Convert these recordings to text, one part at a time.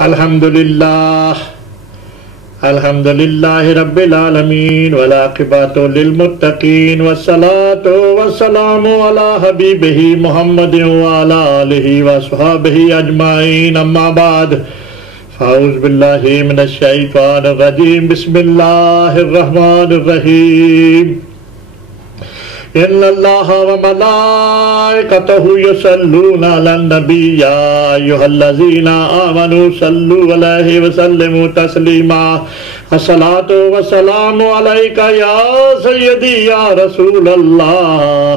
الحمدللہ رب العالمین والعاقبۃ للمتقین والصلاۃ والسلام علی حبیبہ محمد وعلی آلہ وصحبہ اجمعین، اما بعد فاعوذ باللہ من الشیطان الرجیم، بسم اللہ الرحمن الرحیم۔ ان اللہ وملائکتہ یصلون علی النبی یا ایھا الذین آمنوا صلوا علیہ وسلموا تسلیما۔ الصلاۃ والسلام علیک یا سیدی یا رسول اللہ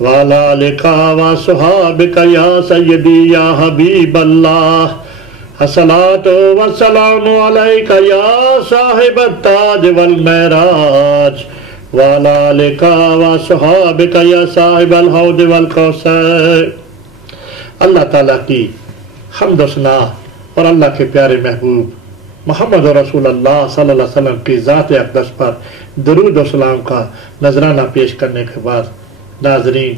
وعلی آلک وصحبک یا سیدی یا حبیب اللہ۔ الصلاۃ والسلام علیک یا صاحب التاج والمعراج وعلی آلک وصحبک یا صاحب الحوض والکوثر۔ اللہ تعالیٰ کی حمد و ثنا اور اللہ کے پیارے محبوب محمد رسول اللہ صلی اللہ علیہ وسلم کی ذات اقدس پر درود و سلام کا نذرانہ پیش کرنے کے بعد، ناظرین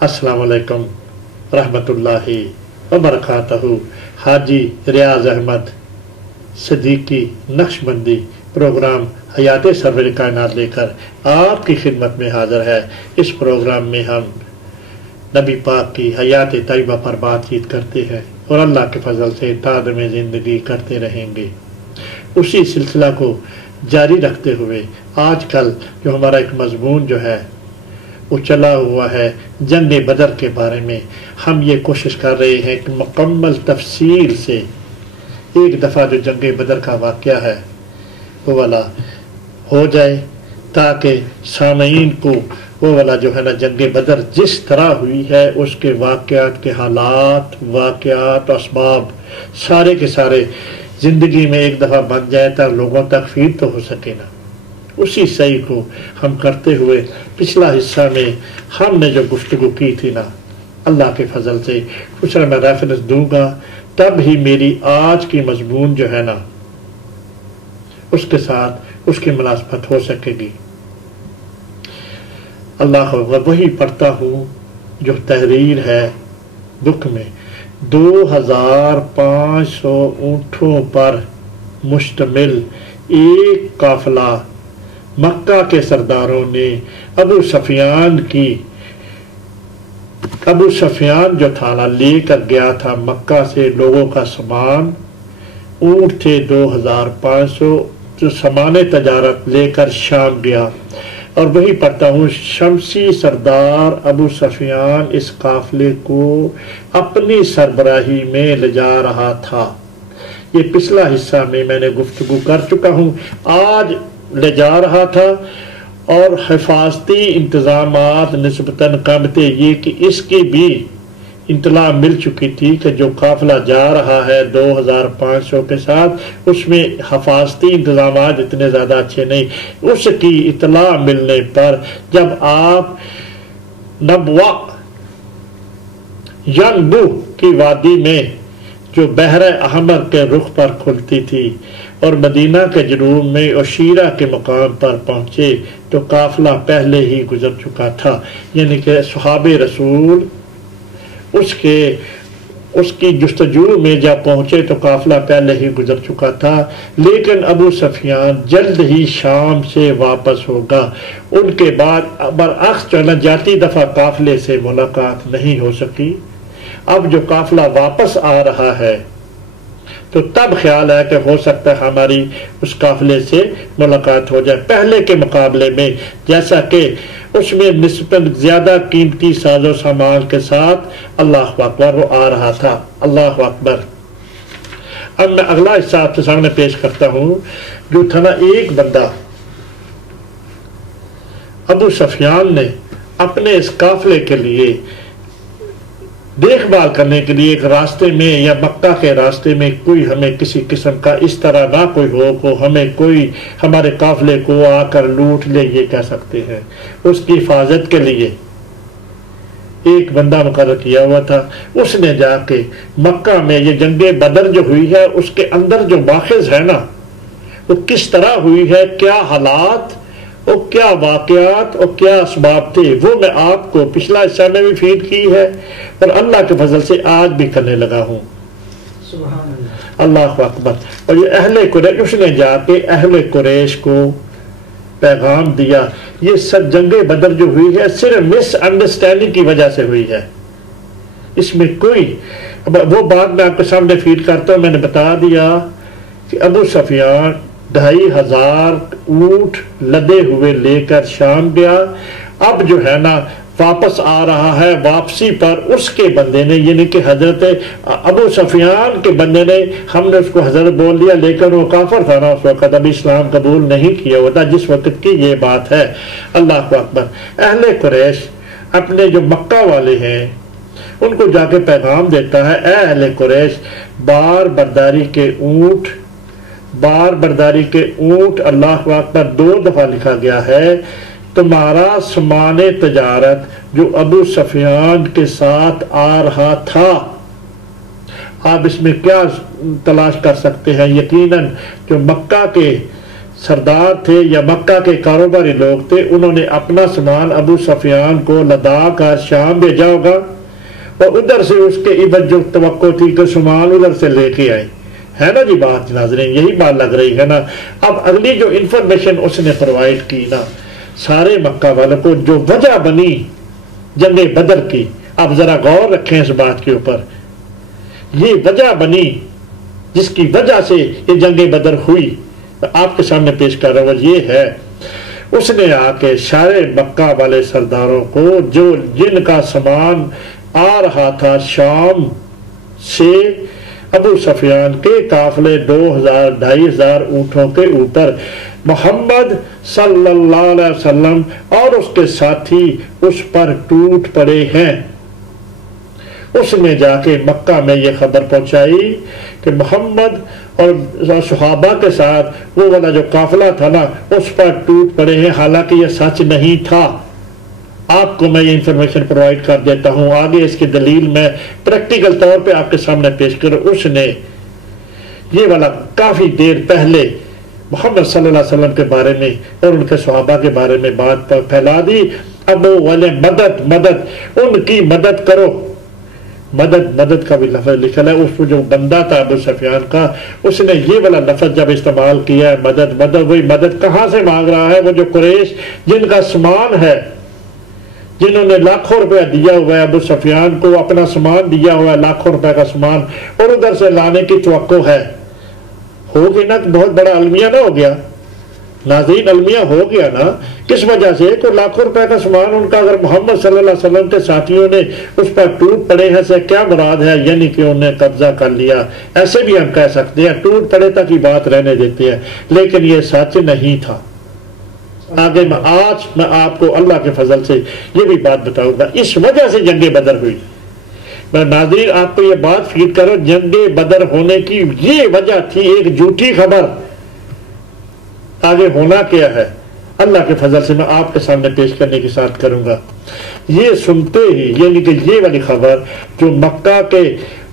السلام علیکم رحمت اللہ وبرکاتہ۔ حاجی ریاض احمد صدیقی نقشبندی پروگرام حیات سرور کائنات لے کر آپ کی خدمت میں حاضر ہے۔ اس پروگرام میں ہم نبی پاک کی حیات طیبہ پر بات چیت کرتے ہیں اور اللہ کے فضل سے تعدم زندگی کرتے رہیں گے۔ اسی سلسلہ کو جاری رکھتے ہوئے آج کل جو ہمارا ایک مضمون جو ہے وہ چلا ہوا ہے جنگ بدر کے بارے میں، ہم یہ کوشش کر رہے ہیں کہ مکمل تفصیل سے ایک دفعہ جو جنگ بدر کا واقعہ ہے وہ والا ہو جائے، تاکہ سامعین کو وہ والا جو ہے نا جنگ بدر جس طرح ہوئی ہے اس کے واقعات کے حالات، واقعات، اسباب سارے کے سارے زندگی میں ایک دفعہ بن جائے تو لوگوں تک فیڈ تو ہو سکے نا۔ اسی صحیح کو ہم کرتے ہوئے پچھلا حصہ میں ہم نے جو گفتگو کی تھی نا، اللہ کے فضل سے کچھ میں ریفرنس دوں گا، تب ہی میری آج کی مضمون جو ہے نا اس کے ساتھ اس کی مناسبت ہو سکے گی۔ اللہ وہی پڑھتا ہوں جو تحریر ہے بک میں، 2500 اونٹوں پر مشتمل ایک قافلہ مکہ کے سرداروں نے ابو سفیان جو تھا نا لے کر گیا تھا مکہ سے لوگوں کا سامان، اونٹ تھے 2500 جو سامان تجارت لے کر شام گیا، اور وہی پڑھتا ہوں شمسی سردار ابو سفیان اس قافلے کو اپنی سربراہی میں لے جا رہا تھا۔ یہ پچھلا حصہ میں نے گفتگو کر چکا ہوں۔ آج لے جا رہا تھا اور حفاظتی انتظامات نسبتاً کم تھے، یہ کہ اس کی بھی اطلاع مل چکی تھی کہ جو قافلہ جا رہا ہے 2500 کے ساتھ اس میں حفاظتی انتظامات اتنے زیادہ اچھے نہیں۔ اس کی اطلاع ملنے پر جب آپ نبوہ ینبو کی وادی میں جو بحر احمر کے رخ پر کھلتی تھی اور مدینہ کے جنوب میں عشیرہ کے مقام پر پہنچے تو قافلہ پہلے ہی گزر چکا تھا، یعنی کہ صحابہ رسول اس کی جستجو میں جب پہنچے تو قافلہ پہلے ہی گزر چکا تھا، لیکن ابو سفیان جلد ہی شام سے واپس ہوگا۔ ان کے بعد برعکس جو ہے نا جاتی دفعہ قافلے سے ملاقات نہیں ہو سکی۔ اب جو قافلہ واپس آ رہا ہے تو تب خیال ہے کہ ہو سکتا ہے ہماری اس قافلے سے ملاقات ہو جائے پہلے کے مقابلے میں، جیسا کہ اس میں نسبتاً زیادہ قیمتی ساز و سامان کے ساتھ اللہ اکبر وہ آ رہا تھا۔ اللہ اکبر۔ اب میں اگلا حصہ آپ کے سامنے پیش کرتا ہوں جو تھا نا ایک بندہ ابو سفیان نے اپنے اس قافلے کے لیے دیکھ بھال کرنے کے لیے ایک راستے میں یا مکہ کے راستے میں کوئی ہمیں کسی قسم کا اس طرح نہ کوئی ہو کو ہمیں کوئی ہمارے قافلے کو آ کر لوٹ لے، یہ کہہ سکتے ہیں، اس کی حفاظت کے لیے ایک بندہ مقرر کیا ہوا تھا۔ اس نے جا کے مکہ میں یہ جنگ بدر جو ہوئی ہے اس کے اندر جو ماخذ ہے نا وہ کس طرح ہوئی ہے، کیا حالات اور کیا واقعات اور کیا اسباب تھے، وہ میں آپ کو پچھلا حصہ میں بھی فیڈ کی ہے اور اللہ کے فضل سے آج بھی کرنے لگا ہوں۔ اللہ اکبر. اور یہ اہل قریش، اس نے جا کے اہل قریش کو پیغام دیا. یہ سب جنگ بدر جو ہوئی ہے صرف مس انڈرسٹینڈنگ کی وجہ سے ہوئی ہے. اس میں کوئی وہ بات میں آپ کے سامنے فیڈ کرتا ہوں. میں نے بتا دیا کہ ابو سفیان 2500 اونٹ لدے ہوئے لے کر شام گیا. اب جو ہے نا واپس آ رہا ہے، واپسی پر اس کے بندے نے، یعنی کہ حضرت ابو سفیان کے بندے نے، ہم نے اس کو حضرت بول دیا لیکن وہ کافر تھا نا اس وقت، ابھی اسلام قبول نہیں کیا ہوتا جس وقت کی یہ بات ہے. اللہ اکبر. اہل قریش اپنے جو مکہ والے ہیں ان کو جا کے پیغام دیتا ہے، اے اہل قریش، بار برداری کے اونٹ اللہ اکبر 2 دفعہ لکھا گیا ہے. تمہارا سامان تجارت جو ابو سفیان کے ساتھ آ رہا تھا، آپ اس میں کیا تلاش کر سکتے ہیں؟ یقیناً جو مکہ کے سردار تھے یا مکہ کے کاروباری لوگ تھے، انہوں نے اپنا سامان ابو سفیان کو لدا کر شام بھیجا ہوگا، اور ادھر سے اس کے عبد جو توقع تھی کہ سامان ادھر سے لے کے آئے. ہے نا جی بات ناظرین، یہی بات لگ رہی ہے نا. اب اگلی جو انفارمیشن اس نے پرووائڈ کی نا سارے مکہ والوں کو، جو وجہ بنی جنگ بدر کی، آپ ذرا غور رکھیں اس بات کے اوپر. یہ وجہ بنی جس کی وجہ سے یہ جنگ بدر ہوئی، آپ کے سامنے پیش کر رہا ہوں. یہ ہے اس نے آ کے سارے مکہ والے سرداروں کو، جو جن کا سامان آ رہا تھا شام سے ابو سفیان کے قافلے 2000-2500 اونٹوں کے اوپر، محمد صلی اللہ علیہ وسلم اور اس کے ساتھی اس پر ٹوٹ پڑے ہیں. اس نے جا کے مکہ میں یہ خبر پہنچائی کہ محمد اور صحابہ کے ساتھ وہ والا جو قافلہ تھا نا اس پر ٹوٹ پڑے ہیں. حالانکہ یہ سچ نہیں تھا. آپ کو میں یہ انفارمیشن پرووائڈ کر دیتا ہوں، آگے اس کی دلیل میں پریکٹیکل طور پہ آپ کے سامنے پیش کروں. اس نے یہ والا کافی دیر پہلے محمد صلی اللہ علیہ وسلم کے بارے میں اور ان کے صحابہ کے بارے میں بات پھیلا دی. اب والے مدد ان کی مدد کرو. مدد کا بھی لفظ لکھا ہے. اس جو بندہ تھا ابو سفیان کا، اس نے یہ والا لفظ جب استعمال کیا ہے مدد، وہی مدد کہاں سے مانگ رہا ہے؟ وہ جو قریش جن کا سامان ہے، جنہوں نے لاکھوں روپے دیا ہوا ہے ابو سفیان کو، اپنا سامان دیا ہوا ہے لاکھوں روپے کا سامان، اور ادھر سے لانے کی توقع ہے. ہوگی نا، بہت بڑا المیہ نہ ہو گیا ناظرین، المیہ ہو گیا نا. کس وجہ سے؟ کہ لاکھوں روپے کا سامان ان کا اگر محمد صلی اللہ علیہ وسلم کے ساتھیوں نے اس پر ٹوٹ پڑے ہیں سے کیا مراد ہے؟ یعنی کہ انہوں نے قبضہ کر لیا. ایسے بھی ہم کہہ سکتے ہیں، ٹوٹ پڑے تک کی بات رہنے دیتے ہیں، لیکن یہ سچ نہیں تھا. آگے آج میں آپ کو اللہ کے فضل سے یہ بھی بات بتاؤں گا. اس وجہ سے جنگ بدر ہوئی. میں ناظرین آپ کو یہ بات فیڈ کرو، جنگ بدر ہونے کی یہ وجہ تھی ایک جھوٹی خبر. آگے ہونا کیا ہے اللہ کے فضل سے میں آپ کے سامنے پیش کرنے کی ساتھ کروں گا. یہ سنتے ہی، یعنی کہ یہ والی خبر جو مکہ کے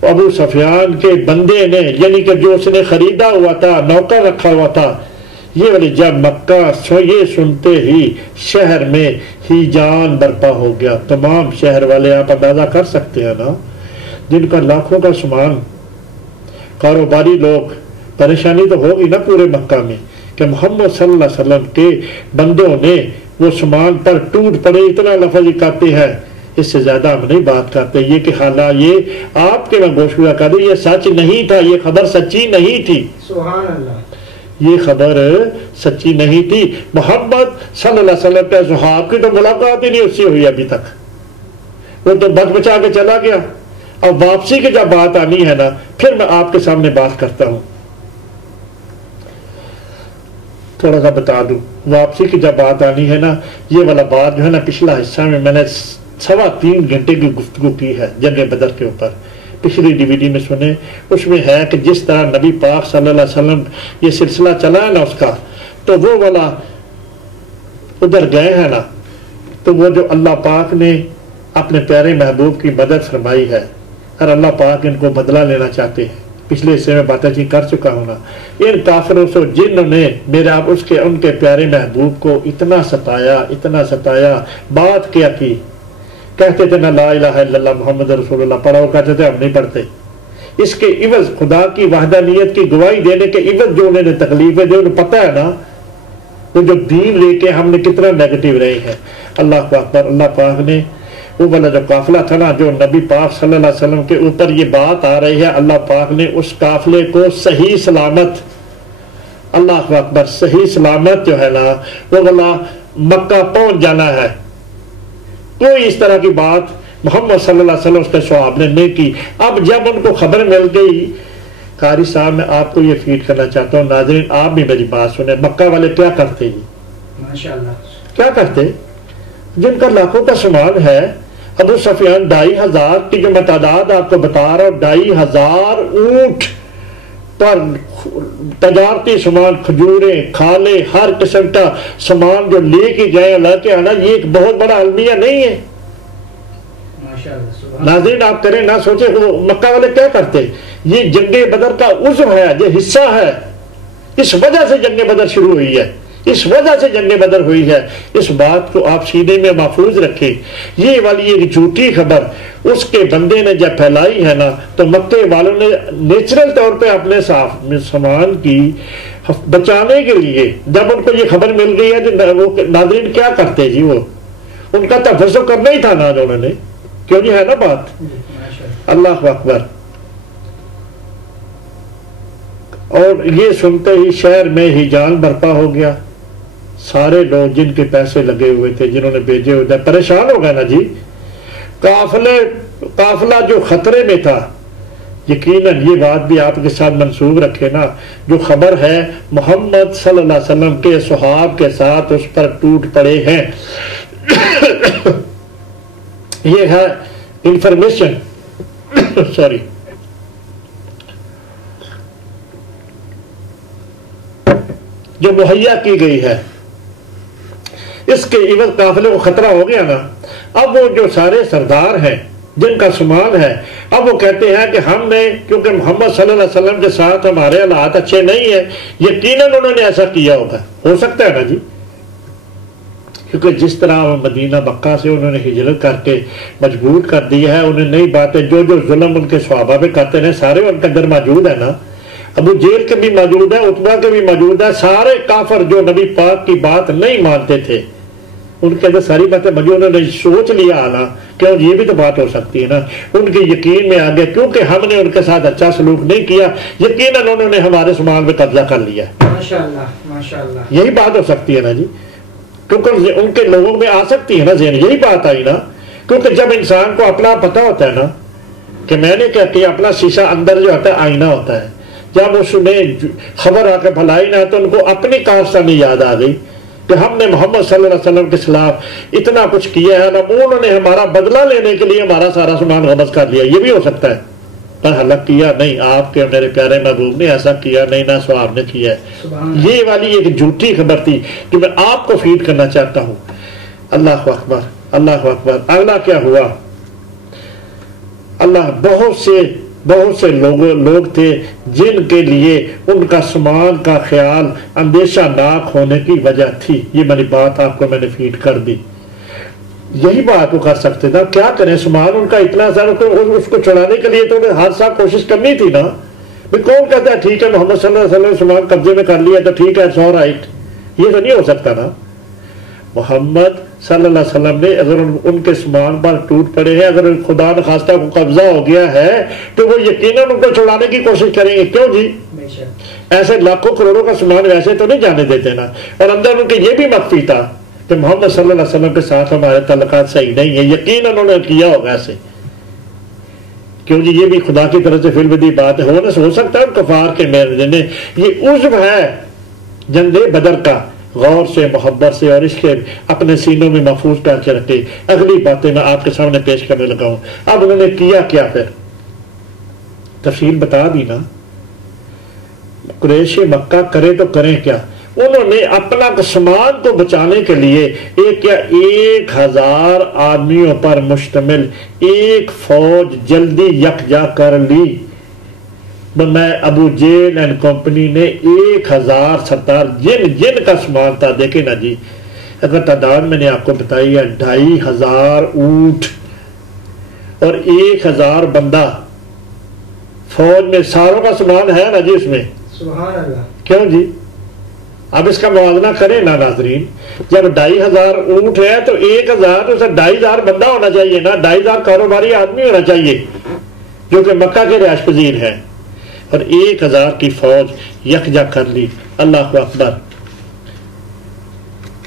ابو سفیان کے بندے نے، یعنی کہ جو اس نے خریدا ہوا تھا، نوکر رکھا ہوا تھا، یہ والی جب مکہ یہ سنتے ہی شہر میں ہی جان برپا ہو گیا. تمام شہر والے آپ اندازہ کر سکتے ہیں نا، جن کا لاکھوں کا سامان، کاروباری لوگ، پریشانی تو ہوگی نا پورے مکہ میں کہ محمد صلی اللہ علیہ وسلم کے بندوں نے وہ سامان پر ٹوٹ پڑے. اتنا لفظ کہتے ہیں، اس سے زیادہ ہم نہیں بات کرتے. یہ کہ حالہ یہ آپ کے میں گوشت کر دیں، یہ سچ نہیں تھا، یہ خبر سچی نہیں تھی. سبحان اللہ. یہ خبر سچی نہیں تھی. محمد صلی اللہ علیہ وسلم کے صحابہ کی تو ملاقات ہی نہیں اس سے ہوئی ابھی تک. وہ تو بچ بچا کے چلا گیا. اب واپسی کی جب بات آنی ہے نا، پھر میں آپ کے سامنے بات کرتا ہوں. تھوڑا سا بتا دوں، واپسی کی جب بات آنی ہے نا، یہ والا بات جو ہے نا پچھلا حصہ میں نے 3.25 گھنٹے کی گفتگو کی ہے جنگ بدر کے اوپر. پچھلی ڈی وی ڈی میں سنے، اس میں ہے کہ جس طرح نبی پاک صلی اللہ علیہ وسلم یہ سلسلہ چلا ہے نا اس کا، تو وہ والا ادھر گئے ہیں نا، تو وہ جو اللہ پاک نے اپنے پیارے محبوب کی مدد فرمائی ہے، اور اللہ پاک ان کو بدلہ لینا چاہتے ہیں. پچھلے حصے میں باتیں کر چکا ہوں نا. ان کافروں سے جنہوں نے میرا ان کے پیارے محبوب کو اتنا ستایا، بات کیا کی، کہتے تھے نا لا الہ الا اللہ محمد رسول اللہ، پڑھو، کہتے تھے ہم نہیں پڑھتے. اس کے عوض خدا کی وحدانیت کی گواہی دینے کے عوض جو انہیں تکلیفیں دے، انہیں پتہ ہے نا وہ جو دین لے کے ہم نے کتنا نیگیٹو رہے ہیں۔ اللہ اکبر۔ اللہ پاک نے وہ والا جو قافلہ تھا نا، جو نبی پاک صلی اللہ علیہ وسلم کے اوپر یہ بات آ رہی ہے، اللہ پاک نے اس قافلے کو صحیح سلامت، اللہ اکبر، صحیح سلامت جو ہے نا وہ والا مکہ پہنچ جانا ہے۔ کوئی اس طرح کی بات محمد صلی اللہ علیہ وسلم اس کے صحابہ نے نہیں کی۔ اب جب ان کو خبر مل گئی، قاری صاحب میں آپ کو یہ فیڈ کرنا چاہتا ہوں، ناظرین آپ بھی میری بات سنیں، مکہ والے کیا کرتے جی؟ ماشاءاللہ کیا کرتے؟ جن کا لاکھوں کا سامان ہے، ابو سفیان 2500 کی جو میں تعداد آپ کو بتا رہا ہوں، 2500 اونٹ پر تجارتی سامان، کھجوریں، کھالے، ہر قسم کا سامان جو لے کے گئے اللہ کے آنا، یہ ایک بہت بڑا المیہ نہیں ہے؟ ناظرین آپ کریں نہ سوچیں وہ مکہ والے کیا کرتے؟ یہ جنگ بدر کا عضو ہے، یہ حصہ ہے، اس وجہ سے جنگ بدر شروع ہوئی ہے، اس وجہ سے جنگ بدر ہوئی ہے۔ اس بات کو آپ سینے میں محفوظ رکھیں۔ یہ والی ایک جھوٹی خبر اس کے بندے نے جب پھیلائی ہے نا، تو مکے والوں نے نیچرل طور پہ اپنے سامان کی بچانے کے لیے، جب ان کو یہ خبر مل گئی ہے تو وہ ناظرین کیا کرتے جی؟ وہ ان کا تفسر کرنا ہی تھا نا انہوں نے، کیوں جی؟ ہے نا بات؟ اللہ اکبر۔ اور یہ سنتے ہی شہر میں ہی جان برپا ہو گیا، سارے لوگ جن کے پیسے لگے ہوئے تھے، جنہوں نے بھیجے ہوئے تھے، پریشان ہو گئے نا جی۔ قافلہ جو خطرے میں تھا، یقیناً یہ بات بھی آپ کے ساتھ منسوب رکھے نا، جو خبر ہے محمد صلی اللہ علیہ وسلم کے صحاب کے ساتھ اس پر ٹوٹ پڑے ہیں۔ یہ ہے انفارمیشن سوری جو مہیا کی گئی ہے، اس کے عوض قافلے کو خطرہ ہو گیا نا۔ اب وہ جو سارے سردار ہیں جن کا سامان ہے، اب وہ کہتے ہیں کہ ہم نے، کیونکہ محمد صلی اللہ علیہ وسلم کے ساتھ ہمارے حالات اچھے نہیں ہیں، یقیناً انہوں نے ایسا کیا ہوگا، ہو سکتا ہے نا جی، کیونکہ جس طرح مدینہ مکہ سے انہوں نے ہجرت کر کے مجبور کر دیا ہے، انہیں نئی باتیں، جو جو ظلم ان کے صحابہ پہ کرتے ہیں سارے ان کے اندر موجود ہے نا۔ ابو جہل کے بھی موجود ہے، عتبہ کے بھی موجود ہے، سارے کافر جو نبی پاک کی بات نہیں مانتے تھے، ان کے اندر ساری باتیں موجود، انہوں نے سوچ لیا نا کہ یہ بھی تو بات ہو سکتی ہے نا، ان کے یقین میں آگے، کیونکہ ہم نے ان کے ساتھ اچھا سلوک نہیں کیا، یقیناً انہوں نے ہمارے سامان پہ قبضہ کر لیا۔ ماشاءاللہ ماشاءاللہ، یہی بات ہو سکتی ہے نا جی، کیونکہ ان کے لوگوں میں آ سکتی ہے نا ذہن، یہی بات آئی نا، کیونکہ جب انسان کو اپنا پتہ ہوتا ہے نا کہ میں نے کیا کیا، اپنا شیشہ اندر جو ہوتا ہے آئینہ ہوتا ہے، جب اس نے خبر آ کے پھیلائی نا تو ان کو اپنی کارستانی یاد آ گئی کہ ہم نے محمد صلی اللہ علیہ وسلم کے خلاف اتنا کچھ کیا ہے نا، انہوں نے ہمارا بدلہ لینے کے لیے ہمارا سارا سامان قبض کر لیا۔ یہ بھی ہو سکتا ہے، پر حالانکہ کیا نہیں، آپ کے میرے پیارے محبوب نے ایسا کیا نہیں، نہ صحابہ نے کیا ہے۔ یہ والی ایک جھوٹی خبر تھی جو میں آپ کو فیڈ کرنا چاہتا ہوں۔ اللہ اکبر، اللہ اکبر۔ اللہ کیا ہوا؟ اللہ بہت سے لوگ تھے جن کے لیے ان کا سامان کا خیال اندیشہ ناک ہونے کی وجہ تھی۔ یہ میری بات آپ کو میں نے فیڈ کر دی، یہی بات وہ کر سکتے تھا۔ کیا کریں، سامان ان کا اتنا زیادہ، اس کو چڑھانے کے لیے تو ہر سال کوشش کرنی تھی نا۔ کون کہتا ہے ٹھیک ہے محمد صلی اللہ علیہ وسلم سامان قبضے میں کر لیا تو ٹھیک ہے، سو رائٹ، یہ تو نہیں ہو سکتا نا۔ محمد صلی اللہ علیہ وسلم نے اگر ان کے سامان پر ٹوٹ پڑے ہیں، اگر خدا نخواستہ کو قبضہ ہو گیا ہے تو وہ یقیناً ان کو چھڑانے کی کوشش کریں گے، کیوں جی؟ ایسے لاکھوں کروڑوں کا سامان ویسے تو نہیں جانے دیتے نا۔ اور اندر ان کے یہ بھی مخفی تھا کہ محمد صلی اللہ علیہ وسلم کے ساتھ ہمارے تعلقات صحیح نہیں ہیں، یقیناً انہوں نے کیا ہوگا ایسے، کیوں جی؟ یہ بھی خدا کی طرف سے فلم بات ہے، ہو سکتا ہے ان کفار کے میرے نے یہ عضو ہے جنگ بدر کا۔ غور سے، محبت سے اور اس کے اپنے سینوں میں محفوظ کر کے رکھے۔ اگلی باتیں میں آپ کے سامنے پیش کرنے لگا ہوں۔ اب انہوں نے کیا کیا، پھر تفصیل بتا دی نا۔ قریش مکہ کرے تو کریں کیا؟ انہوں نے اپنا سامان کو بچانے کے لیے 1000 آدمیوں پر مشتمل ایک فوج جلدی یکجا کر لی۔ میں ابو جیل اینڈ کمپنی نے 1000 سردار جن کا سامان تھا، دیکھیں نا جی، اگر تعداد میں نے آپ کو بتائی ہے 2500 اونٹ اور 1000 بندہ فوج میں ساروں کا سامان ہے نا جی اس میں، سبحان اللہ، کیوں جی؟ اب اس کا موازنہ کریں نا ناظرین، جب 2500 اونٹ ہے تو 1000 تو 2500 بندہ ہونا چاہیے نا، 2500 کاروباری آدمی ہونا چاہیے جو کہ مکہ کے رہائش پذیر ہیں، اور 1000 کی فوج یکجا کر لی۔ اللہ اکبر،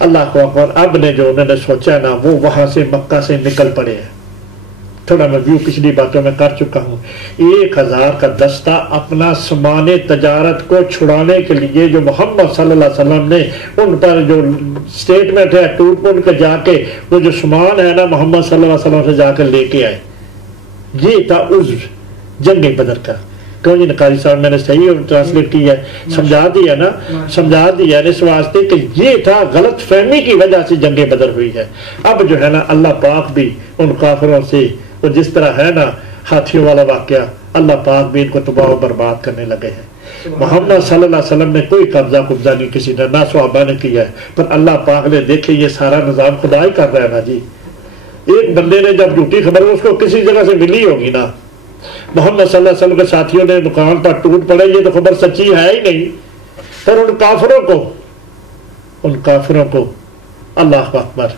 اللہ اکبر۔ اب نے جو انہوں نے سوچا نا وہ وہاں سے مکہ سے نکل پڑے ہیں۔ تھوڑا میں ویو پچھلی باتوں میں کر چکا ہوں۔ 1000 کا دستہ اپنا سامان تجارت کو چھڑانے کے لیے جو محمد صلی اللہ علیہ وسلم نے ان پر جو سٹیٹمنٹ ہے ٹوٹ پوٹ کے جا کے وہ جو سامان ہے نا محمد صلی اللہ علیہ وسلم سے جا کے لے کے آئے، یہ تھا اس جنگ بدر کا۔ کیوں جی نقاری صاحب میں نے صحیح ٹرانسلیٹ کی ہے، سمجھا دیا نا، سمجھا دیا اس واسطے کہ یہ تھا غلط فہمی کی وجہ سے جنگ بدر ہوئی ہے۔ اب جو ہے نا اللہ پاک بھی ان کافروں سے، اور جس طرح ہے نا ہاتھیوں والا واقعہ، اللہ پاک بھی ان کو تباہ و برباد کرنے لگے ہیں۔ محمد صلی اللہ علیہ وسلم نے کوئی قبضہ نہیں کسی نے، نہ صحابہ نے کیا ہے، پر اللہ پاک نے دیکھے یہ سارا نظام خدا ہی کر رہا ہے نا جی۔ ایک بندے نے جب جھوٹی خبر اس کو کسی جگہ سے ملی ہوگی نا، محمد صلی اللہ علیہ وسلم کے ساتھیوں نے مقام پر ٹوٹ پڑے، یہ تو خبر سچی ہے ہی نہیں، پر ان کافروں کو اللہ اکبر۔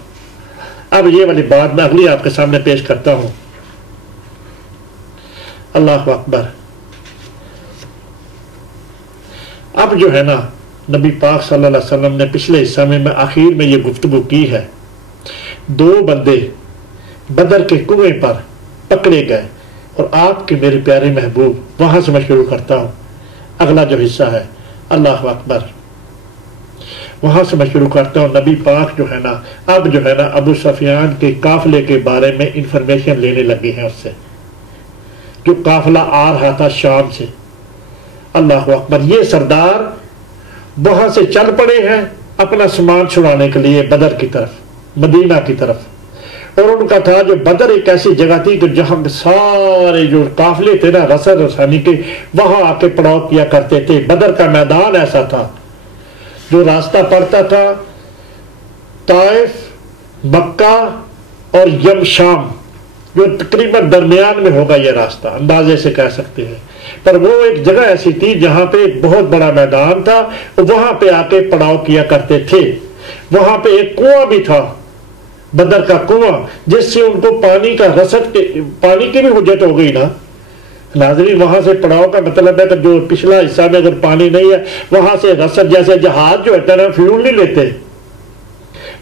اب یہ والی بات میں اگلی آپ کے سامنے پیش کرتا ہوں۔ اللہ اکبر۔ اب جو ہے نا نبی پاک صلی اللہ علیہ وسلم نے پچھلے حصہ میں آخر میں یہ گفتگو کی ہے، 2 بندے بدر کے کنویں پر پکڑے گئے، اور آپ کے میرے پیارے محبوب، وہاں سے میں شروع کرتا ہوں اگلا جو حصہ ہے۔ اللہ اکبر، وہاں سے میں شروع کرتا ہوں۔ نبی پاک جو ہے نا اب جو ہے نا ابو سفیان کے قافلے کے بارے میں انفارمیشن لینے لگے ہیں اس سے، جو قافلہ آ رہا تھا شام سے۔ اللہ اکبر، یہ سردار وہاں سے چل پڑے ہیں اپنا سامان چھڑانے کے لیے بدر کی طرف، مدینہ کی طرف۔ اور ان کا تھا جو بدر ایک ایسی جگہ تھی کہ جہاں سارے جو قافلے تھے نا رسد رسانی کے، وہاں آ کے پڑاؤ کیا کرتے تھے۔ بدر کا میدان ایسا تھا جو راستہ پڑتا تھا طائف، مکہ اور یم شام، جو تقریباً درمیان میں ہوگا یہ راستہ، اندازے سے کہہ سکتے ہیں۔ پر وہ ایک جگہ ایسی تھی جہاں پہ بہت بڑا میدان تھا، وہاں پہ آ کے پڑاؤ کیا کرتے تھے۔ وہاں پہ ایک کنواں بھی تھا، بدر کا کنواں، جس سے ان کو پانی کا رسد، پانی کی بھی حجت ہو گئی نا ناظرین۔ وہاں سے پڑاؤ کا مطلب ہے کہ جو پچھلا حصہ میں اگر پانی نہیں ہے، وہاں سے رسد، جیسے جہاز جو ہوتا ہے نا فیول نہیں لیتے،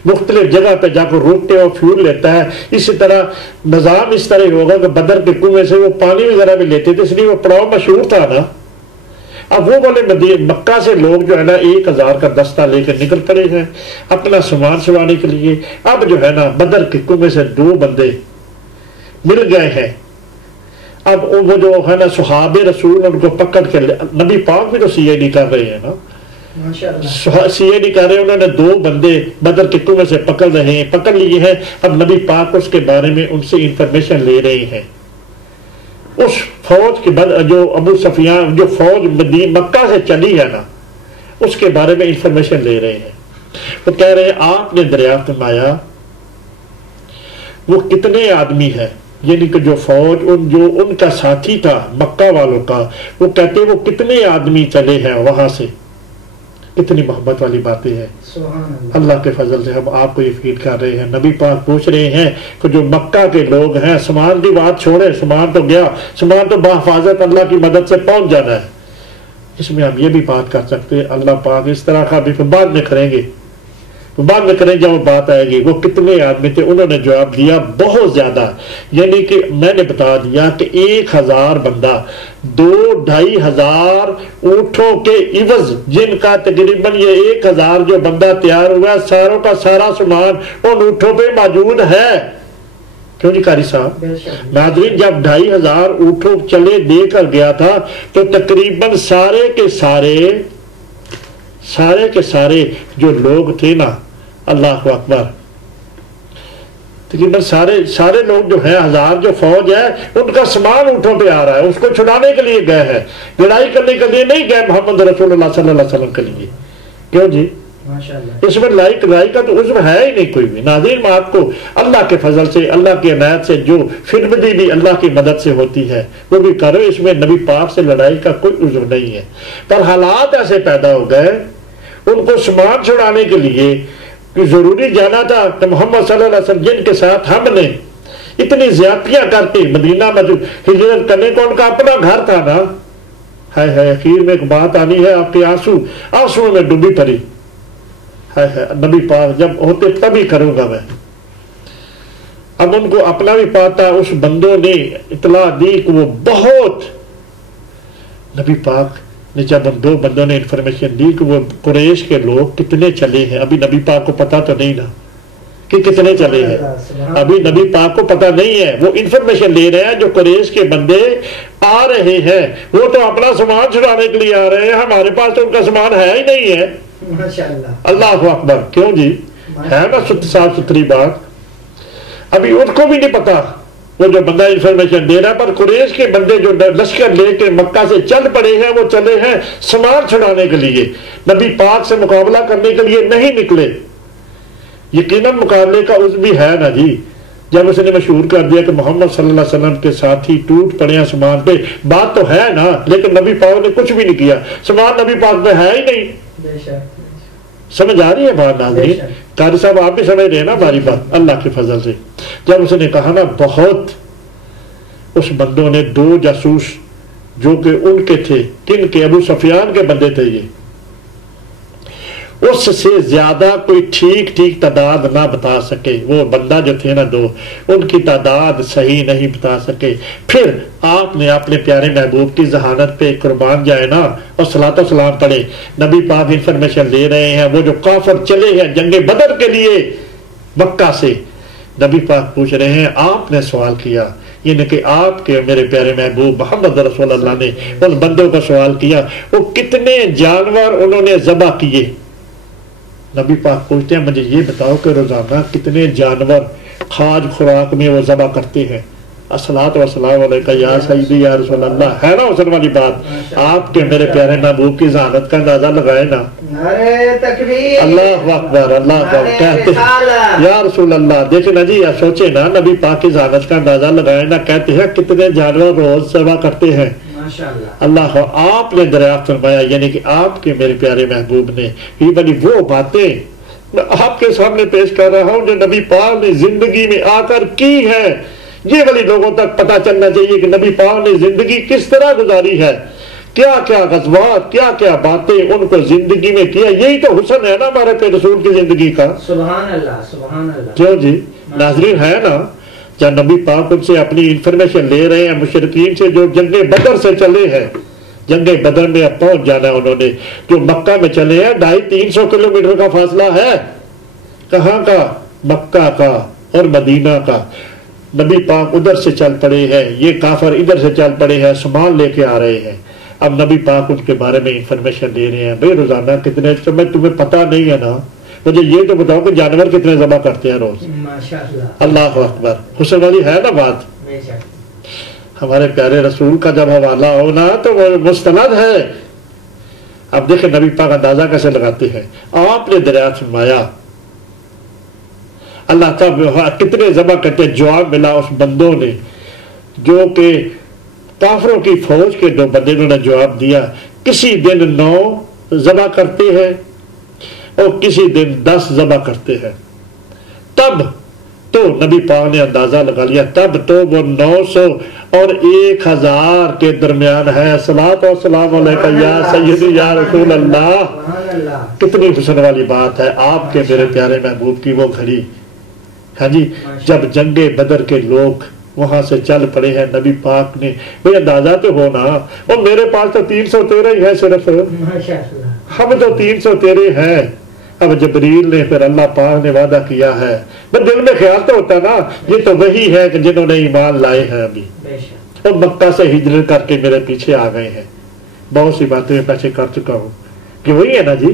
مختلف جگہ پہ جا کر روکتے اور فیول لیتا ہے، اسی طرح نظام اس طرح ہوگا کہ بدر کے کنویں سے وہ پانی وغیرہ بھی لیتے تھے، اس لیے وہ پڑاؤ مشہور تھا نا۔ اب وہ بولے مکہ سے لوگ جو ہے نا 1000 کا دستہ لے کر نکل پڑے ہیں اپنا سامان چھڑانے کے لیے۔ اب جو ہے نا بدر کے کنویں سے 2 بندے مل گئے ہیں۔ اب وہ جو ہے نا صحابہ رسول ان کو پکڑ کے، نبی پاک بھی تو سی اے ڈی کر رہے ہیں نا، سی اے ڈی کر رہے ہیں، انہوں نے 2 بندے بدر کے کنویں سے پکڑ لیے ہیں۔ اب نبی پاک اس کے بارے میں ان سے انفارمیشن لے رہے ہیں۔ اس فوج کے بعد جو ابو سفیان، جو فوج مکہ سے چلی ہے نا، اس کے بارے میں انفارمیشن لے رہے ہیں۔ وہ کہہ رہے ہیں آپ نے دریافت فرمایا وہ کتنے آدمی ہیں، یعنی کہ جو فوج جو ان کا ساتھی تھا مکہ والوں کا، وہ کہتے ہیں وہ کتنے آدمی چلے ہیں وہاں سے۔ کتنی محبت والی باتیں ہیں، اللہ کے فضل سے ہم آپ کو یہ فیڈ کر رہے ہیں۔ نبی پاک پوچھ رہے ہیں کہ جو مکہ کے لوگ ہیں، سامان کی بات چھوڑے، سامان تو گیا، سامان تو بحفاظت اللہ کی مدد سے پہنچ جانا ہے۔ اس میں ہم یہ بھی بات کر سکتے ہیں، اللہ پاک اس طرح کا بھی بعد میں کریں گے، بعد میں کریں جب وہ بات آئے گی۔ وہ کتنے آدمی تھے، انہوں نے جواب دیا بہت زیادہ، یعنی کہ میں نے بتا دیا کہ 1000 بندہ 2-2500 اونٹوں کے عوض، جن کا تقریباً یہ 1000 جو بندہ تیار ہوا ہے، ساروں کا سارا سامان ان اونٹوں پہ موجود ہے۔ کیوں جی قاری صاحب؟ ناظرین جب 2500 اونٹوں چلے دے کر گیا تھا تو تقریباً سارے کے سارے جو لوگ تھے نا، اللہ اکبر، تقریباً سارے لوگ جو ہیں 1000 جو فوج ہے، ان کا سامان اونٹوں پہ آ رہا ہے، اس کو چھڑانے کے لیے گئے ہیں، لڑائی کرنے کے لیے نہیں گئے محمد رسول اللہ صلی اللہ علیہ وسلم کے لیے۔ کیوں جی؟ ماشاءاللہ اس میں لائی کا تو عذر ہے ہی نہیں کوئی بھی۔ ناظرین، میں آپ کو اللہ کے فضل سے، اللہ کی عنایت سے، جو فرمدی بھی اللہ کی مدد سے ہوتی ہے وہ بھی کرو، اس میں نبی پاک سے لڑائی کا کوئی عذر نہیں ہے۔ پر حالات ایسے پیدا ہو گئے، ان کو سامان چھڑانے کے لیے کہ ضروری جانا تھا کہ محمد صلی اللہ علیہ وسلم جن کے ساتھ ہم نے اتنی زیادتیاں کرتی، مدینہ میں ہجرت کرنے کو ان کا اپنا گھر تھا نا، ہے اخیر میں ایک بات آنی ہے، آپ کے آنسو میں ڈوبی پڑی، ہے نبی پاک جب ہوتے تبھی کروں گا میں۔ اب ان کو اپنا بھی پاتا، اس بندوں نے اطلاع دی کہ وہ بہت، نبی پاک نے جب ان دو بندوں نے انفارمیشن دی کہ وہ قریش کے لوگ کتنے چلے ہیں، ابھی نبی پاک کو پتا تو نہیں نا کہ کتنے چلے ہیں، ابھی نبی پاک کو پتا نہیں ہے، وہ انفارمیشن لے رہے ہیں جو قریش کے بندے آ رہے ہیں، وہ تو اپنا سامان چھڑانے کے لیے آ رہے ہیں، ہمارے پاس تو ان کا سامان ہے ہی نہیں ہے۔ اللہ اکبر، کیوں جی، ہے نا صاف ستھری بات۔ ابھی ان کو بھی نہیں پتا، وہ جو بندہ انفارمیشن دے رہا ہے، پر قریش کے بندے جو لشکر لے کے مکہ سے چل پڑے ہیں، وہ چلے ہیں سامان چھڑانے کے لیے، نبی پاک سے مقابلہ کرنے کے لیے نہیں نکلے۔ یقیناً مقابلے کا عذر بھی ہے نا جی، جب اس نے مشہور کر دیا کہ محمد صلی اللہ علیہ وسلم کے ساتھی ٹوٹ پڑے ہیں سامان پہ، بات تو ہے نا، لیکن نبی پاک نے کچھ بھی نہیں کیا، سامان نبی پاک میں ہے ہی نہیں۔ سمجھ آ رہی ہے بات ناظرین؟ قاری صاحب آپ بھی سمجھ رہے ہیں نا ہماری بات، اللہ کے فضل سے۔ جب اس نے کہا نا بہت، اس بندوں نے دو جاسوس جو کہ ان کے تھے، کن کے؟ ابو سفیان کے بندے تھے یہ، اس سے زیادہ کوئی ٹھیک تعداد نہ بتا سکے، وہ بندہ جو تھے نا دو، ان کی تعداد صحیح نہیں بتا سکے۔ پھر آپ نے اپنے پیارے محبوب کی ذہانت پہ قربان جائے نا، اور صلاۃ و سلام پڑھے، نبی پاک انفارمیشن لے رہے ہیں، وہ جو کافر چلے ہیں جنگ بدر کے لیے مکہ سے، نبی پاک پوچھ رہے ہیں، آپ نے سوال کیا، یعنی کہ آپ کے میرے پیارے محبوب محمد رسول اللہ نے ان بندوں کا سوال کیا، وہ کتنے جانور انہوں نے ذبح کیے؟ نبی پاک پوچھتے ہیں مجھے یہ بتاؤ کہ روزانہ کتنے جانور کھاج خوراک میں وہ ذبح کرتے ہیں؟ الصلاۃ والسلام علیکہ یا سیدی یا رسول اللہ، ہے نا حسن والی بات؟ آپ کے میرے پیارے محبوب کی ذہانت کا اندازہ لگائے نا۔ اللہ اکبر، اللہ اکبر، کہتے ہیں یا رسول اللہ، دیکھیں نا جی، سوچے نا، نبی پاک کی ذہانت کا اندازہ لگائے نا، کہتے ہیں کتنے جانور روز ذبح کرتے ہیں؟ اللہ، آپ نے دریافت فرمایا، یعنی کہ آپ کے میرے پیارے محبوب نے یہ بڑی وہ باتیں میں آپ کے سامنے پیش کر رہا ہوں جو نبی پاک نے زندگی میں آ کر کی ہے، یہ والی لوگوں تک پتہ چلنا چاہیے کہ نبی پاک نے زندگی کس طرح گزاری ہے، کیا کیا غزوات، کیا کیا باتیں ان کو زندگی میں کیا۔ یہی تو حسن ہے نا ہمارے پہ رسول کی زندگی کا۔ سبحان اللہ، سبحان اللہ، کیوں جی ناظرین، ہے نا؟ جب نبی پاک ان سے اپنی انفارمیشن لے رہے ہیں، مشرکین سے جو جنگ بدر سے چلے ہیں، جنگ بدر میں اب پہنچ جانا انہوں نے، جو مکہ میں چلے ہیں، 250-300 کلومیٹر کا فاصلہ ہے، کہاں کا؟ مکہ کا اور مدینہ کا۔ نبی پاک ادھر سے چل پڑے ہیں، یہ کافر ادھر سے چل پڑے ہیں، سامان لے کے آ رہے ہیں۔ اب نبی پاک ان کے بارے میں انفارمیشن دے رہے ہیں، بھئی روزانہ کتنے، تمہیں پتہ نہیں ہے نا، مجھے یہ تو بتاؤ کہ جانور کتنے ذبح کرتے ہیں روز؟ اللہ اکبر، حسن والی ہے نا بات؟ ہمارے پیارے رسول کا جب حوالہ ہونا تو وہ مستند ہے۔ اب دیکھیں نبی پاک اندازہ کیسے لگاتے ہیں، آپ نے دریافت فرمایا اللہ تعالیٰ کتنے ذبح کرتے ہیں؟ جواب ملا اس بندوں نے، جو کہ کافروں کی فوج کے دو بندے نے جواب دیا، کسی دن 9 ذبح کرتے ہیں اور کسی دن 10 ذبح کرتے ہیں۔ تب تو نبی پاک نے اندازہ لگا لیا، تب تو وہ 900 اور 1000 کے درمیان ہے۔ صلاۃ و سلام علیکہ یا سیدی یا رسول اللہ، کتنی حسن والی بات ہے آپ کے میرے پیارے محبوب کی وہ گھڑی، ہاں جی، جب جنگ بدر کے لوگ وہاں سے چل پڑے ہیں، نبی پاک نے بھئی اندازہ تو ہونا، اور میرے پاس تو 313 ہی ہے صرف، ہم تو 313 ہیں۔ اب جبریل نے پھر اللہ پاک نے وعدہ کیا ہے، بس دل میں خیال تو ہوتا نا، یہ تو وہی ہے کہ جنہوں نے ایمان لائے ہیں ابھی اور مکہ سے ہجرت کر کے میرے پیچھے آ گئے ہیں۔ بہت سی باتیں میں پیچھے کر چکا ہوں کہ وہی ہے نا جی،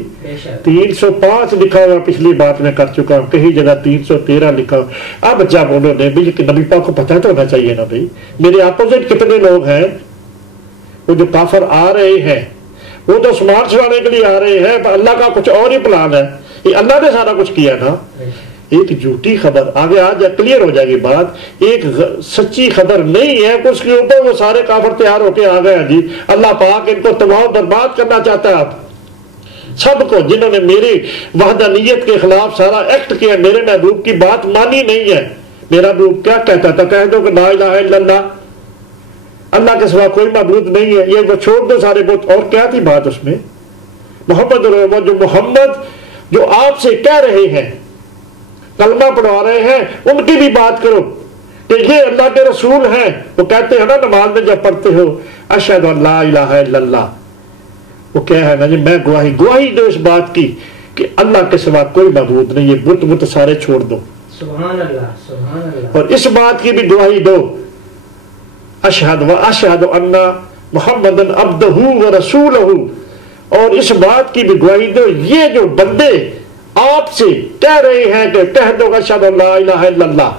305 لکھا ہوا پچھلی بات میں کر چکا ہوں، کہیں جگہ 313 لکھا ہوں۔ اب جب انہوں نے بھی نبی پاک کو پتہ تو ہونا چاہیے نا بھائی، میرے اپوزٹ کتنے لوگ ہیں، وہ جو کافر آ رہے ہیں، وہ تو سامان چلانے کے لیے آ رہے ہیں، پر اللہ کا کچھ اور ہی پلان ہے. یہ اللہ نے سارا کچھ کیا نا. ایک جھوٹی خبر آگے آج کلیئر ہو جائے گی بات، ایک سچی خبر نہیں ہے کہ اس کے اوپر وہ سارے کافر تیار ہو کے آ گئے ہیں. جی اللہ پاک ان کو تباہ و برباد کرنا چاہتا ہے. آپ سب کو جنہوں نے میری وحدانیت کے خلاف سارا ایکٹ کیا، میرے محبوب کی بات مانی نہیں ہے. میرا محبوب کیا کہتا تھا؟ کہہ دو کہ لا الہ الا اللہ، اللہ کے سوا کوئی معبود نہیں ہے، یہ وہ چھوڑ دو سارے بت. اور کیا تھی بات اس میں؟ محمد جو آپ سے کہہ رہے ہیں، کلمہ پڑھا رہے ہیں، ان کی بھی بات کرو کہ یہ اللہ کے رسول ہیں. وہ کہتے ہیں نا نماز میں جب پڑھتے ہو اشہد ان لا الہ الا اللہ، وہ کیا ہے نا جی میں گواہی دو اس بات کی کہ اللہ کے سوا کوئی معبود نہیں، یہ بت سارے چھوڑ دو. سبحان اللہ سبحان اللہ. اور اس بات کی بھی گواہی دو اشہد ان محمدن عبدہ و رسولہ، اور اس بات کی بھی گواہی دو یہ جو بندے آپ سے کہہ رہے ہیں کہ کہہ دو اشہد ان لا الہ الا اللہ،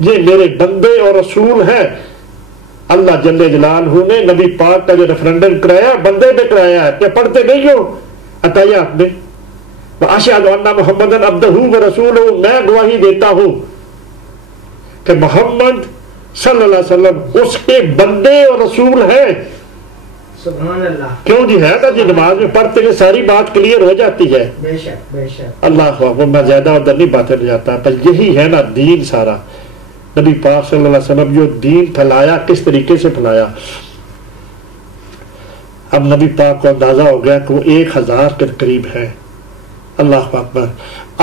یہ میرے بندے اور رسول ہیں. اللہ جل جلالہ نے نبی پاک کا جو ریفرنڈم کرایا بندے نے کرایا ہے، کیا پڑھتے نہیں ہو عطیات میں؟ وَأَشْهَدُ أَنَّ مُحَمَّدًا عَبْدُهُ وَرَسُولُهُ، میں گواہی دیتا ہوں کہ محمد صلی اللہ علیہ وسلم اس کے بندے اور رسول ہیں. سبحان اللہ. کیوں جی ہے نا جی نماز میں پڑھتے ہیں ساری بات کلیئر ہو جاتی ہے. بے شک بے شک. اللہ اکبر. میں زیادہ ادھر نہیں باتیں لے جاتا، پر یہی ہے نا دین سارا. نبی پاک صلی اللہ علیہ وسلم جو دین پھیلایا کس طریقے سے پھیلایا. اب نبی پاک کو اندازہ ہو گیا کہ وہ 1000 کے قریب ہے. اللہ اکبر.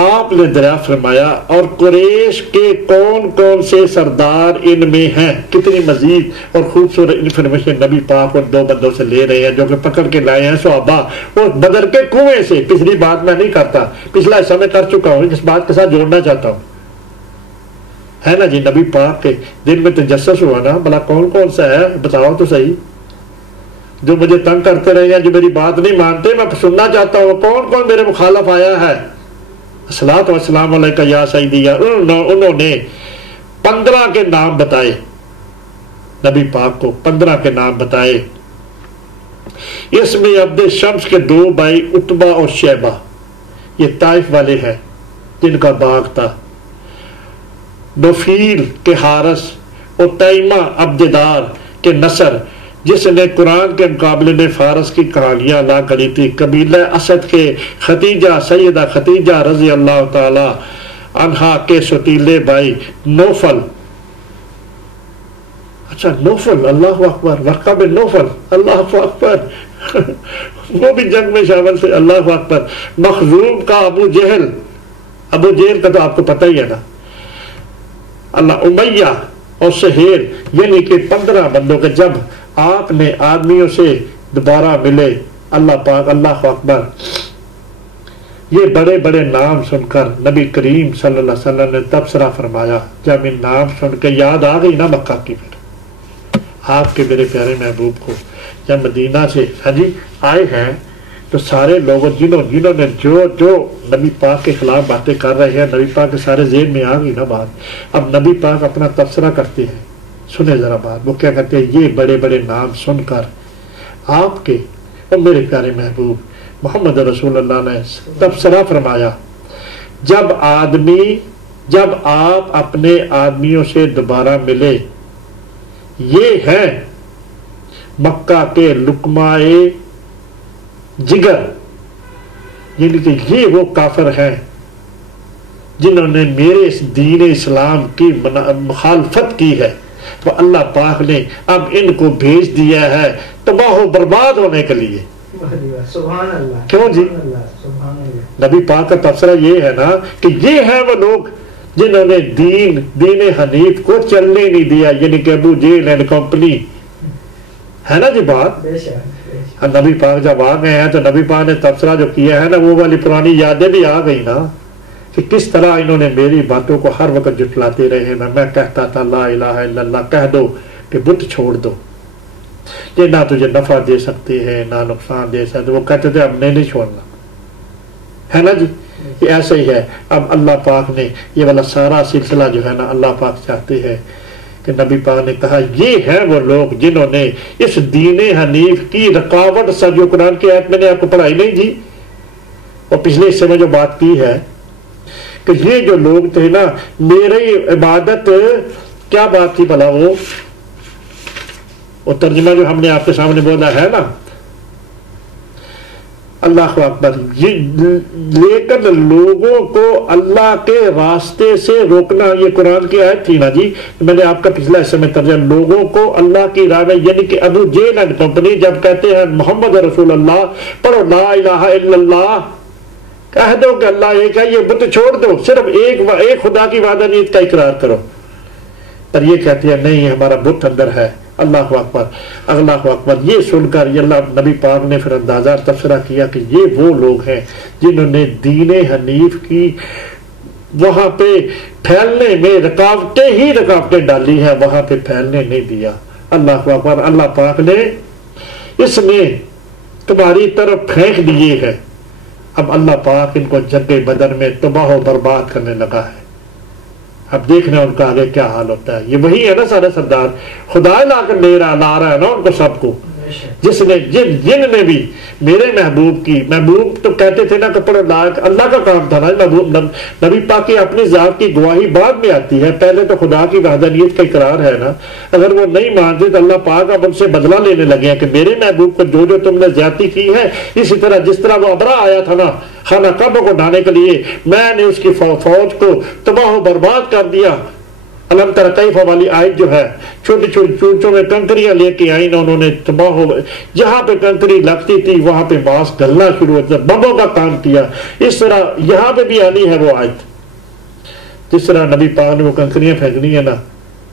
آپ نے دریافت فرمایا اور قریش کے کون کون سے سردار ان میں ہیں. کتنی مزید اور خوبصورت انفارمیشن نبی پاک اور 2 بندوں سے لے رہے ہیں جو کہ پکڑ کے لائے ہیں صحابہ اور بدر کے کنویں سے. پچھلی بات میں نہیں کرتا، پچھلا حصہ میں کر چکا ہوں، اس بات کے ساتھ جوڑنا چاہتا ہوں. ہے نا جی نبی پاک کے دل میں تجسس ہوا نا، بلا کون کون سا ہے بتاؤ تو صحیح. جو مجھے تنگ کرتے رہے ہیں، جو میری بات نہیں مانتے، میں سننا چاہتا ہوں کون کون میرے مخالف آیا ہے. الصلاۃ والسلام علیکہ یا سیدی. انہوں نے 15 کے نام بتائے، نبی پاک کو 15 کے نام بتائے. اس میں عبد شمس کے 2 بھائی عتبہ اور شیبہ، یہ طائف والے ہیں جن کا باغ تھا. نفیل کے حارث اور تیمہ عبددار کے نصر، جس نے قرآن کے مقابلے میں فارس کی کہانیاں ادا کری تھی. قبیلہ اسد کے ختیجہ، سیدہ ختیجہ رضی اللہ تعالی عنہا کے ستیلے بھائی نوفل. اچھا نوفل، اللہ اکبر. ورقہ بن نوفل، اللہ اکبر. وہ بھی جنگ میں شامل تھے. اللہ اکبر. مخزوم کا ابو جہل، ابو جہل کا تو آپ کو پتہ ہی ہے نا. اللہ امیہ اور سہیل، یعنی کہ 15 بندوں کے جب آپ نے آدمیوں سے دوبارہ ملے. اللہ پاک اللہ اکبر. یہ بڑے بڑے نام سن کر نبی کریم صلی اللہ علیہ وسلم نے تبصرہ فرمایا. جب ان نام سن کے یاد آ گئی نا مکہ کی، پھر آپ کے میرے پیارے محبوب کو جب مدینہ سے آئے ہیں تو سارے لوگوں جنہوں نے جو نبی پاک کے خلاف باتیں کر رہے ہیں، نبی پاک کے سارے ذہن میں آ گئی نا بات. اب نبی پاک اپنا تبصرہ کرتے ہیں. سنیں ذرا بات. وہ کیا کہتے ہیں؟ یہ بڑے بڑے نام سن کر آپ کے اور میرے پیارے محبوب محمد رسول اللہ نے تبصرہ فرمایا. جب آپ اپنے آدمیوں سے دوبارہ ملے، یہ ہیں مکہ کے لقمائے جگر، یعنی کہ یہ وہ کافر ہیں جنہوں نے میرے اس دین اسلام کی مخالفت کی ہے. تو اللہ پاک نے اب ان کو بھیج دیا ہے تباہ و برباد ہونے کے لیے. سبحان اللہ. کیوں جی؟ سبحان اللہ. نبی پاک کا تبصرہ یہ ہے نا کہ یہ ہیں وہ لوگ جنہوں نے دین حنیف کو چلنے نہیں دیا، یعنی کہ ابو جہل اینڈ کمپنی. ہے نا جی بات. نبی پاک جب آ گئے ہیں تو نبی پاک نے تبصرہ جو کیا ہے نا، وہ والی پرانی یادیں بھی آ گئی نا کہ کس طرح انہوں نے میری باتوں کو ہر وقت جھٹلاتے رہے نا. میں کہتا تھا لا الہ الا اللہ، کہہ دو کہ بت چھوڑ دو، یہ نہ تجھے نفع دے سکتے ہیں نہ نقصان دے سکتے. وہ کہتے تھے ہم نے نہیں چھوڑنا. ہے نا جی. یہ ایسا ہی ہے. اب اللہ پاک نے یہ والا سارا سلسلہ جو ہے نا، اللہ پاک چاہتے ہیں کہ نبی پاک نے کہا یہ ہیں وہ لوگ جنہوں نے اس دین حنیف کی رکاوٹ سے، جو قرآن کی آیت میں نے آپ کو پڑھائی نہیں جی، اور پچھلے حصے میں جو بات کی ہے کہ یہ جو لوگ تھے نا، میری عبادت، کیا بات تھی بھلا وہ ترجمہ جو ہم نے آپ کے سامنے بولا ہے نا، اللہ اکبر، لیکن لوگوں کو اللہ کے راستے سے روکنا، یہ قرآن کی آیت تھی نا جی، میں نے آپ کا پچھلا حصہ میں ترجمہ، لوگوں کو اللہ کی راہ میں، یعنی کہ ابو جہل اینڈ کمپنی جب کہتے ہیں محمد رسول اللہ پڑھو لا الہ الا اللہ، کہہ دو کہ اللہ ایک ہے، یہ بت چھوڑ دو، صرف ایک خدا کی وحدانیت کا اقرار کرو، پر یہ کہتے ہیں نہیں ہمارا بت اندر ہے۔ اللہ اکبر، اللہ اکبر۔ یہ سن کر یہ اللہ نبی پاک نے پھر اندازہ تبصرہ کیا کہ یہ وہ لوگ ہیں جنہوں نے دین حنیف کی وہاں پہ پھیلنے میں رکاوٹیں ڈالی ہیں، وہاں پہ پھیلنے نہیں دیا۔ اللہ اکبر، اللہ پاک نے اس میں تمہاری طرف پھینک دیے ہیں، اب اللہ پاک ان کو جنگ بدر میں تباہ و برباد کرنے لگا ہے۔ اب دیکھنا ان کا آگے کیا حال ہوتا ہے۔ یہ وہی ہے نا سارے سردار، خدا لا کر لا رہا ہے نا ان کو سب کو، جس نے جن نے بھی میرے محبوب کی، محبوب تو کہتے تھے نا کہ پڑھو لا، اللہ کا کام تھا نا محبوب، نبی پاک کی اپنی ذات کی گواہی بعد میں آتی ہے، پہلے تو خدا کی وحدانیت کا اقرار ہے نا۔ اگر وہ نہیں مانتے تو اللہ پاک اب ان سے بدلہ لینے لگے ہیں کہ میرے محبوب کو جو تم نے زیادتی کی ہے، اسی طرح جس طرح وہ ابرا آیا تھا نا خانہ کعبہ کو ڈھانے کے لیے، میں نے اس کی فوج کو تباہ و برباد کر دیا۔ علم تر کیف والی آیت جو ہے، چھوٹی چھوٹی چونچوں میں کنکریاں لے کے آئیں، انہوں نے تباہ ہو، جہاں پہ کنکری لگتی تھی وہاں پہ ماس گلنا شروع ہوتا، بموں کا کام کیا۔ اس طرح یہاں پہ بھی آنی ہے وہ آیت، جس طرح نبی پاک نے وہ کنکریاں پھینکنی ہے نا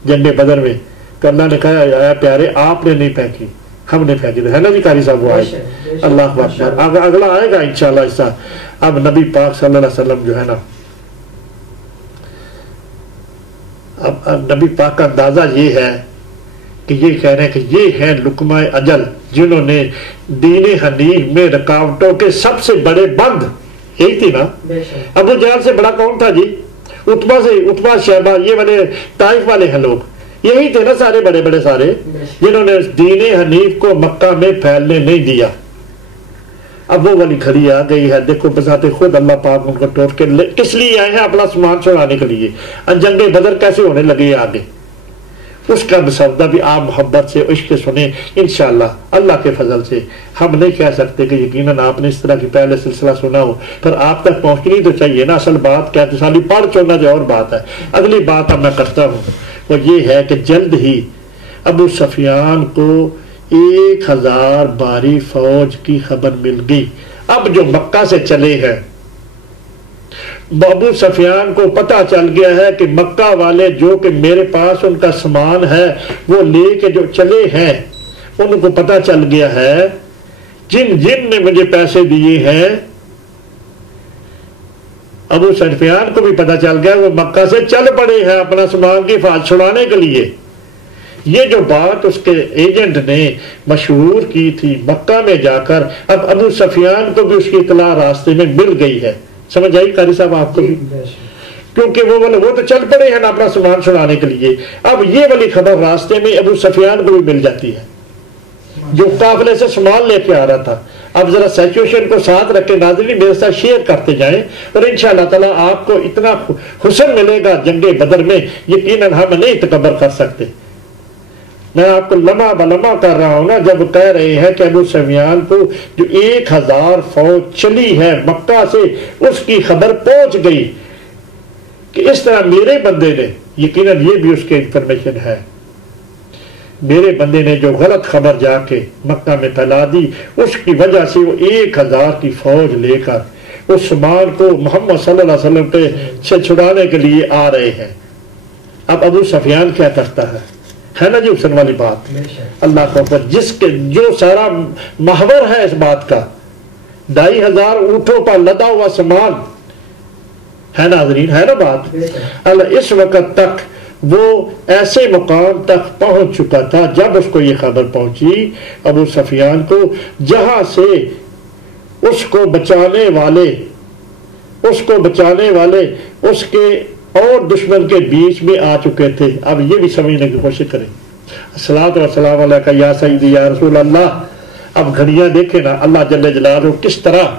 جنگ بدر میں، کہ اللہ نے کہا اے پیارے آپ نے نہیں پھینکی، ہم نے پھینکی، ہے نا جی قاری صاحب وہ آیت۔ اللہ اکبر، اگلا آئے گا انشاءاللہ ایسا۔ اب نبی پاک صلی اللہ علیہ وسلم جو ہے نا، اب نبی پاک کا اندازہ یہ ہے کہ یہ کہہ رہے ہیں کہ یہ ہیں لقمہ اجل، جنہوں نے دین حنیف میں رکاوٹوں کے سب سے بڑے بند، یہی تھی نا۔ ابو جہل سے بڑا کون تھا جی؟ عتبہ شیبہ، یہ والے طائف والے ہیں لوگ، یہی تھے نا سارے بڑے بڑے سارے، جنہوں نے دین حنیف کو مکہ میں پھیلنے نہیں دیا۔ اب وہ والی کھڑی آ گئی ہے، دیکھو بذات خود اللہ پاک ان کو ٹوٹ کے کس لیے آئے ہیں؟ اپنا سامان چھڑانے کے لیے۔ جنگ بدر کیسے ہونے لگی آگے، اس کا مسودہ بھی آپ محبت سے عشق سنیں انشاءاللہ اللہ کے فضل سے۔ ہم نہیں کہہ سکتے کہ یقیناً آپ نے اس طرح کی پہلے سلسلہ سنا ہو، پر آپ تک پہنچنی تو چاہیے نا۔ اصل بات کیا تسالی پڑھ چھوڑنا جو اور بات ہے۔ اگلی بات اب میں کرتا ہوں وہ یہ ہے کہ جلد ہی ابو سفیان کو 1000 باری فوج کی خبر مل گئی۔ اب جو مکہ سے چلے ہیں، ابو سفیان کو پتہ چل گیا ہے کہ مکہ والے جو کہ میرے پاس ان کا سامان ہے وہ لے کے جو چلے ہیں، ان کو پتہ چل گیا ہے جن نے مجھے پیسے دیے ہیں، ابو سفیان کو بھی پتہ چل گیا وہ مکہ سے چل پڑے ہیں اپنا سامان کی حفاظت چھڑانے کے لیے۔ یہ جو بات اس کے ایجنٹ نے مشہور کی تھی مکہ میں جا کر، اب ابو سفیان کو بھی اس کی اطلاع راستے میں مل گئی ہے۔ سمجھ آئی قاری صاحب آپ کو بھی؟ کیونکہ وہ تو چل پڑے ہیں نا اپنا سامان چھڑانے کے لیے، اب یہ والی خبر راستے میں ابو سفیان کو بھی مل جاتی ہے جو قافلے سے سامان لے کے آ رہا تھا۔ اب ذرا سچویشن کو ساتھ رکھ کے ناظرین میرے ساتھ شیئر کرتے جائیں، اور انشاءاللہ تعالیٰ آپ کو اتنا حسن ملے گا جنگ بدر میں، یقیناً ہم نہیں تکبر کر سکتے۔ میں آپ کو لمحہ بلمحہ کر رہا ہوں نا، جب کہہ رہے ہیں کہ ابو سفیان کو جو 1000 فوج چلی ہے مکہ سے، اس کی خبر پہنچ گئی کہ اس طرح میرے بندے نے، یقیناً یہ بھی اس کے انفارمیشن ہے، میرے بندے نے جو غلط خبر جا کے مکہ میں پھیلا دی، اس کی وجہ سے وہ 1000 کی فوج لے کر اس سامان کو محمد صلی اللہ علیہ وسلم سے چھڑانے کے لیے آ رہے ہیں۔ اب ابو سفیان کیا کرتا ہے نا جی حسن والی بات، اللہ کو اکبر، جس کے جو سارا محور ہے اس بات کا، 2500 اونٹوں پر لدا ہوا سامان ہے ناظرین، ہے نا بات۔ اللہ اس وقت تک وہ ایسے مقام تک پہنچ چکا تھا جب اس کو یہ خبر پہنچی ابو سفیان کو، جہاں سے اس کو بچانے والے اس کے اور دشمن کے بیچ میں آ چکے تھے. اب یہ بھی سمجھنے کی کوشش کریں. الصلاۃ والسلام علیکہ یا سیدی یا رسول اللہ. اب گھڑیاں دیکھیں نا, اللہ جل جلالہ کس طرح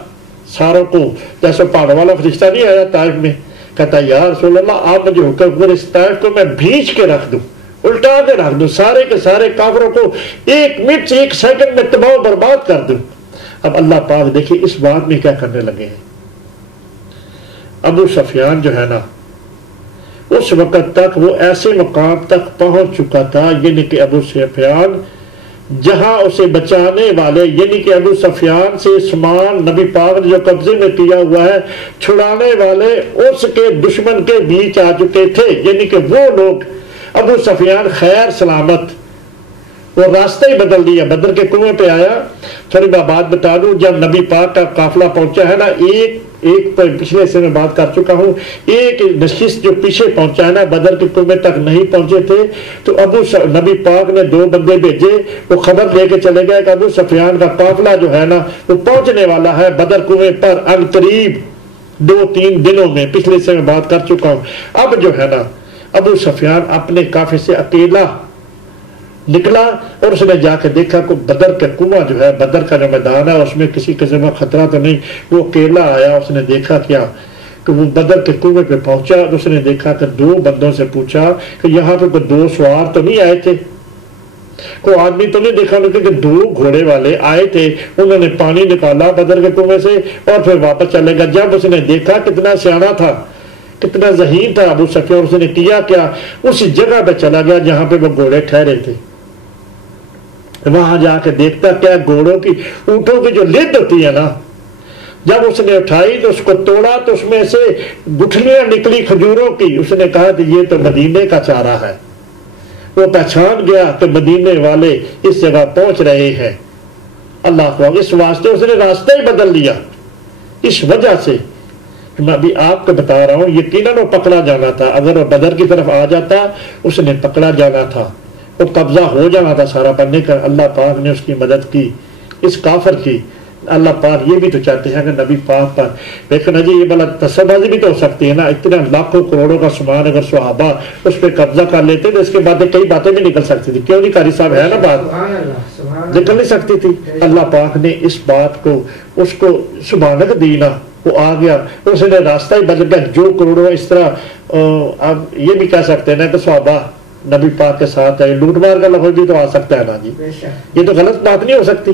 ساروں کو, جیسے پہاڑ والا فرشتہ نہیں آیا طائف میں, کہتا یا رسول اللہ آپ مجھے حکم کریں اس طائف کو میں بھیج کے رکھ دوں, الٹا کے رکھ دوں, سارے کے سارے کافروں کو 1 منٹ سے 1 سیکنڈ میں تباہ و برباد کر دوں. اب اللہ پاک دیکھیں اس بات میں کیا کرنے لگے ہیں. ابو سفیان جو ہے نا, اس وقت تک وہ ایسے مقام تک پہنچ چکا تھا, یعنی کہ ابو سفیان جہاں اسے بچانے والے, یعنی کہ ابو سفیان سے سامان نبی پاک نے جو قبضے میں کیا ہوا ہے چھڑانے والے اس کے دشمن کے بیچ آ چکے تھے. یعنی کہ وہ لوگ, ابو سفیان خیر سلامت, وہ راستہ ہی بدل دیا, بدر کے کنویں پہ آیا. تھوڑی بات بتا دوں, جب نبی پاک کا قافلہ پہنچا ہے نا, ایک پچھلے سے میں بات کر چکا ہوں, ایک نشست جو پیچھے پہنچا ہے نا, بدر کے کنویں تک نہیں پہنچے تھے, تو نبی پاک نے 2 بندے بھیجے, وہ خبر لے کے چلے گئے کہ ابو سفیان کا قافلہ جو ہے نا وہ پہنچنے والا ہے بدر کنویں پر ان قریب 2-3 دنوں میں. پچھلے سے میں بات کر چکا ہوں. اب جو ہے نا ابو سفیان اپنے قافلے سے اکیلا نکلا, اور اس نے جا کے دیکھا کہ بدر کا کنواں جو ہے, بدر کا جو میدان ہے اس میں کسی قسم کا خطرہ تو نہیں. وہ اکیلا آیا, اس نے دیکھا کیا کہ وہ بدر کے کنویں پہ پہنچا, اس نے دیکھا کہ 2 بندوں سے پوچھا کہ یہاں پہ کوئی 2 سوار تو نہیں آئے تھے, کوئی آدمی تو نہیں دیکھا, کہ 2 گھوڑے والے آئے تھے, انہوں نے پانی نکالا بدر کے کنویں سے اور پھر واپس چلے گا. جب اس نے دیکھا کتنا سیانا تھا, کتنا ذہین تھا ابو سفیان, اس نے کیا کیا, اس جگہ پہ چلا گیا جہاں پہ وہ گھوڑے ٹھہرے تھے. وہاں جا کے دیکھتا کیا گھوڑوں کی, اونٹوں کی جو لد ہوتی ہے نا, جب اس نے اٹھائی تو اس کو توڑا تو اس میں سے گٹھلیاں نکلی کھجوروں کی. اس نے کہا کہ یہ تو مدینے کا چارہ ہے. وہ پہچان گیا کہ مدینے والے اس جگہ پہنچ رہے ہیں. اللہ کو اس واسطے اس نے راستہ ہی بدل لیا. اس وجہ سے میں ابھی آپ کو بتا رہا ہوں, یقیناً وہ پکڑا جانا تھا. اگر وہ بدر کی طرف آ جاتا اس نے پکڑا جانا تھا, وہ قبضہ ہو جانا تھا سارا بننے کا. اللہ پاک نے اس کی مدد کی, اس کافر کی. اللہ پاک یہ بھی تو چاہتے ہیں کہ نبی پاک پر دیکھو نا جی, یہ بلا تصویر بھی تو ہو سکتی ہے نا, اتنا لاکھوں کروڑوں کا سامان اگر صحابہ اس پہ قبضہ کر لیتے تو اس کے بعد کئی باتیں بھی نکل سکتی تھی. کیوں نہیں قاری صاحب, ہے نا بات نکل نہیں سکتی تھی. اللہ پاک نے اس بات کو اس کو سبحانک دی نا, وہ آ گیا, اس نے راستہ ہی بدل گیا. جو کروڑوں اس طرح, اب یہ بھی کہہ سکتے ہیں نا کہ صحابہ نبی پاک کے ساتھ ہے, لوٹ مار کا لفظ بھی تو آ سکتا ہے نا جی, یہ تو غلط بات نہیں ہو سکتی.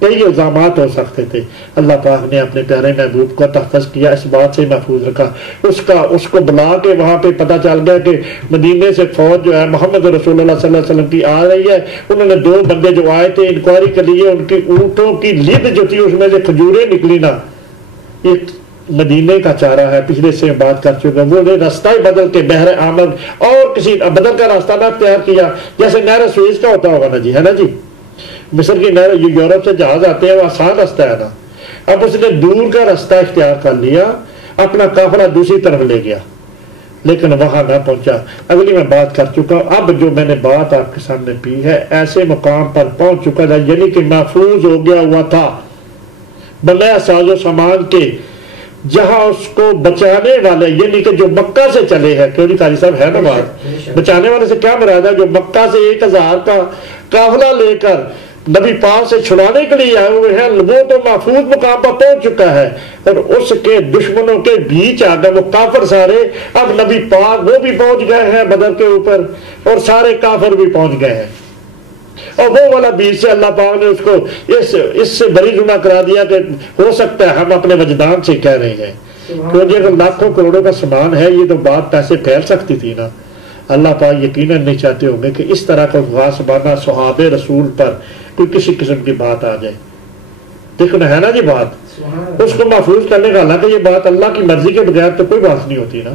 کئی الزامات ہو سکتے تھے. اللہ پاک نے اپنے پیارے محبوب کو تحفظ کیا, اس بات سے محفوظ رکھا. اس کو بلا کے وہاں پہ پتہ چل گیا کہ مدینے سے فوج جو ہے محمد رسول اللہ صلی اللہ علیہ وسلم کی آ رہی ہے. انہوں نے 2 بندے جو آئے تھے انکوائری کے لیے, ان کی اونٹوں کی لد جو تھی اس میں سے کھجوریں نکلی نا, ایک مدینے کا چارہ ہے. پچھلے سے بات کر چکے, وہ نے راستہ ہی بدل کے بحر احمر اور کسی بدل کا راستہ نہ اختیار کیا, جیسے نہر سوئز کا ہوتا ہوگا نا جی, ہے نا جی, مصر کی نہر, یورپ سے جہاز آتے ہیں, وہ آسان راستہ ہے نا. اب اس نے دور کا راستہ اختیار کر لیا, اپنا قافلہ دوسری طرف لے گیا, لیکن وہاں نہ پہنچا. اگلی میں بات کر چکا ہوں. اب جو میں نے بات آپ کے سامنے پی ہے, ایسے مقام پر پہنچ چکا تھا, یعنی کہ محفوظ ہو گیا ہوا تھا بنایا ساز و سامان کے, جہاں اس کو بچانے والے, یعنی کہ جو مکہ سے چلے ہیں. کیوں نہیں قاری صاحب, ہے نا بات, بچانے والے سے کیا مراد ہے, جو مکہ سے 1000 کا قافلہ لے کر نبی پاک سے چھڑانے کے لیے آئے ہوئے ہیں, وہ تو محفوظ مقام پر پہنچ چکا ہے, اور اس کے دشمنوں کے بیچ آ گئے وہ کافر سارے. اب نبی پاک وہ بھی پہنچ گئے ہیں بدر کے اوپر, اور سارے کافر بھی پہنچ گئے ہیں. اور وہ والا بیچ سے اللہ پاک نے اس کو اس سے بری جمع کرا دیا کہ ہو سکتا ہے ہم اپنے وجدان سے کہہ رہے ہیں, کیونکہ اگر لاکھوں کروڑوں کا سامان ہے, یہ تو بات پیسے پھیل سکتی تھی نا. اللہ پاک یقیناً نہیں چاہتے ہوں گے کہ اس طرح کا غاصبانہ صحابہ رسول پر کوئی کسی قسم کی بات آ جائے. دیکھو نا, ہے نا جی بات, اس کو محفوظ کرنے کا, حالانکہ یہ بات اللہ کی مرضی کے بغیر تو کوئی بات نہیں ہوتی نا.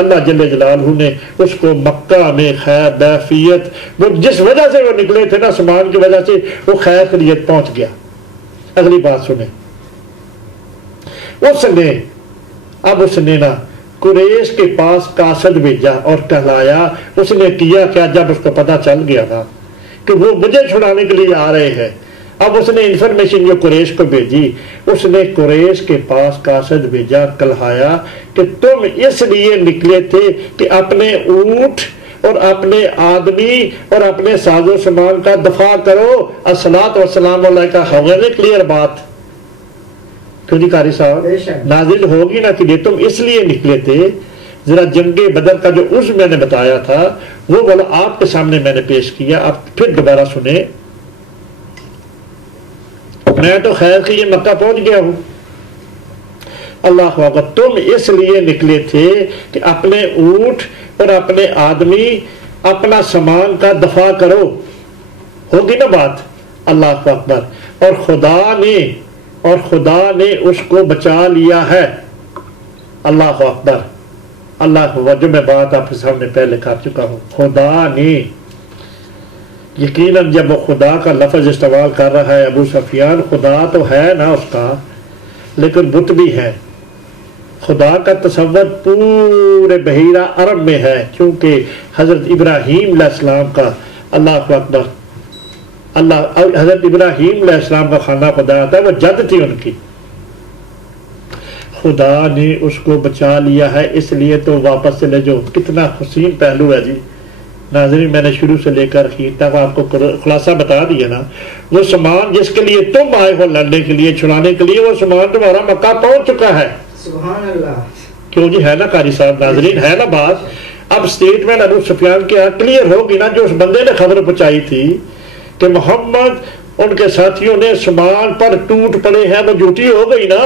اللہ جل جلالہ نے اس کو مکہ میں خیر بیفیت, وہ جس وجہ سے وہ نکلے تھے نا, سامان کی وجہ سے, وہ خیر خیریت پہنچ گیا. اگلی بات سنیں, اس نے نا قریش کے پاس قاصد بھیجا اور کہلایا. اس نے کیا کیا, جب اس کو پتہ چل گیا نا کہ وہ مجھے چھڑانے کے لیے آ رہے ہیں, اب اس نے انفارمیشن جو قریش کو بھیجی، اس نے قریش کے پاس قاصد بھیجا کلہایا کہ تم اس لیے نکلے تھے کہ اپنے اونٹ اور اپنے آدمی اور اپنے ساز و سامان کا دفاع کرو، الصلاۃ والسلام علیکہ، ہوگا کلیئر بات؟ کیوں جی قاری صاحب؟ نازل ہوگی نا کہ یہ تم اس لیے نکلے تھے۔ ذرا جنگ بدر کا جو عرض میں نے بتایا تھا وہ والا آپ کے سامنے میں نے پیش کیا، آپ پھر دوبارہ سنیں۔ میں تو خیر کہ یہ مکہ پہنچ گیا ہوں، اللہ اکبر، تم اس لیے نکلے تھے کہ اپنے اونٹ اور اپنے آدمی اپنا سامان کا دفاع کرو، ہوگی نا بات؟ اللہ اکبر، اور خدا نے اس کو بچا لیا ہے، اللہ اکبر، اللہ اکبر، جو میں بات آپ کے سامنے پہلے کر چکا ہوں، خدا نے، یقیناً جب وہ خدا کا لفظ استعمال کر رہا ہے ابو سفیان، خدا تو ہے نا اس کا، لیکن بت بھی ہے۔ خدا کا تصور پورے بحیرہ عرب میں ہے، چونکہ حضرت ابراہیم علیہ السلام کا، اللہ اکبر، حضرت ابراہیم علیہ السلام کا خانہ خدا تھا، وہ جد تھی ان کی۔ خدا نے اس کو بچا لیا ہے، اس لیے تو واپس سے لے جو، کتنا حسین پہلو ہے جی ناظرین۔ میں نے شروع سے لے کر اخیر تک آپ کو خلاصہ بتا دیا نا، وہ سامان جس کے لیے تم آئے ہو لڑنے کے لیے، چھڑانے کے لیے، وہ سامان تمہارا مکہ پہنچ چکا ہے، سبحان اللہ۔ کیوں جی، ہے نا قاری صاحب؟ ناظرین ہے نا بات؟ اب سٹیٹمنٹ ابو سفیان کے یہاں کلیئر ہوگی نا، جو اس بندے نے خبر پہنچائی تھی کہ محمد ان کے ساتھیوں نے سامان پر ٹوٹ پڑے ہیں، وہ جھوٹی ہو گئی نا۔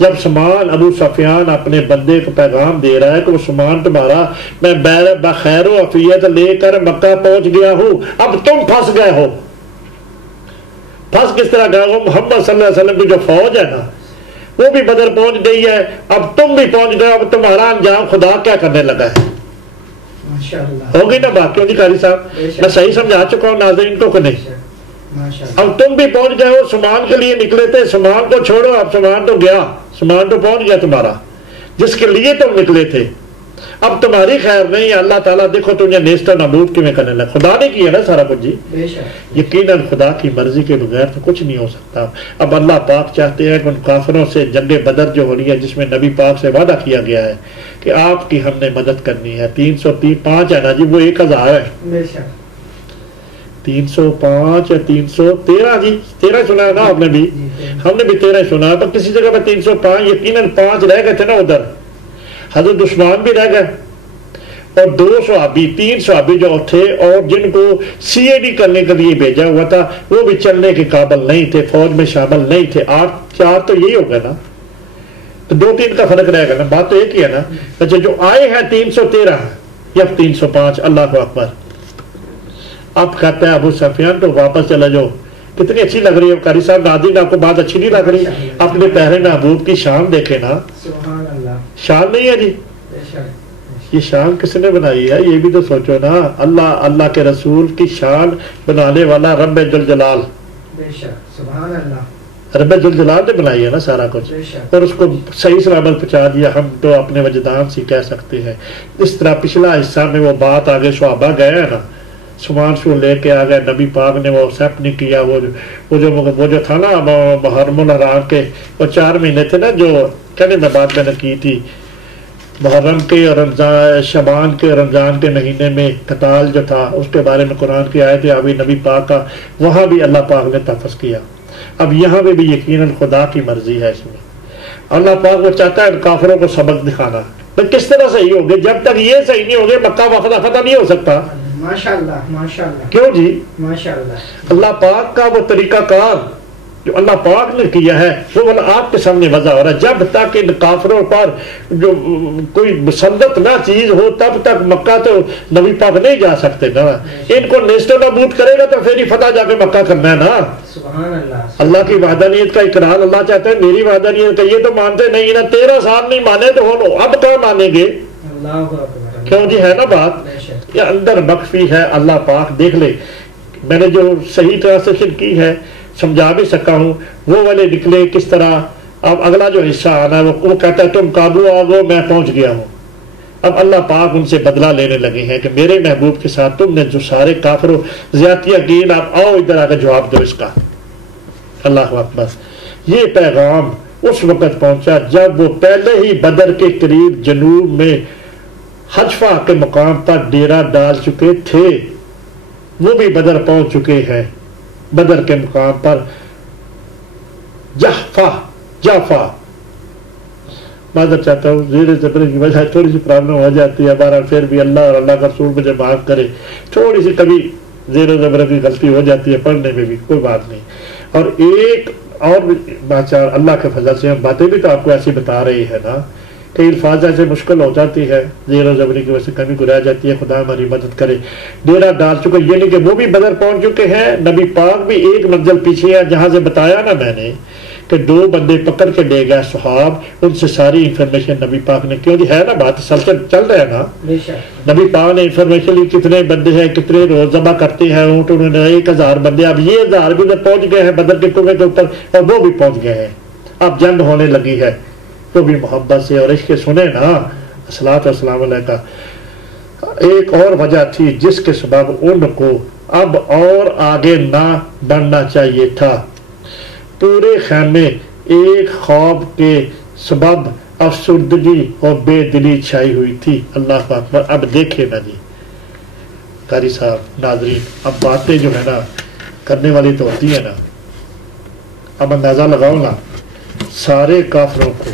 جب سامان ابو سفیان اپنے بندے کو پیغام دے رہا ہے کہ وہ سامان تمہارا میں بخیر و عافیت لے کر مکہ پہنچ گیا ہوں، اب تم پھنس گئے ہو۔ پھنس کس طرح گئے ہو؟ محمد صلی اللہ علیہ وسلم کی جو فوج ہے نا وہ بھی بدر پہنچ گئی ہے، اب تم بھی پہنچ گئے، اب تمہارا انجام خدا کیا کرنے لگا ہے؟ ہوگی نا بات؟ کیوں جی قاری صاحب؟ میں صحیح سمجھا چکا ہوں ناظرین کو کہ نہیں؟ اب تم بھی پہنچ گئے ہو، سامان کے لیے نکلے تھے، سامان کو چھوڑو، اب سامان تو گیا، سامان تو پہنچ گیا تمہارا جس کے لیے تم نکلے تھے، اب تمہاری خیر نہیں ہے۔ اللہ تعالیٰ دیکھو تمہیں نیست و نابود کیوں کرنے لگا، خدا نے کیا نا سارا کچھ جی، یقیناً خدا کی مرضی کے بغیر تو کچھ نہیں ہو سکتا۔ اب اللہ پاک چاہتے ہیں کہ ان کافروں سے جنگ بدر جو ہو رہی ہے، جس میں نبی پاک سے وعدہ کیا گیا ہے کہ آپ کی ہم نے مدد کرنی ہے، 305 ہے نا جی، وہ 1000 ہے، 305 یا 313 جی، 13 سنا ہے نا آپ نے بھی، ہم نے بھی 13 سنا ہے، پر کسی جگہ میں 305، یقیناً 5 رہ گئے تھے نا ادھر، حضرت عثمان بھی رہ گئے اور 2 صحابی، 3 صحابی جو تھے اور جن کو سی اے ڈی کرنے کے لیے بھیجا ہوا تھا، وہ بھی چلنے کے قابل نہیں تھے، فوج میں شامل نہیں تھے۔ 8 4 تو یہی ہو گئے نا، تو 2 3 کا فرق رہ گا نا، بات تو ایک ہی ہے نا۔ اچھا جو آئے ہیں 313 یا 305، اللہ اکبر۔ اب کہتا ہے ابو سفیان تو واپس چلا جاؤ، کتنی اچھی لگ رہی ہے قاری صاحب، ناظرین آپ کو بات اچھی نہیں لگ رہی؟ اپنے پیارے محبوب کی شان دیکھیں نا، شان نہیں ہے جی، یہ شان کس نے بنائی ہے یہ بھی تو سوچو نا۔ اللہ کے رسول کی شان بنانے والا رب ذوالجلال، رب ذوالجلال نے بنائی ہے نا سارا کچھ، اور اس کو صحیح سلامت پہنچا دیا، ہم تو اپنے وجدان سے کہہ سکتے ہیں۔ اس طرح پچھلا حصہ میں وہ بات آگے صحابہ گئے ہیں نا، سامان کو لے کے آ گئے، نبی پاک نے وہ ایکسیپٹ نہیں کیا، وہ جو تھا نا محرم الحرام کے وہ 4 مہینے تھے نا، جو کہنے میں بات میں نے کی تھی، محرم کے اور شعبان کے رمضان کے مہینے میں قتال جو تھا، اس کے بارے میں قرآن کی آیت ابھی نبی پاک کا وہاں بھی اللہ پاک نے تحفظ کیا۔ اب یہاں پہ بھی یقیناً خدا کی مرضی ہے، اس میں اللہ پاک وہ چاہتا ہے کافروں کو سبق دکھانا، کس طرح صحیح ہوگے؟ جب تک یہ صحیح نہیں ہوگے مکہ فتح نہیں ہو سکتا۔ ماشاءاللہ ماشاءاللہ، کیوں جی؟ ماشاءاللہ، اللہ پاک کا وہ طریقہ کار جو اللہ پاک نے کیا ہے وہ آپ کے سامنے وضع ہو رہا ہے۔ جب تک ان کافروں پر جو کوئی مسلط نہ چیز ہو تب تک مکہ تو نبی پاک نہیں جا سکتے نا، ان کو نیست و نابود کرے گا تو پھر ہی فتح جا کے مکہ کرنا ہے نا۔ سبحان اللہ، اللہ کی وحدانیت کا اقرار، اللہ چاہتے ہیں میری وحدانیت کا، یہ تو مانتے نہیں نا، 13 سال نہیں مانے تو اب کیا مانیں گے؟ کیوں جی، ہے نا بات؟ یہ اندر مخفی ہے، اللہ پاک دیکھ لے۔ میں نے جو صحیح ٹرانسلیشن کی ہے سمجھا بھی سکا ہوں، وہ والے نکلے کس طرح۔ اب اگلا جو حصہ آنا ہے وہ کہتا ہے تم قابو آگو میں پہنچ گیا ہوں۔ اب اللہ پاک ان سے بدلہ لینے لگے ہیں کہ میرے محبوب کے ساتھ تم نے جو سارے کافروں زیادتیاں کی، آپ آؤ ادھر آ کے جواب دو اس کا۔ اللہ اکبر. یہ پیغام اس وقت پہنچا جب وہ پہلے ہی بدر کے قریب جنوب میں حجفہ کے مقام پر ڈیرا ڈال چکے تھے. وہ بھی بدر پہنچ چکے ہیں. بدر کے مقام پر جعفہ معذرت چاہتا ہوں، زیر زبر کی وجہ تھوڑی سی پرابلم ہو جاتی ہے. بہرحال پھر بھی اللہ اور اللہ کا رسول مجھے معاف کرے، تھوڑی سی کبھی زیر زبر کی غلطی ہو جاتی ہے پڑھنے میں بھی، کوئی بات نہیں. اور ایک اور بادشاہ اللہ کے فضل سے ہم باتیں بھی تو آپ کو ایسی بتا رہی ہے نا، کئی الفاظ ایسے مشکل ہو جاتی ہے، زیر و زبری کی وجہ سے کمی کو رہ جاتی ہے. خدا ہماری مدد کرے. ڈیرا ڈال چکے، یہ نہیں کہ وہ بھی بدر پہنچ چکے ہیں، نبی پاک بھی ایک منزل پیچھے ہے. جہاں سے بتایا نا میں نے کہ 2 بندے پکڑ کے لے گئے صحاب، ان سے ساری انفارمیشن نبی پاک نے، کیوں جی ہے نا بات چل رہا ہے نا. نبی پاک نے انفارمیشن لی کتنے بندے ہیں، کتنے روز ذبح کرتے ہیں اونٹ. انہوں نے 1000 بندے، اب یہ 1000 بھی پہنچ گئے ہیں بدر کے کنویں کے اوپر، اور وہ بھی پہنچ گئے ہیں. اب جنگ ہونے لگی ہے. وہ بھی محبت سے اور عشق سنے نا الصلوۃ والسلام علیہ کا. ایک اور وجہ تھی جس کے سبب ان کو اب اور آگے نہ بڑھنا چاہیے تھا. پورے خیمے ایک خواب کے سبب افسردگی اور بے دلی چھائی ہوئی تھی. اللہ اکبر. اب دیکھیں نا جی قاری صاحب، ناظرین، اب باتیں جو ہے نا کرنے والی تو ہوتی ہے نا. اب اندازہ لگاؤ نا، سارے کافروں کو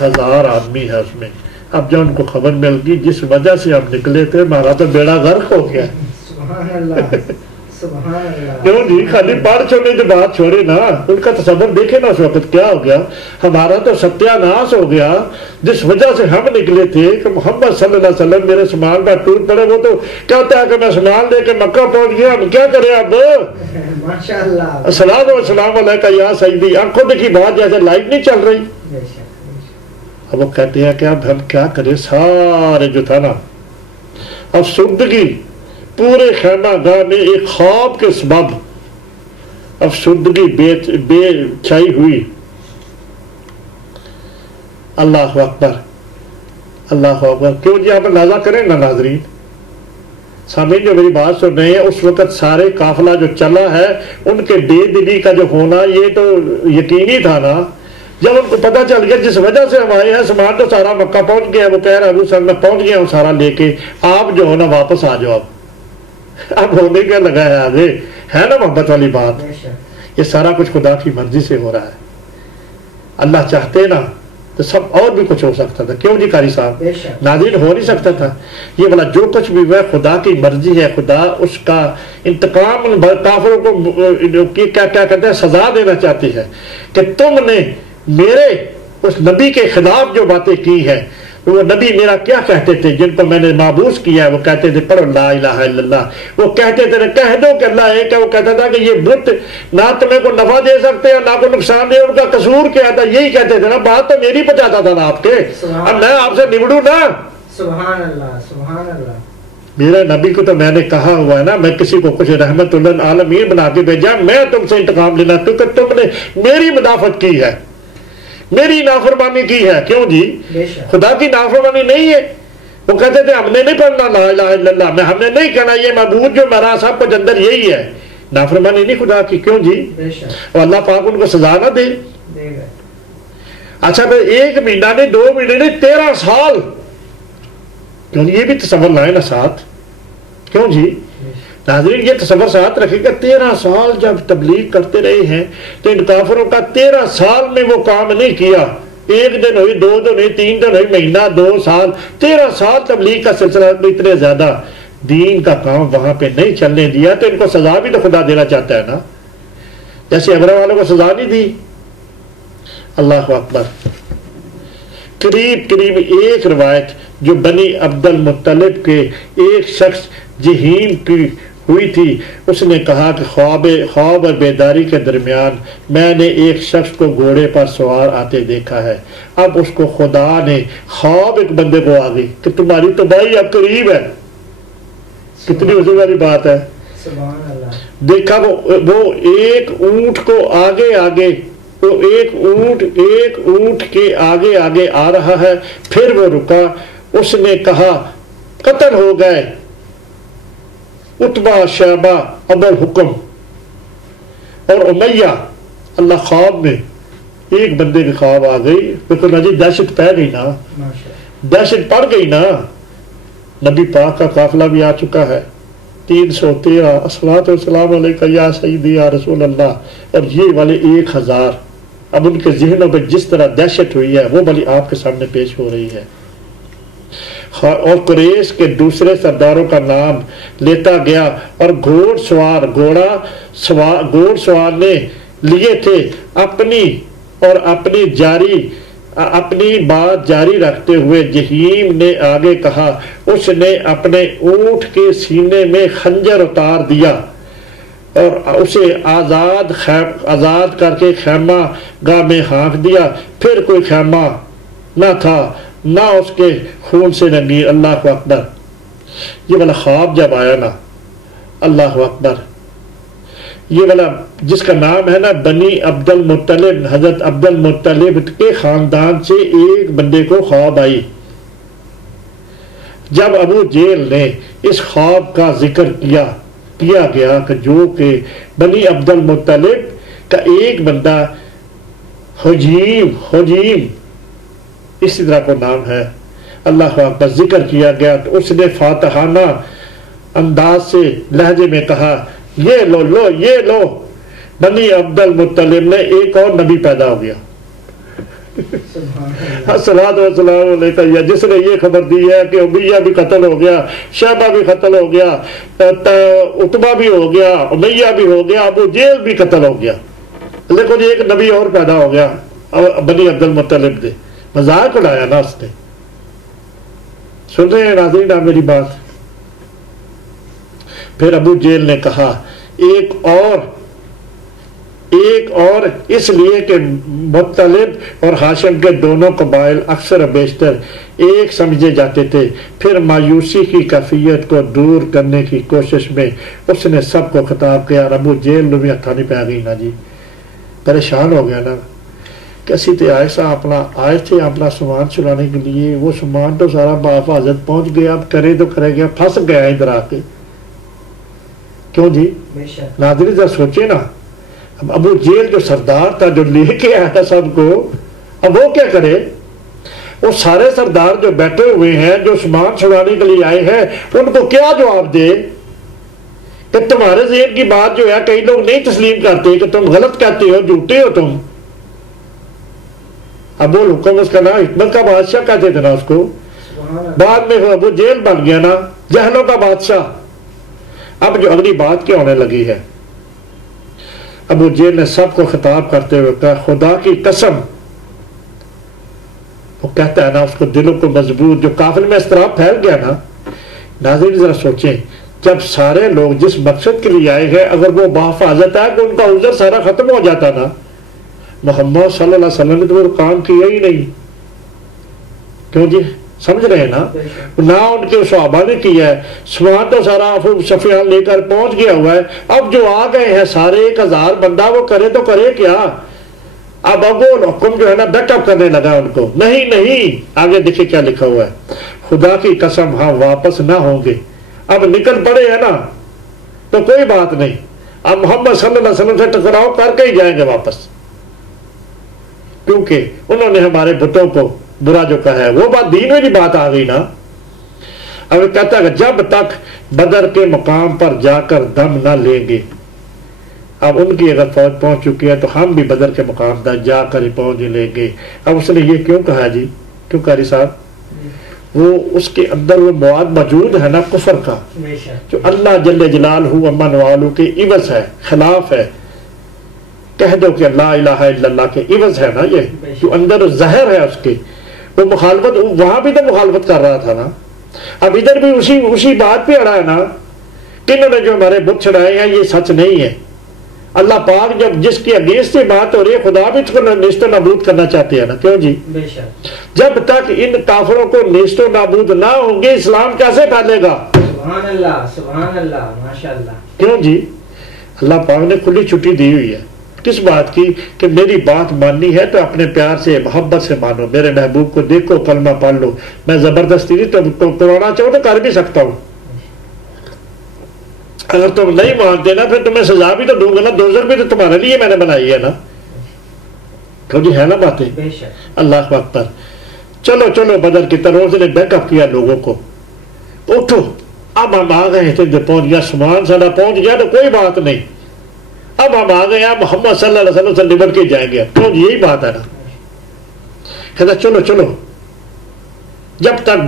1000 آدمی ہے اس میں. اب جب ان کو خبر مل گئی جس وجہ سے ہم نکلے تھے، ہمارا تو بیڑا غرق ہو گیا. سبحان اللہ سبحان اللہ. کیوں جی خالی پڑھ چھوڑنے کی بات چھوڑے نا، ان کا تصور دیکھے نا اس وقت کیا ہو گیا. ہمارا تو ستیہ ناش ہو گیا جس وجہ سے ہم نکلے تھے کہ محمد صلی اللہ علیہ وسلم میرے سامان کا ٹور پڑے. وہ تو کہتا ہے کہ میں سامان لے کے مکہ پہنچ گیا، ہم کیا کریں اب. ماشاءاللہ. السلام والسلام علیکہ یا سیدی. آنکھوں کی بات جیسے لائٹ نہیں چل رہی. اب وہ کہتے ہیں کہ اب ہم کیا کریں. سارے جو تھا نا افسردگی پورے خیمہ گاہ میں ایک خواب کے سبب افسردگی بے چھائی ہوئی. اللہ اکبر اللہ اکبر. کیوں جی آپ اندازہ کریں نا ناظرین، سامعین جو میری بات سن رہے ہیں، اس وقت سارے قافلہ جو چلا ہے ان کے بے دلی کا جو ہونا یہ تو یقینی تھا نا. جب ان کو پتہ چل گیا جس وجہ سے ہم آئے ہیں، سامان تو سارا مکہ پہنچ گیا. وہ کہہ رہا ابو صاحب میں پہنچ گیا ہوں سارا لے کے، آپ جو ہو نا واپس آ جاؤ. اب ہونے کیا لگا ہے آگے، ہے نا محبت والی بات. یہ سارا کچھ خدا کی مرضی سے ہو رہا ہے. اللہ چاہتے نا تو سب اور بھی کچھ ہو سکتا تھا. کیوں جی قاری صاحب، ناظرین ہو نہیں سکتا تھا. یہ والا جو کچھ بھی ہوا خدا کی مرضی ہے. خدا اس کا انتقام کافروں کو کیا کہتے ہیں سزا دینا چاہتی ہے کہ تم نے میرے اس نبی کے خلاف جو باتیں کی ہے. وہ نبی میرا کیا کہتے تھے جن کو میں نے معبوس کیا ہے؟ وہ کہتے تھے پڑھو لا الہ الا اللہ. وہ کہتے تھے کہہ دو کہ اللہ ایک ہے. وہ کہتا تھا کہ یہ بت نہ تمہیں کو نفع دے سکتے ہیں نہ کو نقصان دے. ان کا قصور کیا تھا؟ یہی کہتے تھے نا. بات تو میری پہنچاتا تھا نا آپ کے. اب میں آپ سے نمڑوں نا. سبحان اللہ سبحان اللہ. میرے نبی کو تو میں نے کہا ہوا ہے نا، میں کسی کو کچھ رحمت للعالمین بنا کے بھیجا. میں تم سے انتقام لینا کیونکہ تم نے میری مدافعت کی ہے، میری نافرمانی کی ہے. کیوں جی خدا کی نافرمانی نہیں ہے. وہ کہتے تھے ہم نے نہیں پڑھنا لا الہ الا اللہ، میں ہم نے نہیں کہنا یہ معبود جو میرا سب کچھ اندر یہی ہے. نافرمانی نہیں خدا کی. کیوں جی؟ اور اللہ پاک ان کو سزا نہ دے. اچھا پھر 1 مہینہ نہیں 2 مہینے نہیں 13 سال. کیوں یہ بھی تصور لائے نا ساتھ. کیوں جی ناظرین یہ تصور ساتھ رکھے گا. 13 سال جب تبلیغ کرتے رہے ہیں تو ان کافروں کا 13 سال میں وہ کام نہیں کیا. 1 دن ہوئی 2 دن ہوئی 3 دن ہوئی مہینہ 2 سال 13 سال تبلیغ کا سلسلہ اتنے زیادہ دین کا کام وہاں پہ نہیں چلنے دیا. تو ان کو سزا بھی تو خدا دینا چاہتا ہے نا، جیسے ابرا والوں کو سزا نہیں دی. اللہ اکبر. قریب ایک روایت جو بنی عبد المطلب کے ایک شخص جہین کی ہوئی تھی، اس نے کہا کہ خواب اور بیداری کے درمیان میں نے ایک شخص کو گھوڑے پر سوار آتے دیکھا ہے. اب اس کو خدا نے خواب ایک بندے کو آ گئی کہ تمہاری تباہی اب قریب ہے. کتنی عظیم والی بات ہے. دیکھا وہ ایک اونٹ کو آگے وہ ایک اونٹ کے آگے آ رہا ہے. پھر وہ رکا. اس نے کہا قتل ہو گئے عتبہ شیبہ ابو الحکم اور امیہ اللہ خواب میں ایک بندے کی خواب آ گئی، دیکھو نا جی دہشت پہ گئی نا، دہشت پڑ گئی نا. نبی پاک کا قافلہ بھی آ چکا ہے 313 الصلوۃ والسلام علیکہ یا سیدی یا رسول اللہ، اور یہ والے 1000. اب ان کے ذہنوں پہ جس طرح دہشت ہوئی ہے وہ بلی آپ کے سامنے پیش ہو رہی ہے. اور قریش کے دوسرے سرداروں کا نام لیتا گیا، اور گھوڑ سوار نے لیے تھے اپنی بات جاری رکھتے ہوئے. جہیم نے آگے کہا، اس نے اپنے اونٹ کے سینے میں خنجر اتار دیا اور اسے آزاد کر کے خیمہ گاہ میں ہانک دیا. پھر کوئی خیمہ نہ تھا، نہ اس کے خون سے رنگین. اللہ اکبر. یہ والا خواب جب آیا نا، اللہ اکبر، یہ والا جس کا نام ہے نا بنی عبد المطلب، حضرت عبد المطلب کے خاندان سے ایک بندے کو خواب آئی. جب ابو جہل نے اس خواب کا ذکر کیا گیا کہ جو کہ بنی عبد المطلب کا ایک بندہ حجیم اسی طرح کو نام ہے، اللہ اکبر، ذکر کیا گیا تو اس نے فاتحانہ انداز سے لہجے میں کہا، یہ لو بنی عبد المطلب نے ایک اور نبی پیدا ہو گیا. الصلوۃ والسلام علیہ، جس نے یہ خبر دی ہے کہ امیہ بھی قتل ہو گیا، شیبہ بھی قتل ہو گیا، عتبہ بھی ہو گیا، امیہ بھی ہو گیا، ابو جہل بھی قتل ہو گیا، لیکن ایک نبی اور پیدا ہو گیا بنی عبد المطلب نے. مذاق اڑایا نا اس نے. سن رہے ہیں ناظرین آپ میری بات؟ پھر ابو جہل نے کہا ایک اور اس لیے کہ مطلب اور ہاشم کے دونوں قبائل اکثر و بیشتر ایک سمجھے جاتے تھے. پھر مایوسی کی کیفیت کو دور کرنے کی کوشش میں اس نے سب کو خطاب کیا. ابو جہل بھی ہتھانی پہ آ گئی نا جی، پریشان ہو گیا نا کہ اسی تے آئے تھے اپنا سامان چلانے کے لیے، وہ سامان تو سارا بحفاظت پہنچ گیا، اب کرے تو کرے گیا، پھنس گیا ادھر آ کے. کیوں جی ناظرین ذرا سوچے نا، اب ابو جہل جو سردار تھا جو لے کے آیا تھا سب کو، اب وہ کیا کرے؟ وہ سارے سردار جو بیٹھے ہوئے ہیں جو سامان چھڑانے کے لیے آئے ہیں ان کو کیا جواب دے کہ تمہارے ذہن کی بات جو ہے کئی لوگ نہیں تسلیم کرتے کہ تم غلط کہتے ہو، جھوٹے ہو تم. ابو الحکم اس کا نام حکمت کا بادشاہ کہتے تھے نا اس کو، بعد میں ابو جہل بن گیا نا جہلوں کا بادشاہ. اب جو اگلی بات کیا ہونے لگی ہے، ابو جہل نے سب کو خطاب کرتے ہوئے کہا، خدا کی قسم، وہ کہتا ہے نا اس کو دلوں کو مضبوط، جو کافر میں اضطراب پھیل گیا نا. ناظرین ذرا سوچیں، جب سارے لوگ جس مقصد کے لیے آئے ہیں اگر وہ بحفاظت ہے کہ ان کا عذر سارا ختم ہو جاتا نا، محمد صلی اللہ علیہ وسلم نے تو وہ کام کیا ہی نہیں. کیوں جی سمجھ رہے ہیں نا؟ نہ ان کے صحابہ نے کیا ہے، سامان تو سارا سفیان لے کر پہنچ گیا ہوا ہے. اب جو آ گئے ہیں سارے 1000 بندہ، وہ کرے تو کرے کیا؟ اب ابو الحکم جو ہے نا بیک اپ کرنے لگا ان کو، نہیں آگے دیکھیں کیا لکھا ہوا ہے، خدا کی قسم ہاں واپس نہ ہوں گے. اب نکل پڑے ہیں نا تو کوئی بات نہیں، اب محمد صلی اللہ علیہ وسلم سے ٹکراؤ کر کے ہی جائیں گے واپس، کیونکہ انہوں نے ہمارے بتوں کو برا جو کہا ہے. وہ بات دین میں بھی بات آ گئی نا. اب کہتا ہے کہ جب تک بدر کے مقام پر جا کر دم نہ لیں گے، اب ان کی اگر فوج پہنچ چکی ہے تو ہم بھی بدر کے مقام پر جا کر ہی پہنچ لیں گے. اب اس نے یہ کیوں کہا جی؟ کیوں قاری صاحب؟ وہ اس کے اندر وہ مواد موجود ہے نا کفر کا، جو اللہ جل جلالہ امن والو کے عوض ہے، خلاف ہے. کہہ دو کہ لا الہ الا اللہ کے عوض ہے نا، یہ جو اندر زہر ہے اس کے، وہ مخالفت، وہاں بھی تو مخالفت کر رہا تھا نا. اب ادھر بھی اسی بات پہ اڑا ہے نا کہ انہوں نے جو ہمارے بت چھڑائے ہیں یہ سچ نہیں ہے. اللہ پاک جب جس کی اگینسٹ سے بات ہو رہی ہے خدا بھی اس کو نیست و نابود کرنا چاہتے ہیں نا. کیوں جی؟ جب تک ان کافروں کو نیست و نابود نہ ہوں گے اسلام کیسے پھیلے گا؟ سبحان اللہ، سبحان اللہ، ماشاءاللہ. کیوں جی؟ اللہ پاک نے کھلی چھٹی دی ہوئی ہے کس بات کی؟ کہ میری بات ماننی ہے تو اپنے پیار سے محبت سے مانو، میرے محبوب کو دیکھو، کلمہ پڑھ لو. میں زبردستی نہیں تو کرانا چاہوں تو کر بھی سکتا ہوں. اگر تم نہیں مانتے نا پھر تمہیں سزا بھی تو دوں گا نا، دوزخ بھی تو تمہارے لیے میں نے بنائی ہے نا. تو جی ہے نا باتیں. بے شک. اللہ اکبر. چلو چلو بدر کی طرف نے بیک اپ کیا لوگوں کو. اٹھو اب ہم آ گئے تھے, پہنچ گیا سامان سارا پہنچ گیا تو کوئی بات نہیں, اب ہم آ گئے محمد صلی اللہ علیہ وسلم سے نمٹ کے جائیں گے. تو یہی بات ہے نا. کہتا چلو چلو جب تک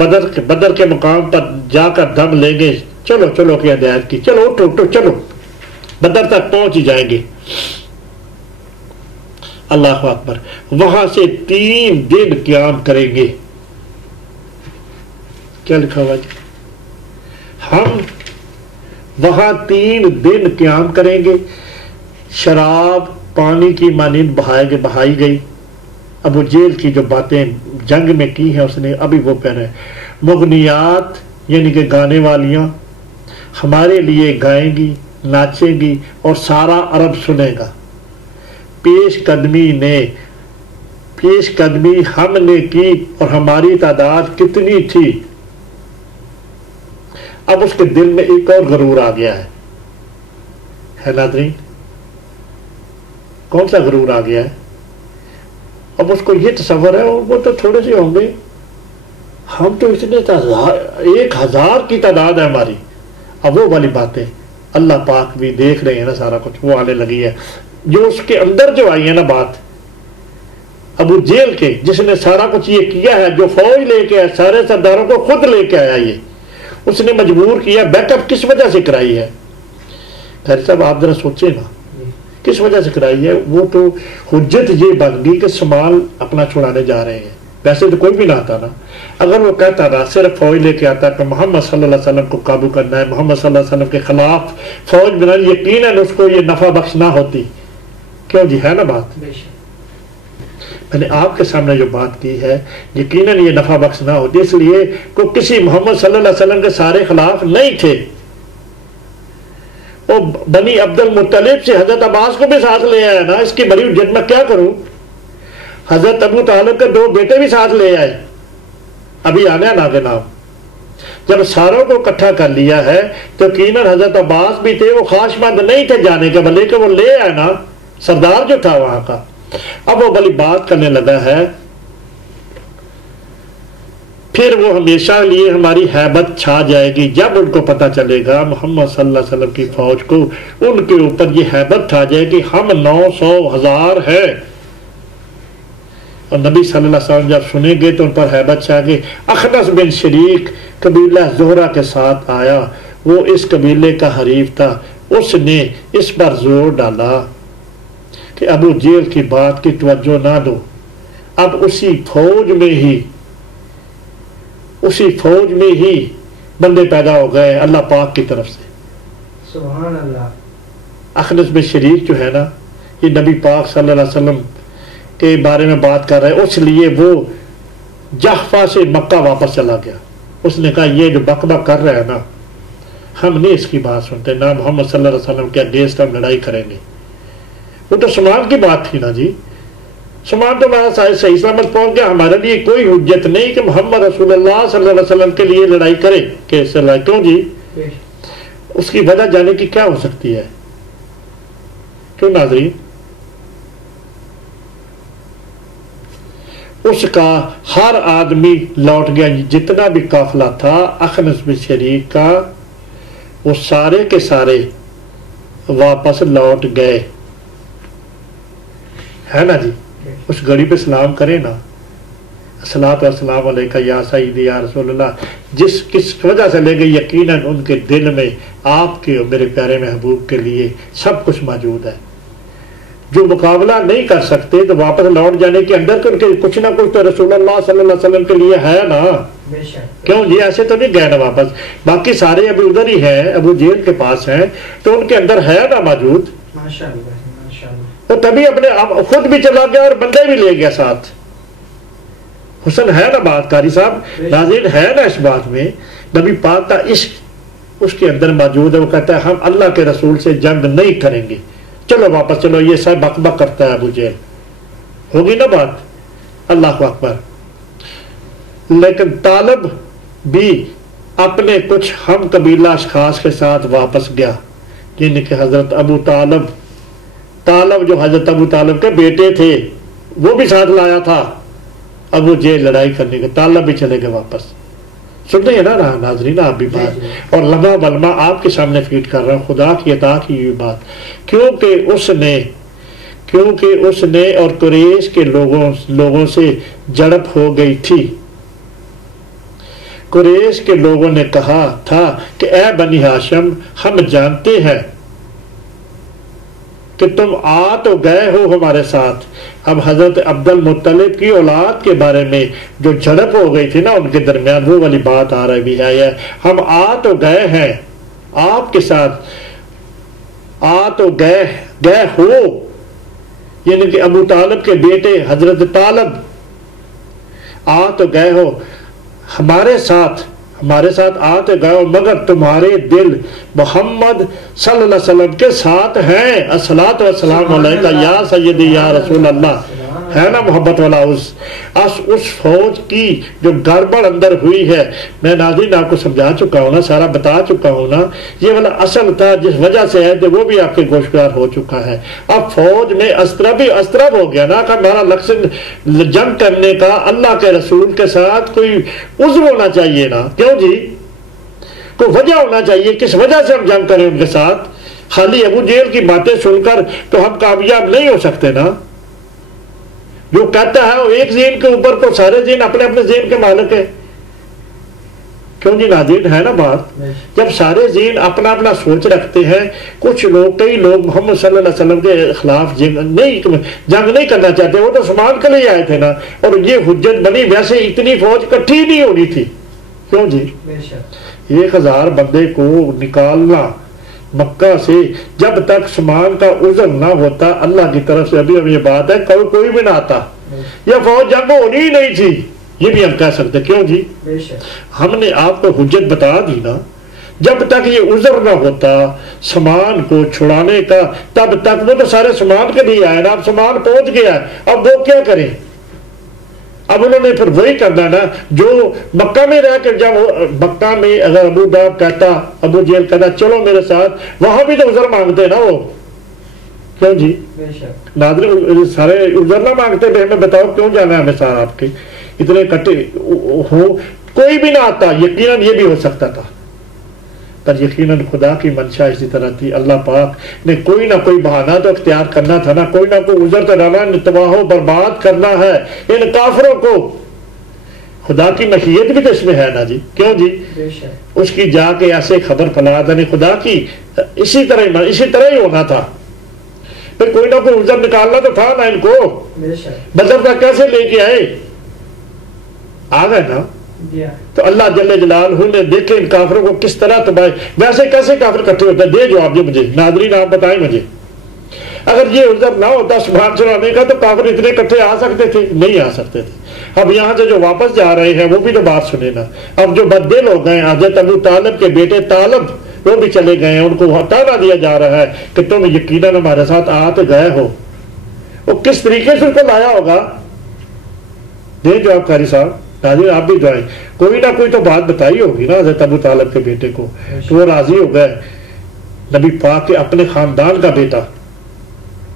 بدر کے مقام پر جا کر دم لیں گے, چلو چلو کی ہدایت کی, چلو اٹھو اٹھو چلو بدر تک پہنچ ہی جائیں گے. اللہ اکبر. وہاں سے 3 دن قیام کریں گے. کیا لکھا ہوا جی؟ ہم وہاں 3 دن قیام کریں گے. شراب پانی کی مانند بہائی گئی. ابو جیل کی جو باتیں جنگ میں کی ہیں اس نے ابھی وہ پہنے. مغنیات یعنی کہ گانے والیاں ہمارے لیے گائیں گی, ناچیں گی اور سارا عرب سنے گا. پیش قدمی ہم نے کی اور ہماری تعداد کتنی تھی. اب اس کے دل میں ایک اور غرور آ گیا ہے ناظرین. کون سا غرور آ گیا ہے؟ اب اس کو یہ تصور ہے وہ تو تھوڑے سے ہوں گے, ہم تو اتنے 1000 کی تعداد ہے ہماری. اب وہ والی باتیں اللہ پاک بھی دیکھ رہے ہیں نا, سارا کچھ وہ آنے لگی ہے. جو اس کے اندر جو آئی ہے نا بات, ابو جیل کے جس نے سارا کچھ یہ کیا ہے, جو فوج لے کے آیا, سارے سرداروں کو خود لے کے آیا, یہ اس نے مجبور کیا. بیک اپ کس وجہ سے کرائی ہے؟ خیر صاحب آپ ذرا سوچیں نا کس وجہ سے کرائی ہے. وہ تو حجت یہ بن گئی کہ سامان اپنا چھڑانے جا رہے ہیں. ویسے تو کوئی بھی نہ آتا نا, اگر وہ کہتا نا صرف فوج لے کے آتا کہ محمد صلی اللہ علیہ وسلم کو قابو کرنا ہے, محمد صلی اللہ علیہ وسلم کے خلاف فوج بنانی, یقیناً اس کو یہ نفع بخش نہ ہوتی. کیوں جی, ہے نا بات؟ میں نے آپ کے سامنے جو بات کی ہے یقیناً یہ نفع بخش نہ ہوتی. اس لیے کہ کسی محمد صلی اللہ علیہ وسلم کے سارے خلاف نہیں تھے. وہ بنی عبد المطلب سے حضرت عباس کو بھی ساتھ لے آیا نا. اس کی بڑی حجت میں کیا کروں, حضرت ابو طالب کے 2 بیٹے بھی ساتھ لے آئے, ابھی آنے نا کے نام. جب ساروں کو اکٹھا کر لیا ہے تو یقیناً حضرت عباس بھی تھے, وہ خواہش مند نہیں تھے جانے کے, بلکہ کہ وہ لے آئے نا سردار جو تھا وہاں کا. اب وہ بڑی بات کرنے لگا ہے, پھر وہ ہمیشہ لیے ہماری ہیبت چھا جائے گی. جب ان کو پتہ چلے گا محمد صلی اللہ علیہ وسلم کی فوج کو, ان کے اوپر یہ ہیبت چھا جائے گی, ہم 900 1000 ہے. اور نبی صلی اللہ علیہ وسلم جب سنیں گے تو ان پر ہیبت چھا گئی. اخنس بن شریک قبیلہ زہرہ کے ساتھ آیا, وہ اس قبیلے کا حریف تھا. اس نے اس پر زور ڈالا کہ ابو جیل کی بات کی توجہ نہ دو. اب اسی فوج میں ہی بندے پیدا ہو گئے اللہ پاک کی طرف سے. سبحان اللہ. اخنس بن شریک جو ہے نا, یہ نبی پاک صلی اللہ علیہ وسلم کے بارے میں بات کر رہے ہیں. اس لیے وہ جحفہ سے مکہ واپس چلا گیا. اس نے کہا یہ جو بک بک کر رہا ہے نا, ہم نہیں اس کی بات سنتے, نہ محمد صلی اللہ علیہ وسلم کے اگینسٹ ہم لڑائی کریں گے. وہ تو سامان کی بات تھی نا جی, سامان تو ہمارا صحیح سلامت پہنچ گیا. ہمارے لیے کوئی حجت نہیں کہ محمد رسول اللہ صلی اللہ علیہ وسلم کے لیے لڑائی کرے. کیوں جی؟ اس کی وجہ جانے کی کیا ہو سکتی ہے؟ کیوں ناظرین؟ اس کا ہر آدمی لوٹ گیا, جتنا بھی قافلہ تھا اخنس بن شریک کا, وہ سارے کے سارے واپس لوٹ گئے. ہے نا جی؟ اس گھڑی پہ سلام کرے نا, الصلاۃ والسلام علیکہ یا سیدی یا رسول اللہ, کس وجہ سے لے گئے, یقیناً ان کے دل میں آپ کے اور میرے پیارے محبوب کے لیے سب کچھ موجود ہے. جو مقابلہ نہیں کر سکتے تو واپس لوٹ جانے کے اندر کچھ نہ کچھ تو رسول اللہ صلی اللہ علیہ وسلم کے لیے ہے نا. کیوں جی؟ ایسے تو نہیں گئے نا واپس, باقی سارے ابھی ادھر ہی ہیں, ابو جیل کے پاس ہیں, تو ان کے اندر ہے نا موجود. تو تبھی اپنے خود بھی چلا گیا اور بندے بھی لے گیا ساتھ. حسن ہے نا بات قاری صاحب؟ ناظرین ہے نا اس بات میں نبی پاک کا عشق اس کے اندر موجود ہے. وہ کہتا ہے ہم اللہ کے رسول سے جنگ نہیں کریں گے, چلو واپس چلو. یہ سب بک بک کرتا ہے ابو جیل. ہوگی نا بات؟ اللہ اکبر. لیکن طالب بھی اپنے کچھ ہم قبیلہ اشخاص کے ساتھ واپس گیا, جن کہ حضرت ابو طالب جو حضرت ابو طالب کے بیٹے تھے, وہ بھی ساتھ لایا تھا، اب وہ جیل لڑائی کرنے کے طالب بھی چلے گئے واپس۔ سن رہے ہیں نا ناظرین آپ بھی بات، اور لمحہ بلمہ آپ کے سامنے فیڈ کر رہا ہوں خدا کی عطا کی یہ بات، کیونکہ اس نے اور قریش کے لوگوں سے جڑپ ہو گئی تھی۔ قریش کے لوگوں نے کہا تھا کہ اے بنی ہاشم، ہم جانتے ہیں کہ تم آ تو گئے ہو ہمارے ساتھ۔ اب حضرت عبد المطلب کی اولاد کے بارے میں جو جھڑپ ہو گئی تھی نا ان کے درمیان، وہ والی بات آ رہی بھی ہے، ہم آ تو گئے ہیں آپ کے ساتھ، آ تو گئے ہو، یعنی کہ ابو طالب کے بیٹے حضرت طالب، آ تو گئے ہو ہمارے ساتھ آتے گئے ہو، مگر تمہارے دل محمد صلی اللہ علیہ وسلم کے ساتھ ہیں۔ الصلاۃ والسلام علیکہ یا سیدی یا رسول اللہ، ہے نا محبت والا اس فوج کی جو گڑبڑ اندر ہوئی ہے، میں ناظرین آپ کو سمجھا چکا ہوں نا، سارا بتا چکا ہوں نا، یہ والا اصل تھا جس وجہ سے ہے وہ بھی آپ کے گوشگار ہو چکا ہے۔ اب فوج میں اضطراب ہو گیا نا کہ ہمارا مقصد جنگ کرنے کا اللہ کے رسول کے ساتھ کوئی عذر ہونا چاہیے نا، کیوں جی کوئی وجہ ہونا چاہیے، کس وجہ سے ہم جنگ کریں ان کے ساتھ؟ خالی ابو جہل کی باتیں سن کر تو ہم کامیاب نہیں ہو سکتے نا۔ جو کہتا ہے وہ ایک ذہن کے اوپر تو سارے ذہن اپنے اپنے ذہن کے مالک ہے، کیوں جی ناظرین ہے نا بات؟ جب سارے ذہن اپنا اپنا سوچ رکھتے ہیں، کئی لوگ محمد صلی اللہ علیہ وسلم کے خلاف جنگ نہیں کرنا چاہتے، وہ تو سامان کے لیے آئے تھے نا، اور یہ حجت بنی، ویسے اتنی فوج اکٹھی نہیں ہونی تھی، کیوں جی 1000 بندے کو نکالنا مکہ سے، جب تک سامان کا عذر نہ ہوتا اللہ کی طرف سے، ابھی یہ بات ہے کوئی بھی نہ آتا، یہ فوج جنگ ہونی ہی نہیں تھی، یہ بھی ہم کہہ سکتے، کیوں جی ہم نے آپ کو حجت بتا دی نا، جب تک یہ عذر نہ ہوتا سامان کو چھڑانے کا، تب تک وہ تو سارے سامان کے لیے آئے نا، اب سامان پہنچ گیا، اب وہ کیا کریں؟ اب انہوں نے پھر وہی کرنا نا جو مکہ میں رہ کر، جب مکہ میں اگر ابو جہل کہتا چلو میرے ساتھ، وہاں بھی تو عذر مانگتے نا وہ، کیوں جی ناظرین سارے عذر نہ مانگتے، ہمیں بتاؤ کیوں جانا ہے ہمیں سارا آپ کے اتنے کٹے ہو، کوئی بھی نہ آتا، یقیناً یہ بھی ہو سکتا تھا، پر یقیناً خدا کی منشا اسی طرح تھی، اللہ پاک نے کوئی نہ کوئی بہانہ تو اختیار کرنا تھا نا، کوئی نہ کوئی عذر تو ڈالا، تباہ و برباد کرنا ہے ان کافروں کو، خدا کی مشیت بھی تو اس میں ہے نا جی، کیوں جی اس کی جا کے ایسے خبر پھیلا دیں خدا کی، اسی طرح ہی ہونا تھا، پھر کوئی نہ کوئی عذر نکالنا تو تھا نا ان کو، بدر تک کیسے لے کے آ گئے نا، تو اللہ جل جلالہ نے دیکھے ان کافروں کو کس طرح تباہ، ویسے کیسے کافر اکٹھے ہوتا ہے؟ دے جواب دے مجھے ناظرین، آپ بتائیں مجھے، اگر یہ عذر نہ ہوتا سبحان چلانے کا تو کافر اتنے اکٹھے آ سکتے تھے؟ نہیں آ سکتے تھے۔ اب یہاں سے جو واپس جا رہے ہیں وہ بھی تو بات سنے نا، اب جو بددل ہو گئے حضرت ابو طالب کے بیٹے طالب وہ بھی چلے گئے ہیں، ان کو ہٹانا دیا جا رہا ہے کہ تم یقیناً ہمارے ساتھ آ تو گئے ہو، وہ کس طریقے سے ان کو لایا ہوگا؟ دے جواب قاری صاحب، ناظرین آپ بھی دعائیں، کوئی نہ کوئی تو بات بتائی ہوگی نا حضرت ابو طالب کے بیٹے کو، تو وہ راضی ہو گئے، نبی پاک کے اپنے خاندان کا بیٹا،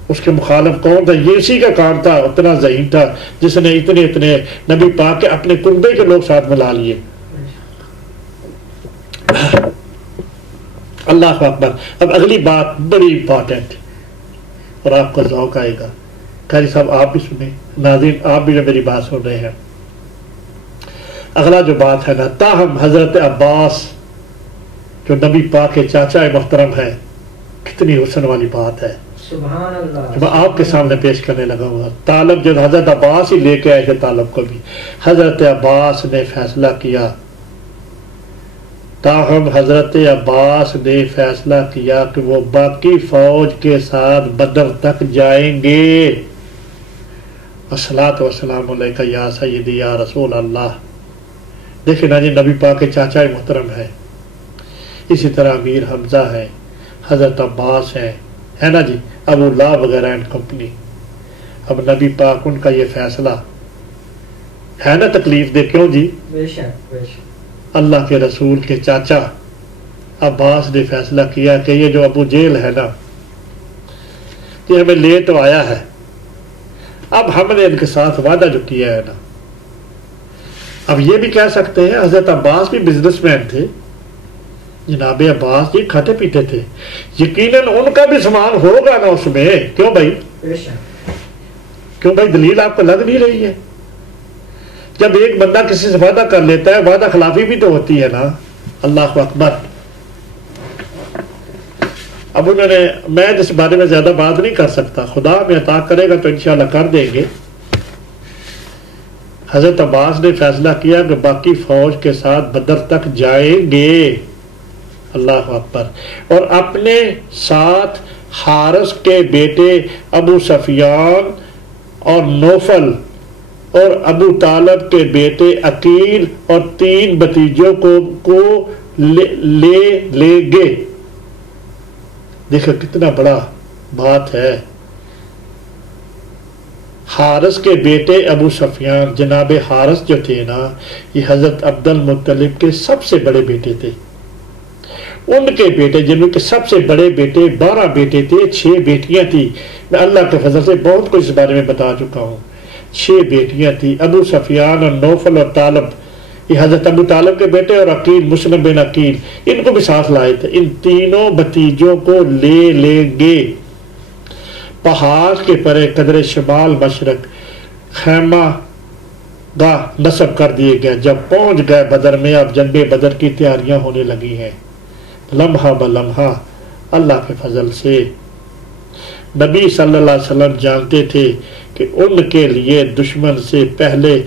اس کے مخالف کون تھا؟ یہ اسی کا کام تھا، اتنا ذہین تھا جس نے اتنے نبی پاک کے اپنے کنبے کے لوگ ساتھ ملا لیے۔ اللہ اکبر۔ اب اگلی بات بڑی امپورٹنٹ اور آپ کو ذوق آئے گا، قاری صاحب آپ بھی سنیں، ناظرین آپ بھی جو میری بات سن رہے ہیں، اگلا جو بات ہے نا، تاہم حضرت عباس جو نبی پاک کے چاچا محترم ہے، کتنی حسن والی بات ہے، سبحان اللہ، میں آپ کے سامنے پیش کرنے لگا ہوں۔ طالب جو حضرت عباس ہی لے کے آئے تھے، طالب کو بھی حضرت عباس نے فیصلہ کیا، تاہم حضرت عباس نے فیصلہ کیا کہ وہ باقی فوج کے ساتھ بدر تک جائیں گے۔ الصلاۃ والسلام علیکہ یا سیدی یا رسول اللہ۔ دیکھیں نا جی، نبی پاک کے چاچا محترم ہے، اسی طرح امیر حمزہ ہے، حضرت عباس ہے نا جی، ابو لہب وغیرہ اینڈ کمپنی۔ اب نبی پاک ان کا یہ فیصلہ ہے نا تکلیف دے، کیوں جی؟ بے شک بے شک۔ اللہ کے رسول کے چاچا عباس نے فیصلہ کیا کہ یہ جو ابو جہل ہے نا، یہ ہمیں لے تو آیا ہے، اب ہم نے ان کے ساتھ وعدہ جو کیا ہے نا، اب یہ بھی کہہ سکتے ہیں حضرت عباس بھی بزنس مین تھے، جناب عباس جی کھاتے پیتے تھے، یقیناً ان کا بھی سامان ہوگا نا اس میں، کیوں بھائی؟ بے شک کیوں بھائی دلیل آپ کو لگ نہیں رہی ہے؟ جب ایک بندہ کسی سے وعدہ کر لیتا ہے، وعدہ خلافی بھی تو ہوتی ہے نا۔ اللہ اکبر۔ اب انہوں نے، میں اس بارے میں زیادہ بات نہیں کر سکتا، خدا میں عطا کرے گا تو انشاءاللہ کر دیں گے۔ حضرت عباس نے فیصلہ کیا کہ باقی فوج کے ساتھ بدر تک جائیں گے، اللہ اکبر، اور اپنے ساتھ حارث کے بیٹے ابو سفیان اور نوفل اور ابو طالب کے بیٹے عقیل اور 3 بھتیجوں کو لے گے۔ دیکھو کتنا بڑا بات ہے۔ حارث کے بیٹے ابو سفیان، جناب حارث جو تھے نا، یہ حضرت عبد المطلب کے سب سے بڑے بیٹے تھے۔ ان کے بیٹے، جن کے سب سے بڑے بیٹے 12 بیٹے تھے، 6 بیٹیاں تھی۔ میں اللہ کے فضل سے بہت کچھ اس بارے میں بتا چکا ہوں۔ 6 بیٹیاں تھی، ابو سفیان اور نوفل اور طالب، یہ حضرت ابو طالب کے بیٹے، اور عقیل، مسلم بن عقیل، ان کو بھی ساتھ لائے تھے۔ ان تینوں بھتیجوں کو لے لیں گے۔ پہاڑ کے پرے قدر شمال مشرق خیمہ گاہ نصب کر دیے گئے۔ جب پہنچ گئے بدر میں، اب جنگ بدر کی تیاریاں ہونے لگی ہیں۔ لمحہ بلمحہ اللہ کے فضل سے نبی صلی اللہ علیہ وسلم جانتے تھے کہ ان کے لیے دشمن سے پہلے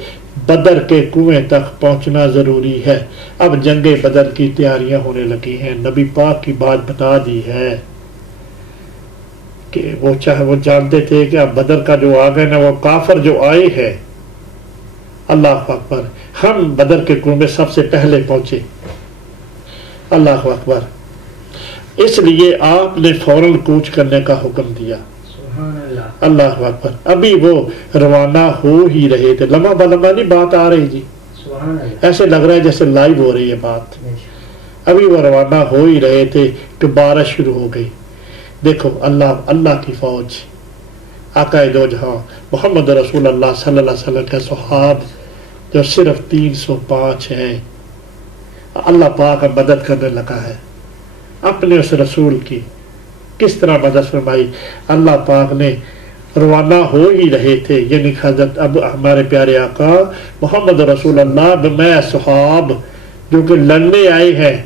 بدر کے کنویں تک پہنچنا ضروری ہے۔ اب جنگ بدر کی تیاریاں ہونے لگی ہیں۔ نبی پاک کی بات بتا دی ہے کہ وہ جانتے تھے کہ اب بدر کا جو آگے نا، وہ کافر جو آئے ہیں، اللہ اکبر، ہم بدر کے کنویں میں سب سے پہلے پہنچے۔ اللہ اکبر۔ اس لیے آپ نے فوراً کوچ کرنے کا حکم دیا۔ سبحان اللہ۔ اللہ اکبر۔ ابھی وہ روانہ ہو ہی رہے تھے، لمحہ بلمحہ نہیں بات آ رہی جی، سبحان اللہ۔ ایسے لگ رہا ہے جیسے لائیو ہو رہی ہے بات۔ بے شک۔ ابھی وہ روانہ ہو ہی رہے تھے کہ بارش شروع ہو گئی۔ دیکھو اللہ کی فوج، آقا دو جہاں محمد رسول اللہ صلی اللہ علیہ وسلم کے صحاب جو صرف 305 ہیں، اللہ پاک مدد کرنے لگا ہے اپنے اس رسول کی۔ کس طرح مدد فرمائی؟ اللہ پاک نے، روانہ ہو ہی رہے تھے، یعنی حضرت اب ہمارے پیارے آقا محمد رسول اللہ میں صحاب جو کہ لڑنے آئے ہیں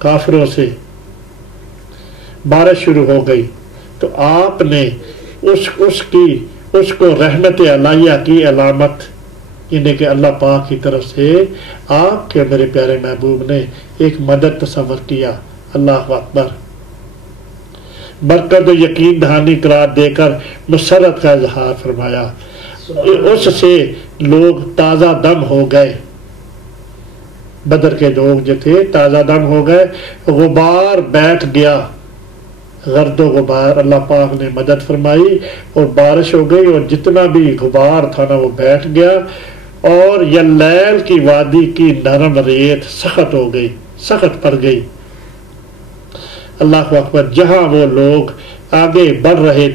کافروں سے، بارش شروع ہو گئی تو آپ نے اس کو رحمت الہیہ کی علامت، یعنی کہ اللہ پاک کی طرف سے آپ کے میرے پیارے محبوب نے ایک مدد تصور کیا۔ اللہ اکبر۔ برکت و یقین دہانی قرار دے کر مسرت کا اظہار فرمایا۔ اس سے لوگ تازہ دم ہو گئے، بدر کے لوگ جو تھے تازہ دم ہو گئے، غبار بیٹھ گیا، غرد و غبار، اللہ پاک نے مدد فرمائی اور بارش ہو گئی، اور جتنا بھی غبار تھا نا وہ بیٹھ گیا، اور یلیل کی وادی کی نرم ریت سخت ہو گئی، سخت پڑ گئی۔ اللہ اکبر۔ جہاں وہ لوگ آگے بڑھ رہے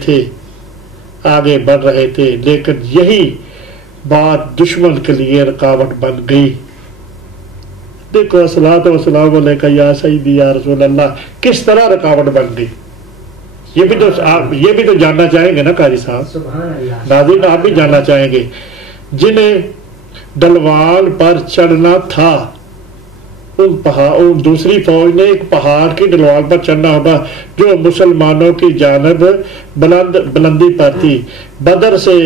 تھے، لیکن یہی بات دشمن کے لیے رکاوٹ بن گئی۔ دیکھو الصلوۃ والسلام علیکہ یا سیدی یا رسول اللہ، کس طرح رکاوٹ بن گئی، یہ بھی تو جاننا چاہیں گے نا قاری صاحب، سبحان اللہ۔ ناظرین آپ بھی جاننا چاہیں گے۔ جنہیں ڈلوان پر چڑھنا تھا، ان دوسری فوج نے ایک پہاڑ کی ڈلوان پر چڑھنا ہوگا جو مسلمانوں کی جانب بلندی پر تھی۔ بدر سے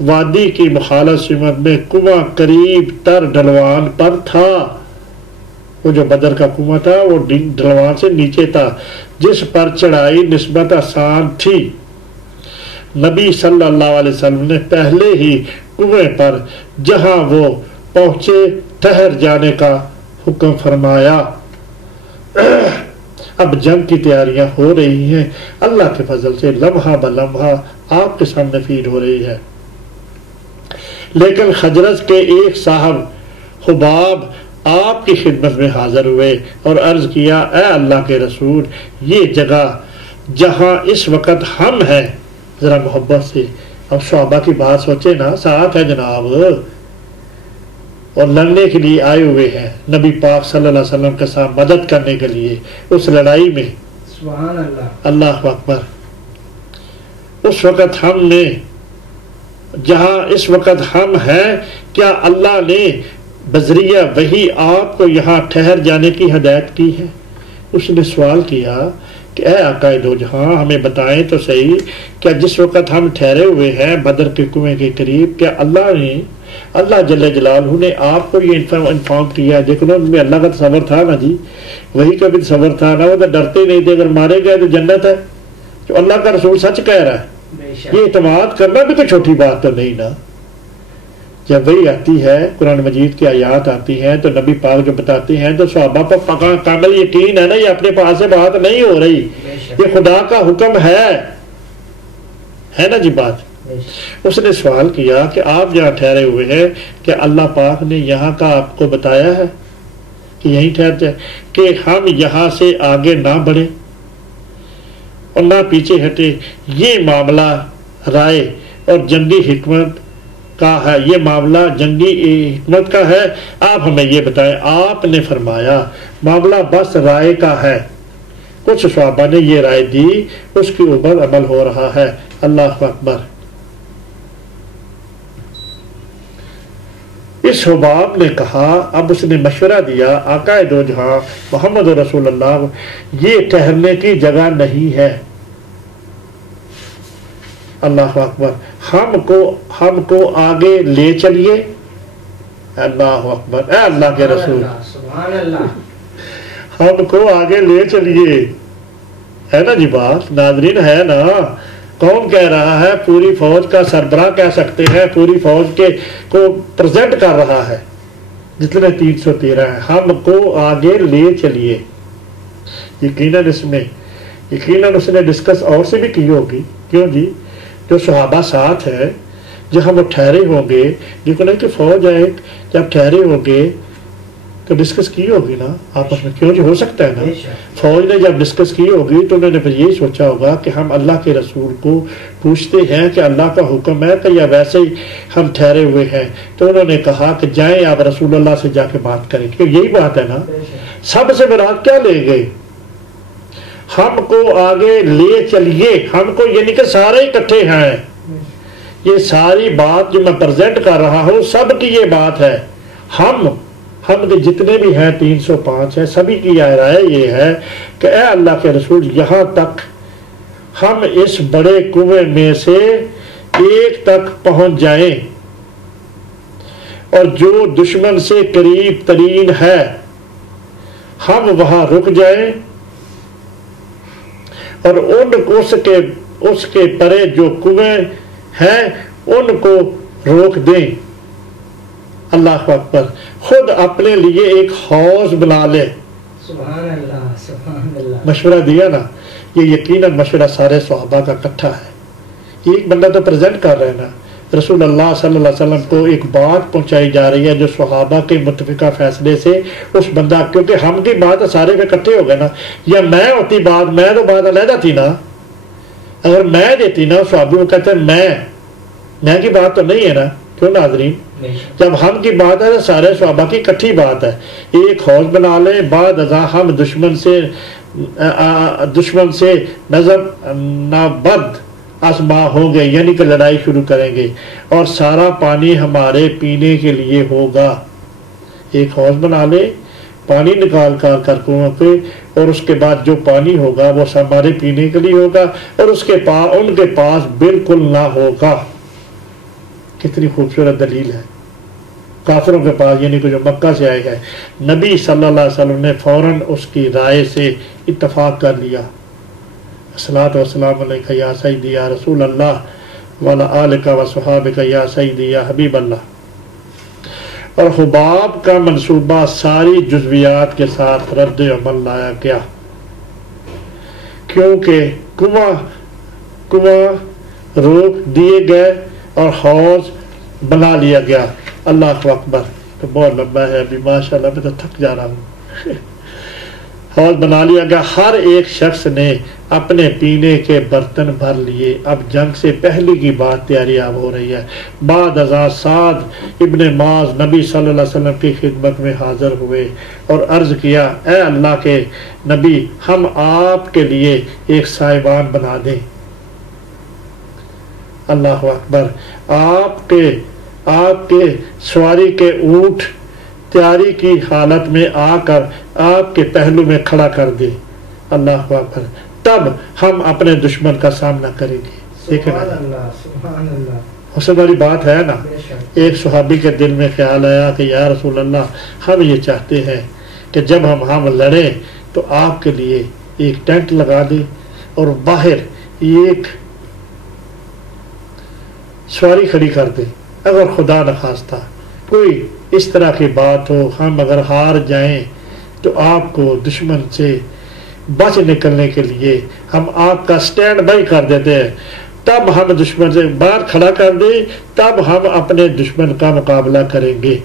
وادی کی مخالف سمت میں کنواں قریب تر ڈلوان پر تھا۔ وہ جو بدر کا کنواں تھا وہ ڈلوان سے نیچے تھا، جس پر چڑھائی نسبت آسان تھی۔ نبی صلی اللہ علیہ وسلم نے پہلے ہی کنویں پر جہاں وہ پہنچے ٹھہر جانے کا حکم فرمایا۔ اب جنگ کی تیاریاں ہو رہی ہیں، اللہ کے فضل سے لمحہ بلمحہ آپ کے سامنے فیڈ ہو رہی ہے۔ لیکن خزرج کے ایک صاحب حباب آپ کی خدمت میں حاضر ہوئے اور عرض کیا، اے اللہ کے رسول، یہ جگہ جہاں اس وقت ہم ہیں، ذرا محبت سے اب صحابہ کی بات سوچے نا، ساتھ ہے جناب اور لڑنے کے لیے آئے ہوئے ہیں نبی پاک صلی اللہ علیہ وسلم کے ساتھ مدد کرنے کے لیے اس لڑائی میں. سبحان اللہ. اللہ اکبر. اس وقت ہم نے جہاں اس وقت ہم ہیں، کیا اللہ نے بذریعہ وہی آپ کو یہاں ٹھہر جانے کی ہدایت کی ہے؟ اس نے سوال کیا کہ اے آقا دو جہاں ہمیں بتائیں تو صحیح، کیا جس وقت ہم ٹھہرے ہوئے ہیں بدر کے کنویں کے قریب، کیا اللہ جل جلالہ نے آپ کو یہ انفارم کیا؟ دیکھو نا، ان میں اللہ کا تصور تھا نا جی، وہی کا بھی تصور تھا نا، وہ تو ڈرتے نہیں تھے اگر مارے گئے تو جنت ہے. جو اللہ کا رسول سچ کہہ رہا ہے، یہ اعتماد کرنا بھی کوئی چھوٹی بات تو نہیں نا. جب وہی آتی ہے، قرآن مجید کی آیات آتی ہیں تو نبی پاک جو بتاتے ہیں تو صحابہ پر کامل یقین ہے نا، یہ اپنے پاس سے بات نہیں ہو رہی، یہ خدا کا حکم ہے نا جی بات. اس نے سوال کیا کہ آپ جہاں ٹھہرے ہوئے ہیں، کہ اللہ پاک نے یہاں کا آپ کو بتایا ہے کہ یہیں ٹھہر جائے، کہ ہم یہاں سے آگے نہ بڑھیں اور نہ پیچھے ہٹے؟ یہ معاملہ رائے اور جنگی حکمت کا ہے، یہ معاملہ جنگی حکمت کا ہے، آپ ہمیں یہ بتائیں. آپ نے فرمایا معاملہ بس رائے کا ہے. کچھ صحابہ نے یہ رائے دی، اس کے اوپر عمل ہو رہا ہے. اللہ اکبر. اس حباب نے کہا، اب اس نے مشورہ دیا، آقا دو جہاں محمد رسول اللہ، یہ ٹھہرنے کی جگہ نہیں ہے. اللہ اکبر. ہم کو آگے لے چلیے. اللہ اکبر. اے اللہ کے رسول، سبحان اللہ. ہم کو آگے لے چلیے. ہے نا جی بات، ناظرین ہے نا. کون کہہ رہا ہے؟ پوری فوج کا سربراہ کہہ سکتے ہیں، پوری فوج کے کو پریزنٹ کر رہا ہے جتنے 313 ہیں. ہم کو آگے لے چلیے. یقیناً اس نے ڈسکس اور سے بھی کی ہوگی. کیوں جی؟ جو صحابہ ساتھ ہے، جہاں وہ ٹھہرے ہوں گے، دیکھو نا کہ فوج ہے، جب ٹھہرے ہوں گے تو ڈسکس کی ہوگی نا آپس میں. کیوں جی؟ ہو سکتا ہے نا. فوج نے جب ڈسکس کی ہوگی تو انہوں نے پھر یہی سوچا ہوگا کہ ہم اللہ کے رسول کو پوچھتے ہیں کہ اللہ کا حکم ہے کہ یا ویسے ہی ہم ٹھہرے ہوئے ہیں. تو انہوں نے کہا کہ جائیں آپ رسول اللہ سے جا کے بات کریں. کیوں؟ یہی بات ہے نا. سب سے مراد کیا لے گئے؟ ہم کو آگے لے چلیے. ہم کو یعنی کہ سارے اکٹھے ہیں. یہ ساری بات جو میں پریزنٹ کر رہا ہوں سب کی یہ بات ہے. ہم کے جتنے بھی ہیں 305 ہیں، سبھی کی رائے یہ ہے کہ اے اللہ کے رسول، یہاں تک ہم اس بڑے کنویں میں سے ایک تک پہنچ جائیں اور جو دشمن سے قریب ترین ہے ہم وہاں رک جائیں اور اس کے پرے جو کنویں ہیں ان کو روک دیں. اللہ اکبر. خود اپنے لیے ایک حوض بنا لے. سبحان اللہ. سبحان اللہ. مشورہ دیا نا. یہ یقیناً مشورہ سارے صحابہ کا اکٹھا ہے. ایک بندہ تو پریزنٹ کر رہے ہیں نا. رسول اللہ صلی اللہ علیہ وسلم کو ایک بات پہنچائی جا رہی ہے جو صحابہ کے متفقہ فیصلے سے اس بندہ، کیونکہ ہم کی بات سارے میں اکٹھے ہو گئے نا. یا میں ہوتی بات، میں تو بات علیحدہ تھی نا. اگر میں دیتی نا صحابی وہ کہتے ہیں میں کی بات تو نہیں ہے نا. کیوں ناظرین؟ جب ہم کی بات ہے سارے صحابہ کی اکٹھی بات ہے. ایک حوض بنا لیں، بعد ازاں ہم دشمن سے نظر نابد آسما ہوں گے، یعنی کہ لڑائی شروع کریں گے اور سارا پانی ہمارے پینے کے لیے ہوگا. ایک حوض بنا لے، پانی نکال کر کنویں پہ، اور اس کے بعد جو پانی ہوگا وہ ہمارے پینے کے لیے ہوگا اور ان کے پاس بالکل نہ ہوگا. کتنی خوبصورت دلیل ہے. کافروں کے پاس، یعنی کہ جو مکہ سے آئے ہیں، نبی صلی اللہ علیہ وسلم نے فوراً اس کی رائے سے اتفاق کر لیا. الصلاۃ والسلام علیک یا سیدی یا رسول اللہ وعلی آلک و صحابک یا سیدی یا حبیب اللہ. اور حباب کا منصوبہ ساری جزویات کے ساتھ رد عمل لایا گیا، کیونکہ کنواں روک دیے گئے اور حوض بنا لیا گیا. اللہ اکبر. تو بہت لمبا ہے ابھی، ماشاءاللہ میں تو تھک جا رہا ہوں. حوض بنا لیا گیا، ہر ایک شخص نے اپنے پینے کے برتن بھر لیے۔ اب جنگ سے پہلے کی بات تیاری اب ہو رہی ہے۔ بعد ازاں سعد ابن معاذ نبی صلی اللہ علیہ وسلم کی خدمت میں حاضر ہوئے اور عرض کیا، اے اللہ کے نبی، ہم آپ کے لیے ایک سائبان بنا دیں۔ اللہ اکبر! آپ کے سواری کے اونٹ تیاری کی حالت میں آ کر آپ کے پہلو میں کھڑا کر دے۔ اللہ اکبر! تب ہم اپنے دشمن کا سامنا کریں گے۔ سبحان اللہ، سبحان اللہ۔ حسن والی بات ہے نا۔ بے شک۔ ایک صحابی کے دل میں خیال آیا کہ یا رسول اللہ، ہم یہ چاہتے ہیں کہ جب ہم لڑیں تو آپ کے لیے ایک ٹینٹ لگا دیں اور باہر ایک سواری کھڑی کر دیں۔ اگر خدا نخواستہ کوئی اس طرح کی بات ہو، ہم اگر ہار جائیں تو آپ کو دشمن سے بچ نکلنے کے لیے ہم آپ کا سٹینڈ بائی کر دیتے ہیں، تب ہم دشمن سے باہر کھڑا کر دیں، تب ہم اپنے دشمن کا مقابلہ کریں گے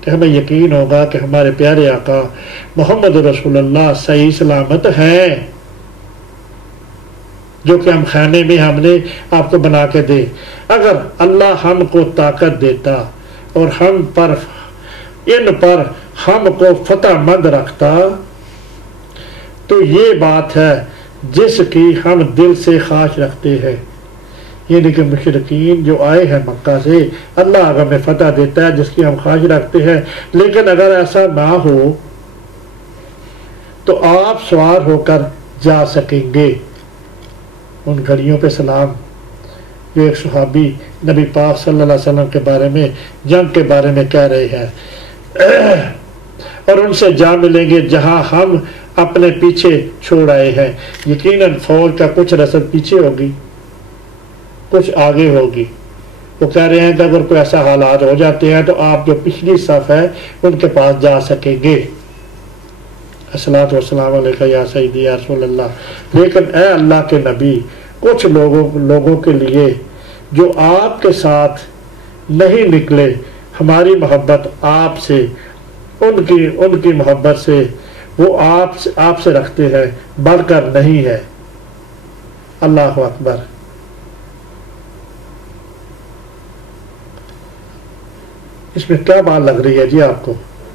کہ ہمیں یقین ہوگا کہ ہمارے پیارے آقا محمد رسول اللہ صحیح سلامت ہیں، جو کہ ہم خانے میں ہم نے آپ کو بنا کے دے۔ اگر اللہ ہم کو طاقت دیتا اور ان پر ہم کو فتح مند رکھتا تو یہ بات ہے جس کی ہم دل سے خواہش رکھتے ہیں، یعنی کہ مشرکین جو آئے ہیں مکہ سے، اللہ اگر ہمیں فتح دیتا ہے جس کی ہم خواہش رکھتے ہیں، لیکن اگر ایسا نہ ہو تو آپ سوار ہو کر جا سکیں گے۔ ان گھڑیوں پہ سلام جو ایک صحابی نبی پاک صلی اللہ علیہ وسلم کے بارے میں، جنگ کے بارے میں کہہ رہے ہیں، اور ان سے جا ملیں گے جہاں ہم اپنے پیچھے چھوڑ آئے ہیں۔ یقیناً فوج کا کچھ رسد پیچھے ہوگی، کچھ آگے ہوگی۔ وہ کہہ رہے ہیں کہ اگر کوئی ایسا حالات ہو جاتے ہیں تو آپ جو پچھلی صف ہے ان کے پاس جا سکیں گے۔ الصلاۃ والسلام علیکہ یا سیدی یا رسول اللہ۔ لیکن اے اللہ کے نبی، کچھ لوگوں کے لیے جو آپ کے ساتھ نہیں نکلے، ہماری محبت آپ سے، ان کی محبت سے وہ آپ سے رکھتے ہیں، بڑھ کر نہیں ہے۔ اللہ اکبر! اس میں کیا بات لگ رہی ہے جی آپ کو؟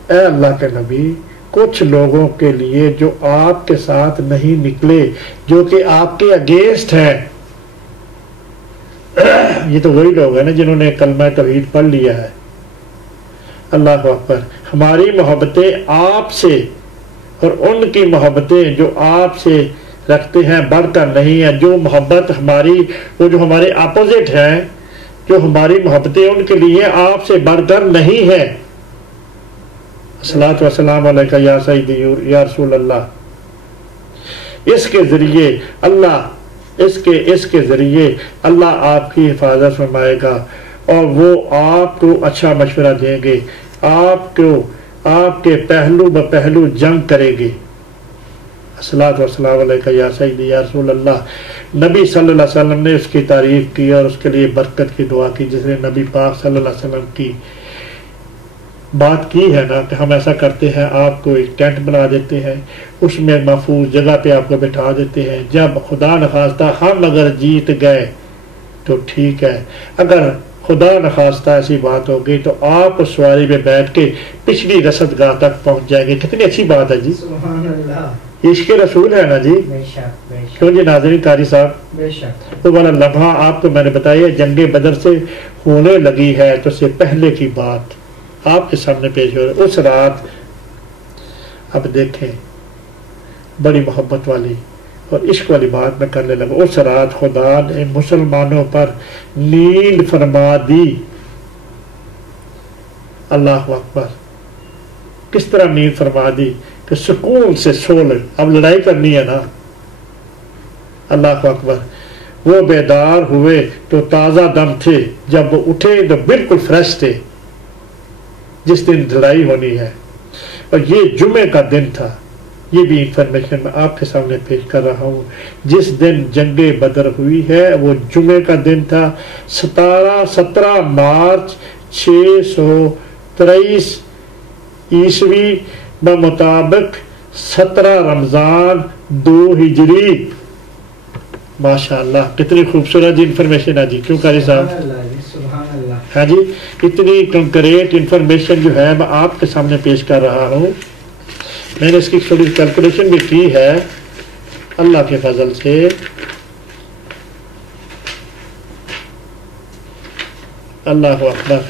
اے اللہ کے نبی، کچھ لوگوں کے لیے جو آپ کے ساتھ نہیں نکلے، جو کہ آپ کے اگینسٹ ہیں، یہ تو وہی لوگ ہیں نا جنہوں نے کلمہ توحید پڑھ لیا ہے۔ اللہ اکبر! ہماری محبتیں آپ سے اور ان کی محبتیں جو آپ سے رکھتے ہیں بڑھ کر نہیں ہے۔ جو محبت ہماری، وہ جو ہمارے اپوزٹ ہیں، جو ہماری محبتیں ان کے لیے آپ سے بڑھ کر نہیں ہے۔ الصلاۃ والسلام علیکہ یا سیدی یا رسول اللہ۔ اس کے ذریعے اللہ آپ کی حفاظت فرمائے گا اور وہ آپ کو اچھا مشورہ دیں گے، آپ کے پہلو بپہلو جنگ کرے گے۔ الصلاۃ والسلام علیکہ یا سیدی یا رسول اللہ۔ نبی صلی اللہ علیہ وسلم نے اس کی تعریف کی اور اس کے لیے برکت کی دعا کی، جس نے نبی پاک صلی اللہ علیہ وسلم کی بات کی ہے نا کہ ہم ایسا کرتے ہیں، آپ کو ایک ٹینٹ بنا دیتے ہیں، اس میں محفوظ جگہ پہ آپ کو بٹھا دیتے ہیں۔ جب خدا نخواستہ ہم اگر جیت گئے تو ٹھیک ہے، اگر خدا نخواستہ ایسی بات ہوگی تو آپ اس سواری پہ بیٹھ کے پچھلی رسد گاہ تک پہنچ جائیں گے۔ کتنی اچھی بات ہے جی، سبحان اللہ، عشق رسول ہے نا جی۔ بے شک، بے شک، کیوں جی ناظرین قاری صاحب؟ بے شک۔ تو والا لمحہ آپ کو میں نے بتایا جنگ بدر سے ہونے لگی ہے تو اس سے پہلے کی بات آپ کے سامنے پیش ہو رہی ہے۔ اس رات اب دیکھیں، بڑی محبت والی اور عشق والی بات میں کرنے لگا۔ اس رات خدا نے مسلمانوں پر نیند فرما دی۔ اللہ اکبر! کس طرح نیند فرما دی کہ سکون سے سو لے، اب لڑائی کرنی ہے نا۔ اللہ اکبر! وہ بیدار ہوئے تو تازہ دم تھے، جب وہ اٹھے تو بالکل فریش تھے، جس دن لڑائی ہونی ہے۔ اور یہ جمعے کا دن تھا، یہ بھی انفارمیشن میں آپ کے سامنے پیش کر رہا ہوں۔ جس دن جنگ بدر ہوئی ہے وہ جمعے کا دن تھا، 17 مارچ 623 عیسوی بمطابق 17 رمضان 2 ہجری. ماشاء اللہ کتنی خوبصورت انفارمیشن ہے جی. کیوں قاری صاحب؟ سبحان اللہ. ہاں جی اتنی کنکریٹ انفارمیشن جو ہے میں آپ کے سامنے پیش کر رہا ہوں. میں نے اس کی تھوڑی کیلکولیشن بھی کی ہے اللہ کے فضل سے. اللہ اکبر.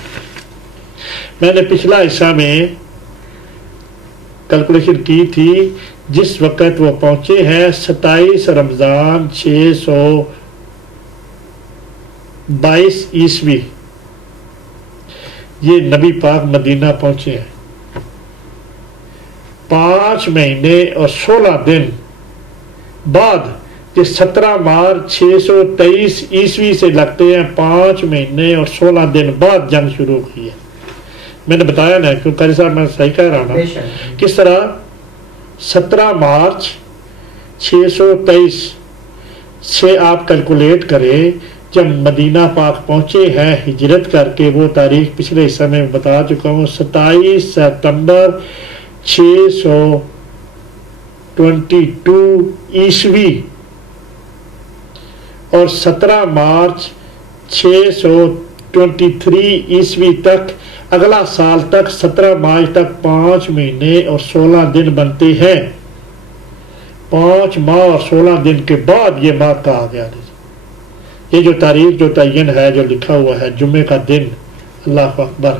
میں نے پچھلا حصہ میں کیلکولیشن کی تھی جس وقت وہ پہنچے ہیں 27 رمضان 622 عیسوی. یہ نبی پاک مدینہ پہنچے ہیں 5 مہینے اور 16 دن بعد. یہ 17 مارچ 623 عیسوی سے لگتے ہیں 5 مہینے اور 16 دن بعد جنگ شروع کی ہے. میں نے بتایا نا کیوں قاری صاحب میں صحیح کہہ رہا ہوں نا. کس طرح 17 مارچ 623 سے آپ کیلکولیٹ کریں جب مدینہ پاک پہنچے ہیں ہجرت کر کے. وہ تاریخ پچھلے حصہ میں بتا چکا ہوں. 27 ستمبر 622 عیسوی اور 17 مارچ 623 عیسوی تک اگلا سال تک 17 مارچ تک 5 مہینے اور 16 دن بنتے ہیں. 5 ماہ اور 16 دن کے بعد یہ ماہ کہا گیا. یہ جو تاریخ جو تعین ہے جو لکھا ہوا ہے جمعے کا دن. اللہ اکبر.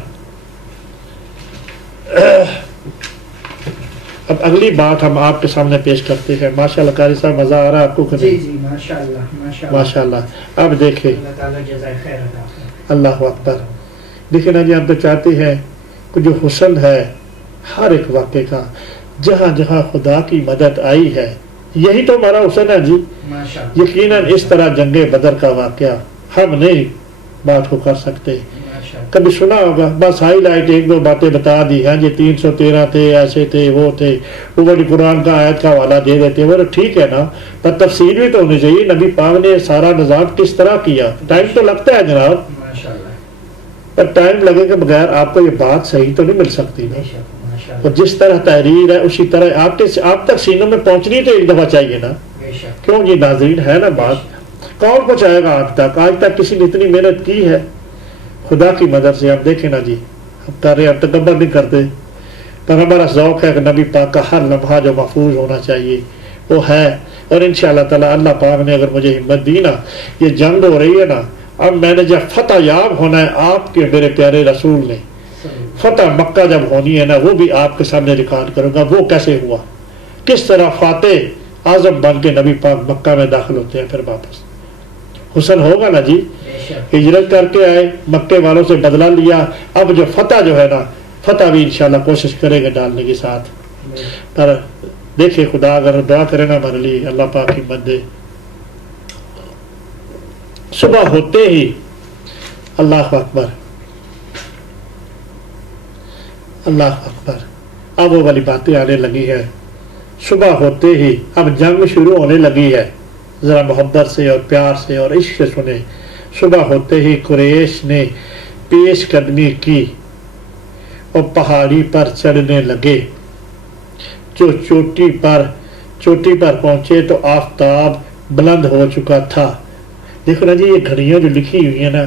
اب اگلی بات ہم آپ کے سامنے پیش کرتے ہیں. ماشاءاللہ قاری صاحب مزہ آ رہا ہے آپ کو؟ جی جی ماشاءاللہ ماشاءاللہ. اب دیکھیں اللہ تعالیٰ جزائے خیر عطا فرمائے. اللہ اکبر. دیکھیں نا جی ہم تو چاہتے ہیں کہ جو حسن ہے ہر ایک واقعے کا جہاں جہاں خدا کی مدد آئی ہے یہی تو ہمارا حسن ہے جی. یقیناً اس طرح جنگ بدر کا واقعہ ہم نہیں بات کو کر سکتے. کبھی سنا ہوگا بس ہائی لائٹ 1-2 باتیں بتا دی ہیں جی 313 تھے ایسے تھے وہ تھے وہ بڑی قرآن کا آیت کا حوالہ دے دیتے. وہ ٹھیک ہے نا پر تفصیل بھی تو ہونی چاہیے. نبی پاک نے سارا نظام کس طرح کیا. ٹائم تو لگتا ہے جناب پر ٹائم لگے کے بغیر آپ کو یہ بات صحیح تو نہیں مل سکتی نا. اور جس طرح تحریر ہے اسی طرح آپ تک سینوں میں پہنچنی تو ایک دفعہ چاہیے نا. کیوں جی ناظرین ہے نا بات. کون پہنچائے گا آپ تک؟ آج تک کسی نے اتنی محنت کی ہے خدا کی مدد سے. آپ دیکھیں نا جی ہم کر رہے ہیں تکبر نہیں کرتے پر ہمارا ذوق ہے کہ نبی پاک کا ہر لمحہ جو محفوظ ہونا چاہیے وہ ہے. اور انشاءاللہ تعالی اللہ پاک نے اگر مجھے ہمت دی نا یہ جنگ ہو رہی ہے نا اب میں نے جب فتح یاب ہونا ہے آپ کے میرے پیارے رسول نے فتح مکہ جب ہونی ہے نا وہ بھی آپ کے سامنے ریکارڈ کروں گا. وہ کیسے ہوا کس طرح فاتح اعظم بن کے نبی پاک مکہ میں داخل ہوتے ہیں. پھر واپس حسن ہوگا نا جی. ہجرت کر کے آئے مکے والوں سے بدلہ لیا. اب جو فتح جو ہے نا فتح بھی انشاءاللہ کوشش کریں گے ڈالنے کے ساتھ. پر دیکھیں خدا اگر دعا کرے نا ہمارے لیے اللہ پاک ہمت دے. صبح ہوتے ہی اللہ اکبر اللہ اکبر اب وہ والی باتیں آنے لگی ہیں. صبح ہوتے ہی اب جنگ شروع ہونے لگی ہے. ذرا محبت سے اور پیار سے اور عشق سے سنیں. صبح ہوتے ہی قریش نے پیش قدمی کی اور پہاڑی پر چڑھنے لگے. جو چوٹی پر پہنچے تو آفتاب بلند ہو چکا تھا. دیکھو نا جی یہ گھڑیاں جو لکھی ہوئی ہیں نا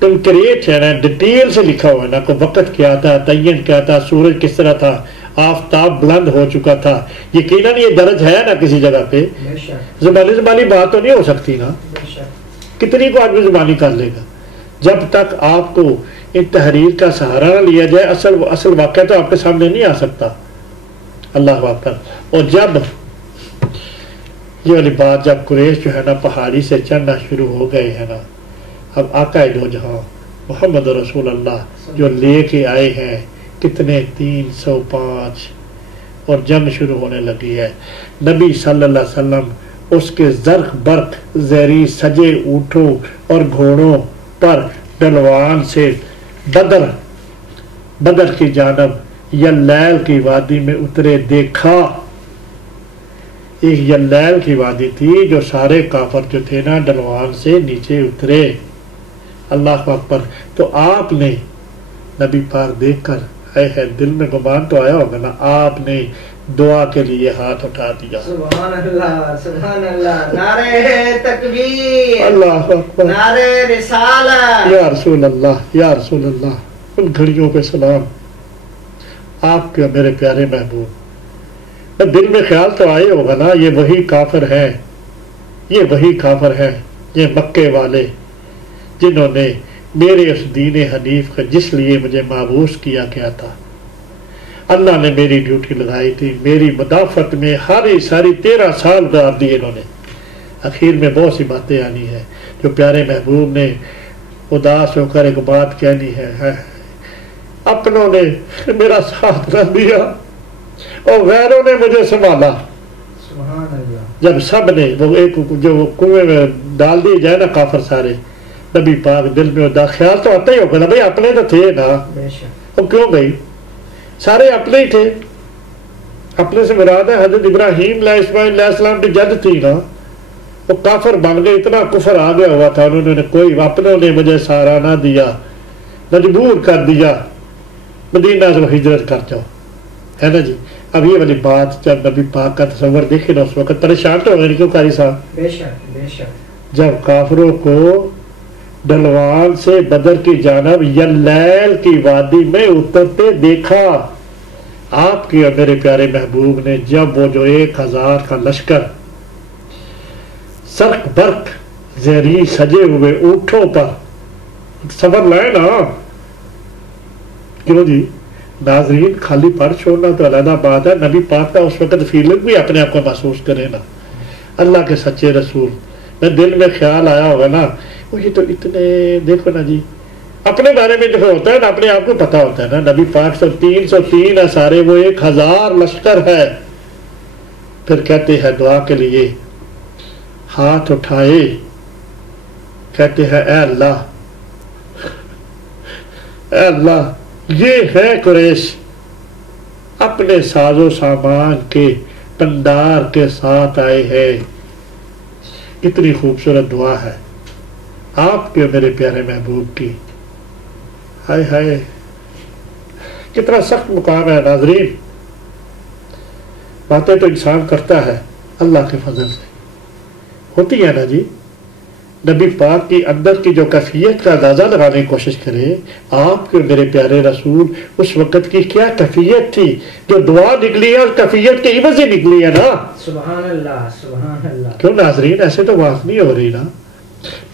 کنکریٹ ہے نا ڈیٹیل سے لکھا ہوا ہے نا. کوئی وقت کیا تھا تعین کیا تھا سورج کس طرح تھا آفتاب بلند ہو چکا تھا. یقیناً یہ درج ہے نا کسی جگہ پہ. زبانی بات تو نہیں ہو سکتی نا. کتنی کو آدمی زبانی کر لے گا جب تک آپ کو ان تحریر کا سہارا نہ لیا جائے. اصل واقعہ تو آپ کے سامنے نہیں آ سکتا. اللہ اکبر. اور جب یہ والی بات جب قریش جو ہے نا پہاڑی سے چڑھنا شروع ہو گئے ہیں نا اب آقا دو جہاں محمد رسول اللہ جو لے کے آئے ہیں کتنے 305 اور جنگ شروع ہونے لگی ہے. نبی صلی اللہ علیہ وسلم اس کے زرق برق زیری سجے اونٹوں اور گھوڑوں پر ڈلوان سے بدر کی جانب یلیل کی وادی میں اترے. دیکھا ایک یلیل کی وادی تھی جو سارے کافر جو تھے نا ڈلوان سے نیچے اترے. اللہ اکبر. تو آپ نے نبی پاک دیکھ کر ہے دل میں گمان تو آیا ہوگا نا، آپ نے دعا کے لیے ہاتھ اٹھا دیا. سبحان اللہ سبحان اللہ. نعرہ تکبیر، اللہ اکبر، نعرہ رسالت. یا رسول اللہ یا رسول اللہ. ان گھڑیوں پہ سلام آپ کے میرے پیارے محبوب. دل میں خیال تو آئے ہوگا نا، یہ وہی کافر ہیں، یہ وہی کافر ہیں، یہ مکے والے جنہوں نے میرے اس دین حنیف کا جس لیے مجھے مابوس کیا گیا تھا، اللہ نے میری ڈیوٹی لگائی تھی، میری مدافعت میں ساری 13 سال گزار دیے انہوں نے. اخیر میں بہت سی باتیں آنی ہے جو پیارے محبوب نے اداس ہو کر ایک بات کہنی ہے. اپنوں نے میرا ساتھ نہ دیا اور غیروں نے مجھے سنبھالا. سبحان اللہ. جب سب نے وہ ایک جو کنویں میں ڈال دیے جائے نا کافر سارے، نبی پاک دل میں خیال تو آتا ہی ہوگا نا، بھائی اپنے تو تھے نا، بے شک. وہ کیوں گئی؟ سارے اپنے ہی تھے. اپنے سے مراد ہے حضرت ابراہیم علیہ اسماعیل علیہ السلام کی جد تھی نا. وہ کافر بن گئے، اتنا کفر آ گیا ہوا تھا، انہوں نے کوئی اپنوں نے مجھے سہارا نہ دیا، مجبور کر دیا مدینہ سے ہجرت کر جاؤ، ہے نا جی. اب یہ والی بات جب نبی پاک کا تصور دیکھے نا، اس وقت پریشان تو ہوئے کیوں قاری صاحب؟ بے شک بے شک. جب کافروں کو ڈھلوان سے بدر کی جانب یلیل کی وادی میں اترتے دیکھا، آپ کی اور میرے پیارے محبوب نے جب وہ جو 1000 کا لشکر سرک برق زہری سجے ہوئے اونٹوں پر سفر لائے نا، کیوں جی ناظرین خالی پڑھ چھوڑنا تو علیحدہ بات ہے، نبی پاک کا اس وقت فیلنگ بھی اپنے آپ کو محسوس کرے نا. اللہ کے سچے رسول میں دل میں خیال آیا ہوگا نا، وہ یہ تو اتنے دیکھو نا جی، اپنے بارے میں جو ہوتا ہے نا اپنے آپ کو پتا ہوتا ہے نا، نبی پاک 303 ہے سارے، وہ 1000 لشکر ہے. پھر کہتے ہیں دعا کے لیے ہاتھ اٹھائے، کہتے ہیں اے اللہ اے اللہ، یہ ہے قریش اپنے ساز و سامان کے پندار کے ساتھ آئے ہیں. کتنی خوبصورت دعا ہے آپ کے میرے پیارے محبوب کی. ہائے ہائے کتنا سخت مقام ہے ناظرین. باتیں تو انسان کرتا ہے اللہ کے فضل سے ہوتی ہے نا جی. نبی پاک کی اندر کی جو کیفیت کا اندازہ لگانے کی کوشش کرے، آپ کے میرے پیارے رسول اس وقت کی کیا کیفیت تھی، جو دعا نکلی ہے اور کیفیت کے عوض ہی نکلی ہے نا. سبحان اللہ سبحان اللہ. کیوں ناظرین ایسے تو بات نہیں ہو رہی نا.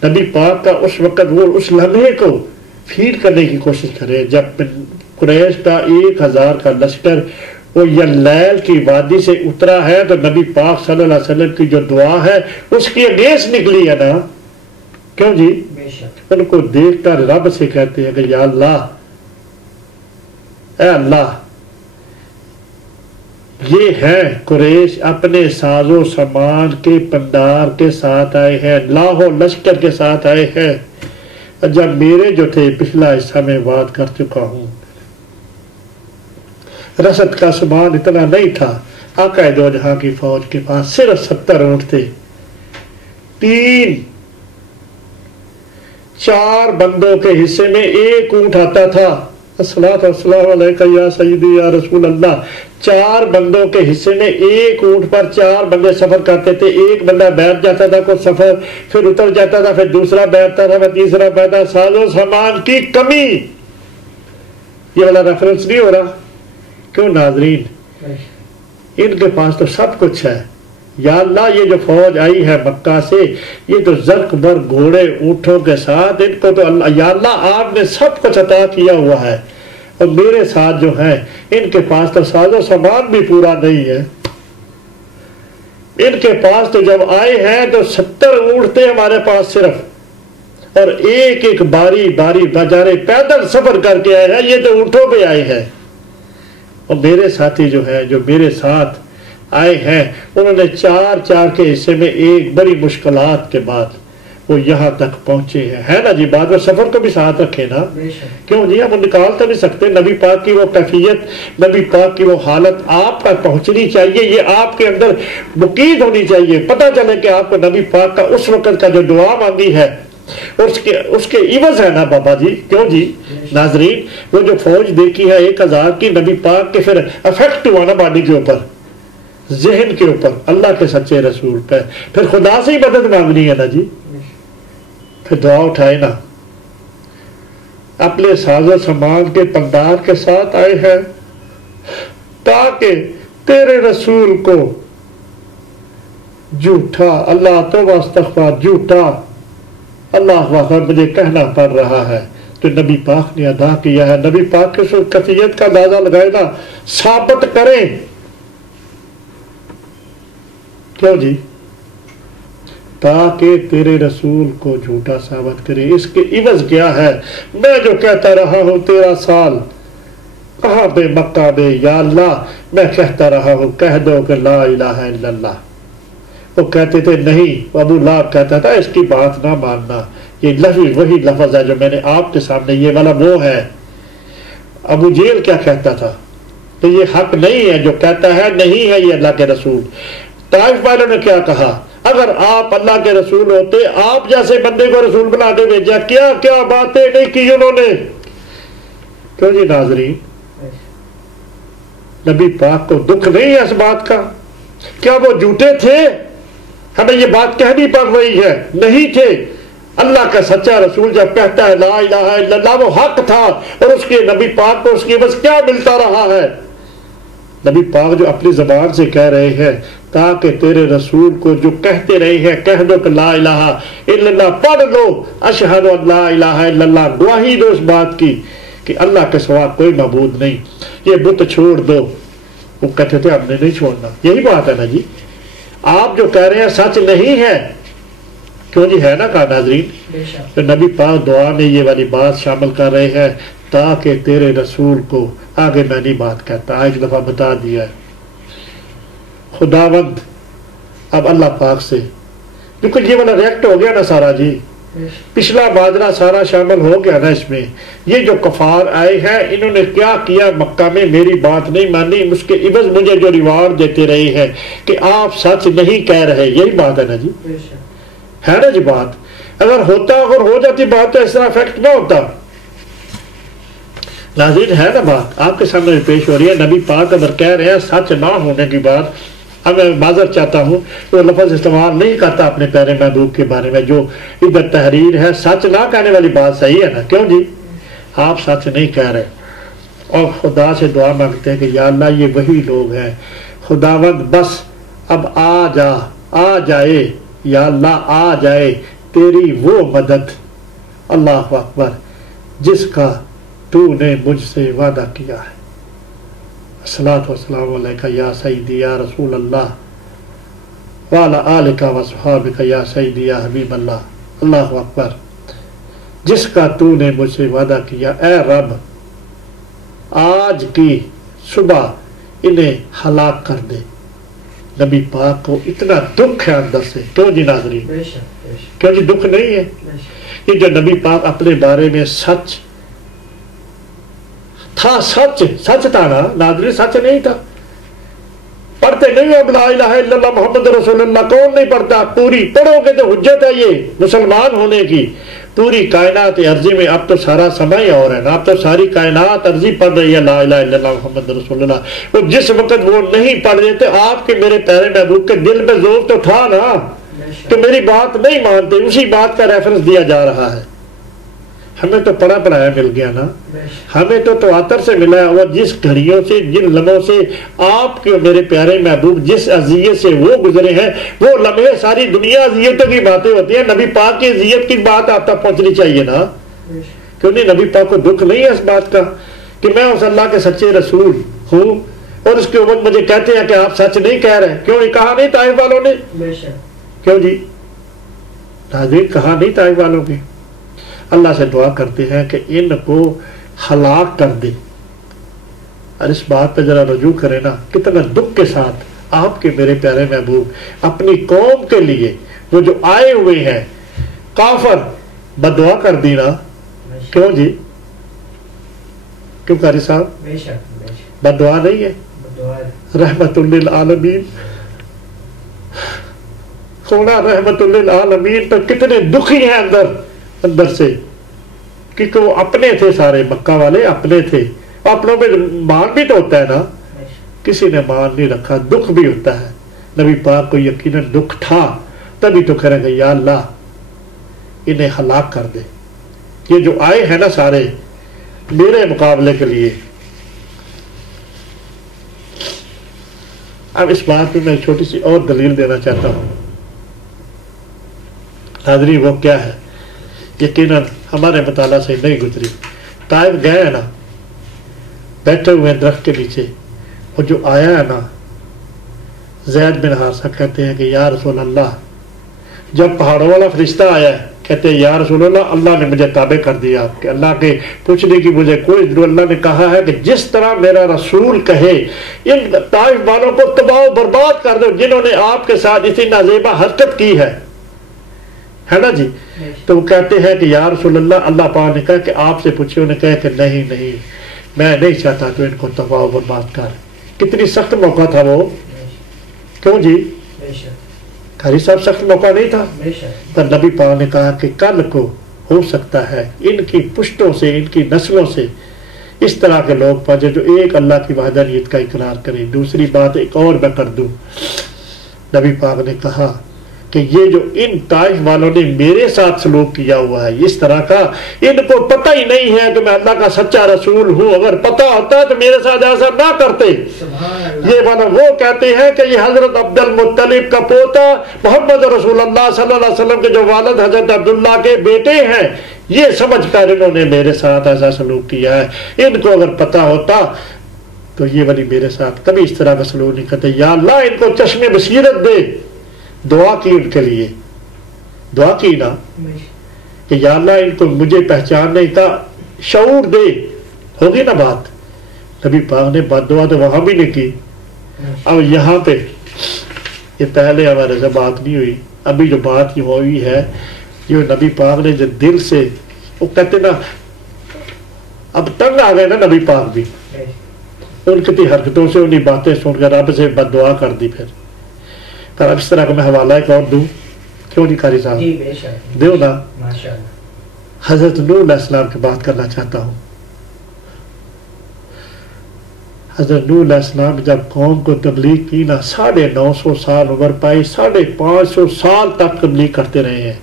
نبی پاک کا اس وقت وہ اس لمحے کو فیل کرنے کی کوشش کرے جب قریش کا 1000 کا لشکر وہ یلیل کی وادی سے اترا ہے، تو نبی پاک صلی اللہ علیہ وسلم کی جو دعا ہے اس کی اگینسٹ نکلی ہے نا. کیوں جی؟ بے شک. ان کو دیکھ کر رب سے کہتے ہیں کہ یا اللہ اے اللہ، یہ ہے قریش اپنے ساز و سامان کے پندار کے ساتھ آئے ہیں، لاہو لشکر کے ساتھ آئے ہیں. جب میرے جو تھے پچھلا حصہ میں بات کر چکا ہوں، رسد کا سامان اتنا نہیں تھا. آقا دو جہاں کی فوج کے پاس صرف 70 اونٹ تھے. 4 بندوں کے حصے میں 1 اونٹ آتا تھا. الصلاۃ والسلام علیکہ یا سیدی یا رسول اللہ. 4 بندوں کے حصے میں 1 اونٹ پر 4 بندے سفر کرتے تھے. ایک بندہ بیٹھ جاتا تھا کوئی سفر، پھر اتر جاتا تھا، پھر دوسرا بیٹھتا تھا، پھر تیسرا بیٹھتا. ساز و سامان کی کمی، یہ والا ریفرنس نہیں ہو رہا. کیوں ناظرین؟ ان کے پاس تو سب کچھ ہے. یا اللہ یہ جو فوج آئی ہے مکہ سے، یہ تو زرق بر گھوڑے اونٹوں کے ساتھ، ان کو تو اللہ یا اللہ آپ نے سب کچھ عطا کیا ہوا ہے، اور میرے ساتھ جو ہیں ان کے پاس تو ساز و سامان بھی پورا نہیں ہے. ان کے پاس تو جب آئے ہیں تو 70 اونٹ تھے ہمارے پاس صرف، اور ایک باری باری بجارے پیدل سفر کر کے آئے ہیں. یہ تو اونٹوں پہ آئے ہیں. اور میرے ساتھی جو ہیں جو میرے ساتھ آئے ہیں، انہوں نے 4 کے حصے میں ایک بڑی مشکلات کے بعد وہ یہاں تک پہنچے ہیں، ہے نا جی. بعد میں سفر کو بھی ساتھ رکھے نا. کیوں جی؟ ہم نکال تو نہیں سکتے. نبی پاک کی وہ کیفیت، نبی پاک کی وہ حالت آپ تک پہنچنی چاہیے. یہ آپ کے اندر مقید ہونی چاہیے. پتہ چلے کہ آپ کو نبی پاک کا اس وقت کا جو دعا مانگی ہے اور اس کے عوض ہے نا بابا جی، کیوں جی ناظرین، وہ جو فوج دیکھی ہے 1000 کی، نبی پاک کے پھر افیکٹ ہوا نا باڈی کے اوپر، ذہن کے اوپر، اللہ کے سچے رسول پہ، پھر خدا سے ہی مدد مانگنی ہے نا جی، پھر دعا اٹھائے نا، اپنے ساز و سامان کے پندار کے ساتھ آئے ہیں تاکہ تیرے رسول کو جھوٹا، اللہ توبہ استغفار، جھوٹا اللہ واقعہ مجھے کہنا پڑ رہا ہے، تو نبی پاک نے ادا کیا ہے۔ نبی پاک کی کفیت کا اندازہ لگائے نا، ثابت کریں، کیوں جی؟ تاکہ تیرے رسول کو جھوٹا ثابت کرے۔ اس کے عوض کیا ہے؟ میں جو کہتا رہا ہوں 13 سال کہاں بے مکہ میں، یا اللہ میں کہتا رہا ہوں کہہ دو کہ لا الہ الا اللہ، وہ کہتے تھے نہیں، ابو لہب کہتا تھا اس کی بات نہ ماننا، یہ لفظ وہی لفظ ہے جو میں نے آپ کے سامنے، یہ والا وہ ہے۔ ابو جہل کیا کہتا تھا کہ یہ حق نہیں ہے، جو کہتا ہے نہیں ہے یہ اللہ کے رسول۔ طائف والوں نے کیا کہا؟ اگر آپ اللہ کے رسول ہوتے، آپ جیسے بندے کو رسول بنا کے بھیجا، کیا کیا باتیں نہیں کی انہوں نے، کیوں جی ناظرین؟ نبی پاک کو دکھ نہیں ہے اس بات کا؟ کیا وہ جھوٹے تھے؟ ہمیں یہ بات کہنی پڑ رہی ہے، نہیں تھے۔ اللہ کا سچا رسول جب کہتا ہے لا الہ الا اللہ، وہ حق تھا، اور اس کے نبی پاک کو اس کی بس کیا ملتا رہا ہے؟ نبی پاک جو اپنی زبان سے کہہ رہے ہیں تاکہ تیرے رسول کو جو کہتے رہے ہیں کہہ دو کہ لا الہ الا اللہ، پڑھ لو اشہد ان لا الہ الا اللہ، گواہی دو اس بات کی کہ اللہ کے سوا کوئی معبود نہیں، یہ بت چھوڑ دو۔ وہ کہتے تھے ہم نے نہیں چھوڑنا، یہی بات ہے نا جی، آپ جو کہہ رہے ہیں سچ نہیں ہے، کیوں جی ہے نا کہا ناظرین؟ تو نبی پاک دعا میں یہ والی بات شامل کر رہے ہیں تاکہ تیرے رسول کو، آگے میں نہیں بات کہتا، ایک دفعہ بتا دیا ہے خداوند۔ اب اللہ پاک سے کیونکہ یہ والا ریکٹ ہو گیا نا سارا جی، پچھلا ماجرا سارا شامل ہو گیا نا اس میں۔ یہ جو کفار آئے ہیں انہوں نے کیا کیا مکہ میں؟ میری بات نہیں مانی، اس کے عوض مجھے جو ریوارڈ دیتے رہے ہیں کہ آپ سچ نہیں کہہ رہے، یہی بات ہے نا جی، ہے نا جی بات؟ اگر ہو جاتی بات تو اس طرح افیکٹ نہ ہوتا۔ ناظرین ہے نا بات آپ کے سامنے پیش ہو رہی ہے، نبی پاک اگر کہہ رہے ہیں سچ نہ ہونے کی بات، اب میں معذرت چاہتا ہوں وہ لفظ استعمال نہیں کرتا اپنے پیارے محبوب کے بارے میں، جو ادھر تحریر ہے، سچ نہ کہنے والی بات صحیح ہے نا، کیوں جی؟ آپ سچ نہیں کہہ رہے، اور خدا سے دعا مانگتے ہیں کہ یا اللہ یہ وہی لوگ ہیں، خداوند بس اب آ جائے یا اللہ، آ جائے تیری وہ مدد، اللہ اکبر، جس کا تو نے مجھ سے وعدہ کیا ہے۔ الصلاۃ والسلام علیکہ یا سیدی یا رسول اللہ وعلی آلک وصحابک یا سیدی یا حبیب اللہ، اللہ اکبر، جس کا تو نے مجھ سے وعدہ کیا، اے رب آج کی صبح انہیں ہلاک کر دے۔ نبی پاک کو اتنا دکھ ہے اندر سے، کیوں جی ناظرین؟ کیوں جی دکھ نہیں ہے؟ یہ جو نبی پاک اپنے بارے میں سچ تھا، سچ تھا نا ناظرین، سچ نہیں تھا۔ پڑھتے نہیں ہو لا الہ الا اللہ محمد رسول اللہ، کون نہیں پڑھتا؟ پوری پڑھو گے تو حجت ہے یہ مسلمان ہونے کی۔ پوری کائنات عرضی میں اب تو سارا سماں ہی اور ہے نا، اب تو ساری کائنات عرضی پڑھ رہی ہے لا الہ الا اللہ محمد رسول اللہ۔ وہ جس وقت وہ نہیں پڑھ رہے تھے، آپ کے میرے پیارے محبوب کے دل میں زور تو تھا نا کہ میری بات نہیں مانتے، اسی بات کا ریفرنس دیا جا رہا ہے۔ ہمیں تو پڑھا پڑھایا مل گیا نا، ہمیں تو تواتر سے ملا ہے، اور جس گھڑیوں سے، جن لمحوں سے آپ کے میرے پیارے محبوب جس اذیت سے وہ گزرے ہیں، وہ لمحے ساری دنیا اذیتوں کی باتیں ہوتی ہیں، نبی پاک کی اذیت کی بات آپ تک پہنچنی چاہیے نا، کیوں نہیں؟ نبی پاک کو دکھ نہیں ہے اس بات کا کہ میں اس اللہ کے سچے رسول ہوں، اور اس کے اوپر مجھے کہتے ہیں کہ آپ سچ نہیں کہہ رہے؟ کیوں نہیں کہا؟ نہیں طائف والوں نے، کیوں جی ناظرین کہا نہیں طائف والوں کے؟ اللہ سے دعا کرتے ہیں کہ ان کو ہلاک کر دے۔ اور اس بات پہ ذرا رجوع کریں نا، کتنا دکھ کے ساتھ آپ کے میرے پیارے محبوب اپنی قوم کے لیے وہ جو آئے ہوئے ہیں کافر، بددعا کر دی نا، کیوں جی؟ کیوں قاری صاحب؟ بددعا نہیں ہے، رحمت للعالمین ہونا، رحمت للعالمین تو کتنے دکھی ہیں اندر اندر سے، کیونکہ وہ اپنے تھے، سارے مکہ والے اپنے تھے، اپنوں میں مان بھی تو ہوتا ہے نا، کسی نے مان نہیں رکھا، دکھ بھی ہوتا ہے۔ نبی پاک کو یقیناً دکھ تھا، تبھی تو کہہ رہے گا یا اللہ انہیں ہلاک کر دے، یہ جو آئے ہیں نا سارے میرے مقابلے کے لیے۔ اب اس بات میں میں چھوٹی سی اور دلیل دینا چاہتا ہوں حاضری، وہ کیا ہے؟ یقیناً ہمارے مطالعہ سے نہیں گزری۔ طائف گئے ہیں نا، بیٹھے ہوئے درخت کے نیچے، وہ جو آیا ہے نا زید بن حارثہ کہتے ہیں کہ یا رسول اللہ، جب پہاڑوں والا فرشتہ آیا ہے کہتے ہیں یا رسول اللہ، اللہ نے مجھے تابع کر دیا آپ کے، اللہ کے پوچھنے کی مجھے کوئی ضرورت، اللہ نے کہا ہے کہ جس طرح میرا رسول کہے ان طائف والوں کو تباہ و برباد کر دو جنہوں نے آپ کے ساتھ اتنی نازیبہ حرکت کی ہے نا جی۔ تو وہ کہتے ہیں کہ یا رسول اللہ، اللہ پاک نے کہا کہ آپ سے پوچھے، انہیں کہا کہ نہیں میں نہیں چاہتا تو ان کو تباہ و برباد کر۔ کتنی سخت موقع تھا وہ، کیوں جی؟ قاری صاحب سخت موقع نہیں تھا؟ پر نبی پاک نے کہا کہ کل کو ہو سکتا ہے ان کی پشتوں سے، ان کی نسلوں سے اس طرح کے لوگ پہنچے جو ایک اللہ کی وحدانیت کا اقرار کریں۔ دوسری بات ایک اور میں کر دوں، نبی پاک نے کہا کہ یہ جو ان طائف والوں نے میرے ساتھ سلوک کیا ہوا ہے اس طرح کا، ان کو پتہ ہی نہیں ہے کہ میں اللہ کا سچا رسول ہوں، اگر پتہ ہوتا ہے تو میرے ساتھ ایسا نہ کرتے۔ یہ والا وہ کہتے ہیں کہ یہ حضرت عبد المطلب کا پوتا محمد رسول اللہ صلی اللہ علیہ وسلم کے جو والد حضرت عبداللہ کے بیٹے ہیں، یہ سمجھ کر انہوں نے میرے ساتھ ایسا سلوک کیا ہے۔ ان کو اگر پتہ ہوتا تو یہ والی میرے ساتھ کبھی اس طرح کا سلوک نہیں کرتے۔ یا اللہ ان کو چشم بصیرت دے۔ دعا کی ان کے لیے، دعا کی نا کہ یا اللہ ان کو مجھے پہچاننے کا شعور دے، ہوگی نا بات۔ نبی پاک نے بد دعا تو وہاں بھی نہیں کی۔ اب یہاں پہ یہ پہلے ہمارے سے بات نہیں ہوئی، ابھی جو بات یہ ہوئی ہے، یہ نبی پاک نے جو دل سے، وہ کہتے نا اب تنگ آ گئے نا نبی پاک بھی ان کی حرکتوں سے، انہیں باتیں سن کر رب سے بد دعا کر دی۔ پھر پر اب اس طرح کا میں حوالہ ایک اور دوں، کیوں نہیں قاری صاحب؟ دیو نا۔ حضرت نوح علیہ السلام کی بات کرنا چاہتا ہوں۔ حضرت نوح علیہ السلام جب قوم کو تبلیغ کی نا، 950 سال عمر پائی، 550 سال تک تبلیغ کرتے رہے ہیں،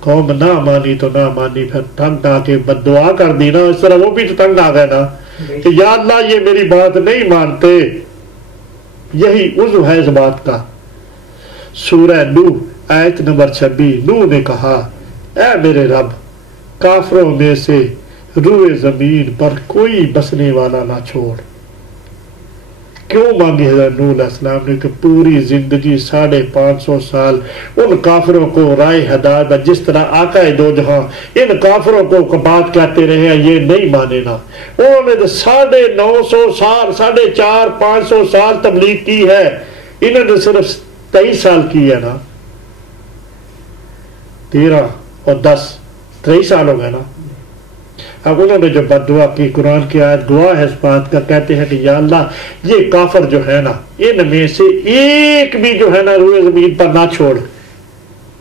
قوم نہ مانی تو نہ مانی، پھر تنگ آ کے بد دعا کر دی نا، اس طرح وہ بھی تو تنگ آ گئے نا کہ یا اللہ یہ میری بات نہیں مانتے۔ یہی عضو ہے اس بات کا۔ سورہ نوح آیت نمبر 26، نوح نے کہا اے میرے رب، کافروں میں سے روئے زمین پر کوئی بسنے والا نہ چھوڑ۔ کیوں مانگی حضرت نوح علیہ السلام نے کہ پوری زندگی 550 سال ان کافروں کو رائے ہدایت، جس طرح آقا دو جہاں ان کافروں کو بات کہتے رہے ہیں، یہ نہیں مانے نا۔ انہوں نے 950 سال، 450 سال تبلیغ کی ہے، انہوں نے صرف 23 سال کی ہے نا، 13 اور 10 23 سال ہو گئے نا۔ اب انہوں نے جو بد دعا کی، قرآن کی آیت گواہ ہے اس بات کا، کہتے ہیں کہ یا اللہ یہ کافر جو ہے نا، ان میں سے ایک بھی جو ہے نا روئے زمین پر نہ چھوڑ۔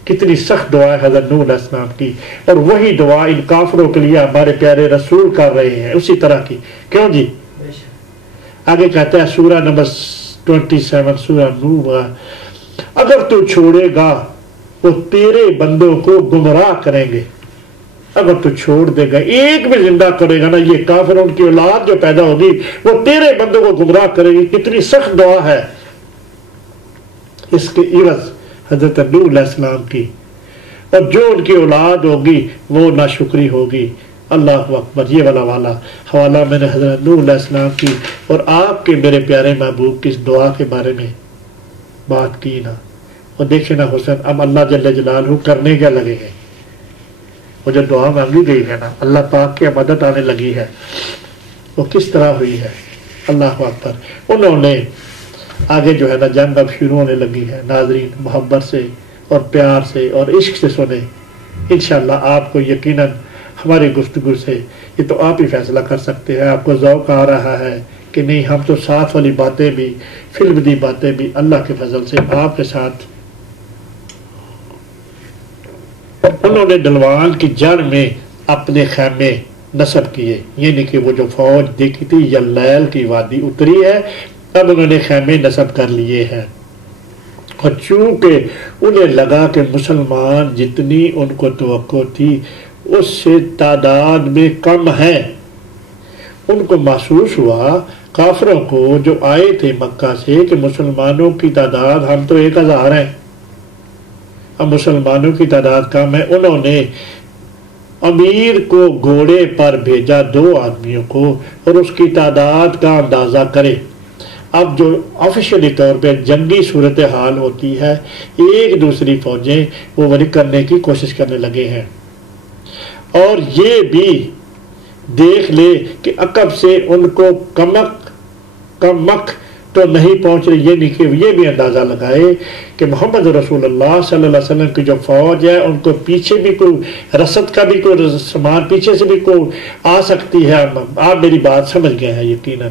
کتنی سخت دعا ہے حضرت نوح علیہ السلام کی، اور وہی دعا ان کافروں کے لیے ہمارے پیارے رسول کر رہے ہیں اسی طرح کی۔ کیوں جی؟ آگے کہتا ہے سورہ نمبر 27 سورہ نوح، اگر تو چھوڑے گا وہ تیرے بندوں کو گمراہ کریں گے۔ اگر تو چھوڑ دے گا، ایک بھی زندہ کرے گا نا، یہ کافر ان کی اولاد جو پیدا ہوگی وہ تیرے بندوں کو گمراہ کرے گی۔ کتنی سخت دعا ہے اس کے عوض حضرت نوح علیہ السلام کی، اور جو ان کی اولاد ہوگی وہ ناشکری ہوگی۔ اللہ اکبر۔ یہ والا حوالہ میں نے حضرت نوح علیہ السلام کی اور آپ کے میرے پیارے محبوب کی اس دعا کے بارے میں بات کی نا، اور دیکھیں نا حسن، اب اللہ جل جلالہ کرنے کیا لگے ہیں، وہ جو دعا مانگی گئی ہے نا، اللہ پاک کی مدد آنے لگی ہے، وہ کس طرح ہوئی ہے۔ اللہ اکبر۔ انہوں نے آگے جو ہے نا جنگ اب شروع ہونے لگی ہے۔ ناظرین محبت سے اور پیار سے اور عشق سے سنیں، انشاءاللہ آپ کو یقیناً ہماری گفتگو سے یہ تو آپ ہی فیصلہ کر سکتے ہیں، آپ کو ذوق آ رہا ہے کہ نہیں۔ ہم تو ساتھ والی باتیں بھی، فلم دی باتیں بھی اللہ کے فضل سے آپ کے ساتھ انہوں نے ڈلوان کی جڑ میں اپنے خیمے نصب کیے، یعنی کہ وہ جو فوج دیکھی تھی یلیل کی وادی اتری ہے، اب انہوں نے خیمے نصب کر لیے ہیں۔ اور چونکہ انہیں لگا کہ مسلمان جتنی ان کو توقع تھی اس سے تعداد میں کم ہے، ان کو محسوس ہوا کافروں کو جو آئے تھے مکہ سے کہ مسلمانوں کی تعداد ہم تو 1000 ہیں، اب مسلمانوں کی تعداد کم ہے۔ انہوں نے امیر کو گھوڑے پر بھیجا 2 آدمیوں کو اور اس کی تعداد کا اندازہ کرے۔ اب جو آفیشلی طور پہ جنگی صورتحال ہوتی ہے، ایک دوسری فوجیں وہ وری کرنے کی کوشش کرنے لگے ہیں، اور یہ بھی دیکھ لے کہ عقب سے ان کو کمک تو نہیں پہنچ رہی، یہ نہیں کہ یہ بھی اندازہ لگائے کہ محمد رسول اللہ صلی اللہ علیہ وسلم کی جو فوج ہے ان کو پیچھے بھی کوئی رسد کا بھی کوئی سامان پیچھے سے بھی کوئی آ سکتی ہے۔ آپ میری بات سمجھ گئے ہیں یقیناً۔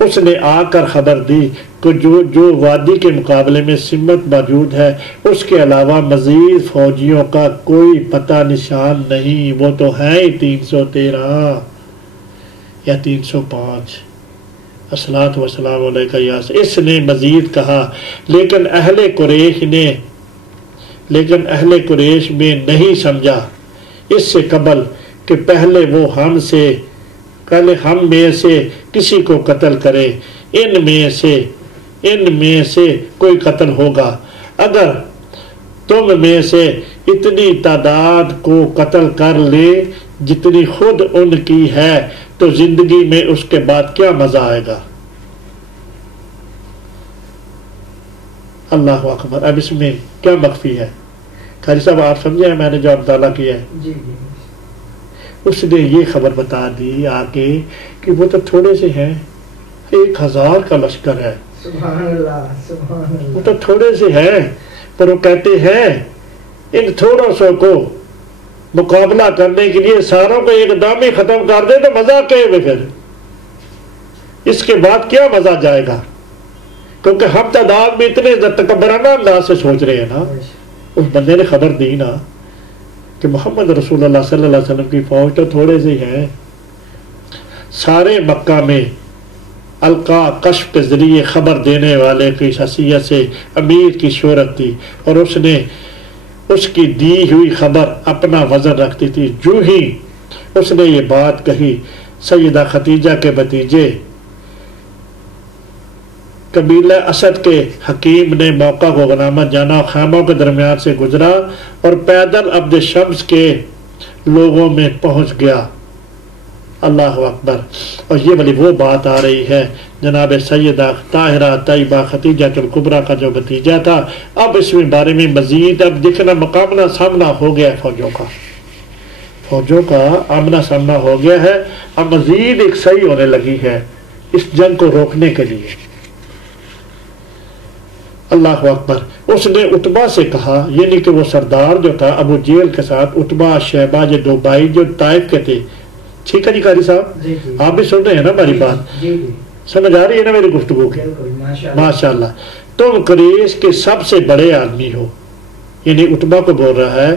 اس نے آ کر خبر دی کہ جو وادی کے مقابلے میں سمت موجود ہے اس کے علاوہ مزید فوجیوں کا کوئی پتہ نشان نہیں، وہ تو ہیں ہی 313 یا 305۔ الصلاۃ والسلام علیکہ یا اس نے مزید کہا، لیکن اہل قریش میں نہیں سمجھا اس سے قبل کہ پہلے وہ ہم میں سے کسی کو قتل کرے، ان میں سے کوئی قتل ہوگا۔ اگر تم میں سے اتنی تعداد کو قتل کر لے جتنی خود ان کی ہے تو زندگی میں اس کے بعد کیا مزہ آئے گا۔ اللہ اکبر۔ اب اس میں کیا مخفی ہے؟ قاری صاحب آپ سمجھے میں نے جو مطالعہ کیا ہے؟ جی۔ اس نے یہ خبر بتا دی آگے کہ وہ تو تھوڑے سے ہیں، 1000 کا لشکر ہے، سبحان اللہ سبحان اللہ، وہ تو تھوڑے سے ہیں، پر وہ کہتے ہیں ان تھوڑوں سو کو مقابلہ کرنے کے لیے ساروں کو ایک دم ہی ختم کر دے تو مزہ کہے ہوئے، پھر اس کے بعد کیا مزہ جائے گا؟ کیونکہ ہم تعداد میں اتنے تکبرانہ انداز سے سوچ رہے ہیں نا۔ اس بندے نے خبر دی نا کہ محمد رسول اللہ صلی اللہ علیہ وسلم کی فوج تو تھوڑے سے ہیں۔ سارے مکہ میں القا کشف کے ذریعے خبر دینے والے کی حیثیت سے امیر کی شہرت تھی، اور اس نے اس کی دی ہوئی خبر اپنا وزن رکھتی تھی۔ جو ہی اس نے یہ بات کہی، سیدہ خدیجہ کے بھتیجے قبیلہ اسد کے حکیم نے موقع کو غنیمت جانا اور خیموں کے درمیان سے گزرا اور پیدل عبد شمس کے لوگوں میں پہنچ گیا۔ اللہ اکبر۔ اور یہ والی وہ بات آ رہی ہے جناب سیدہ طاہرہ طیبہ خدیجہ الکبریٰ کا جو بھتیجا تھا۔ اب اس میں بارے میں مزید اب دیکھنا مقابلہ سامنا ہو گیا ہے، فوجوں کا آمنا سامنا ہو گیا ہے۔ اب مزید ایک صحیح ہونے لگی ہے اس جنگ کو روکنے کے لیے۔ اللہ اکبر۔ اس نے عتبہ سے کہا، یعنی کہ وہ سردار جو تھا ابو جہل کے ساتھ عتبہ شیبہ یہ 2 بھائی جو طائف کے تھے، ٹھیک ہے جی قاری صاحب؟ آپ بھی سن رہے ہیں نا ہماری بات؟ سمجھ آ رہی ہے نا میری گفتگو کی؟ ماشاءاللہ۔ تم قریش کے سب سے بڑے آدمی ہو، یعنی عتبہ کو بول رہا ہے،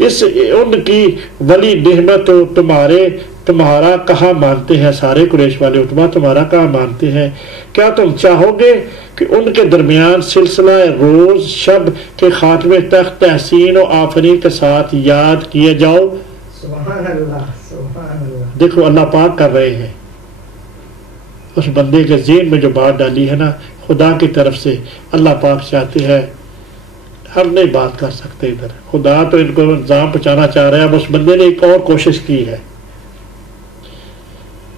ان کی ولی نعمت تمہارا کہاں مانتے ہیں سارے قریش والے؟ عتبہ تمہارا کہاں مانتے ہیں؟ کیا تم چاہو گے کہ ان کے درمیان سلسلہ روز شب کے خاتمے تک تحسین و آفرین کے ساتھ یاد کیے جاؤ؟ سبحان اللہ سبحان اللہ۔ دیکھو اللہ پاک کر رہے ہیں، اس بندے کے ذہن میں جو بات ڈالی ہے نا خدا کی طرف سے، اللہ پاک چاہتے ہیں، ہم نہیں بات کر سکتے ادھر، خدا تو ان کو الزام پہنچانا چاہ رہا ہے، اب اس بندے نے ایک اور کوشش کی ہے۔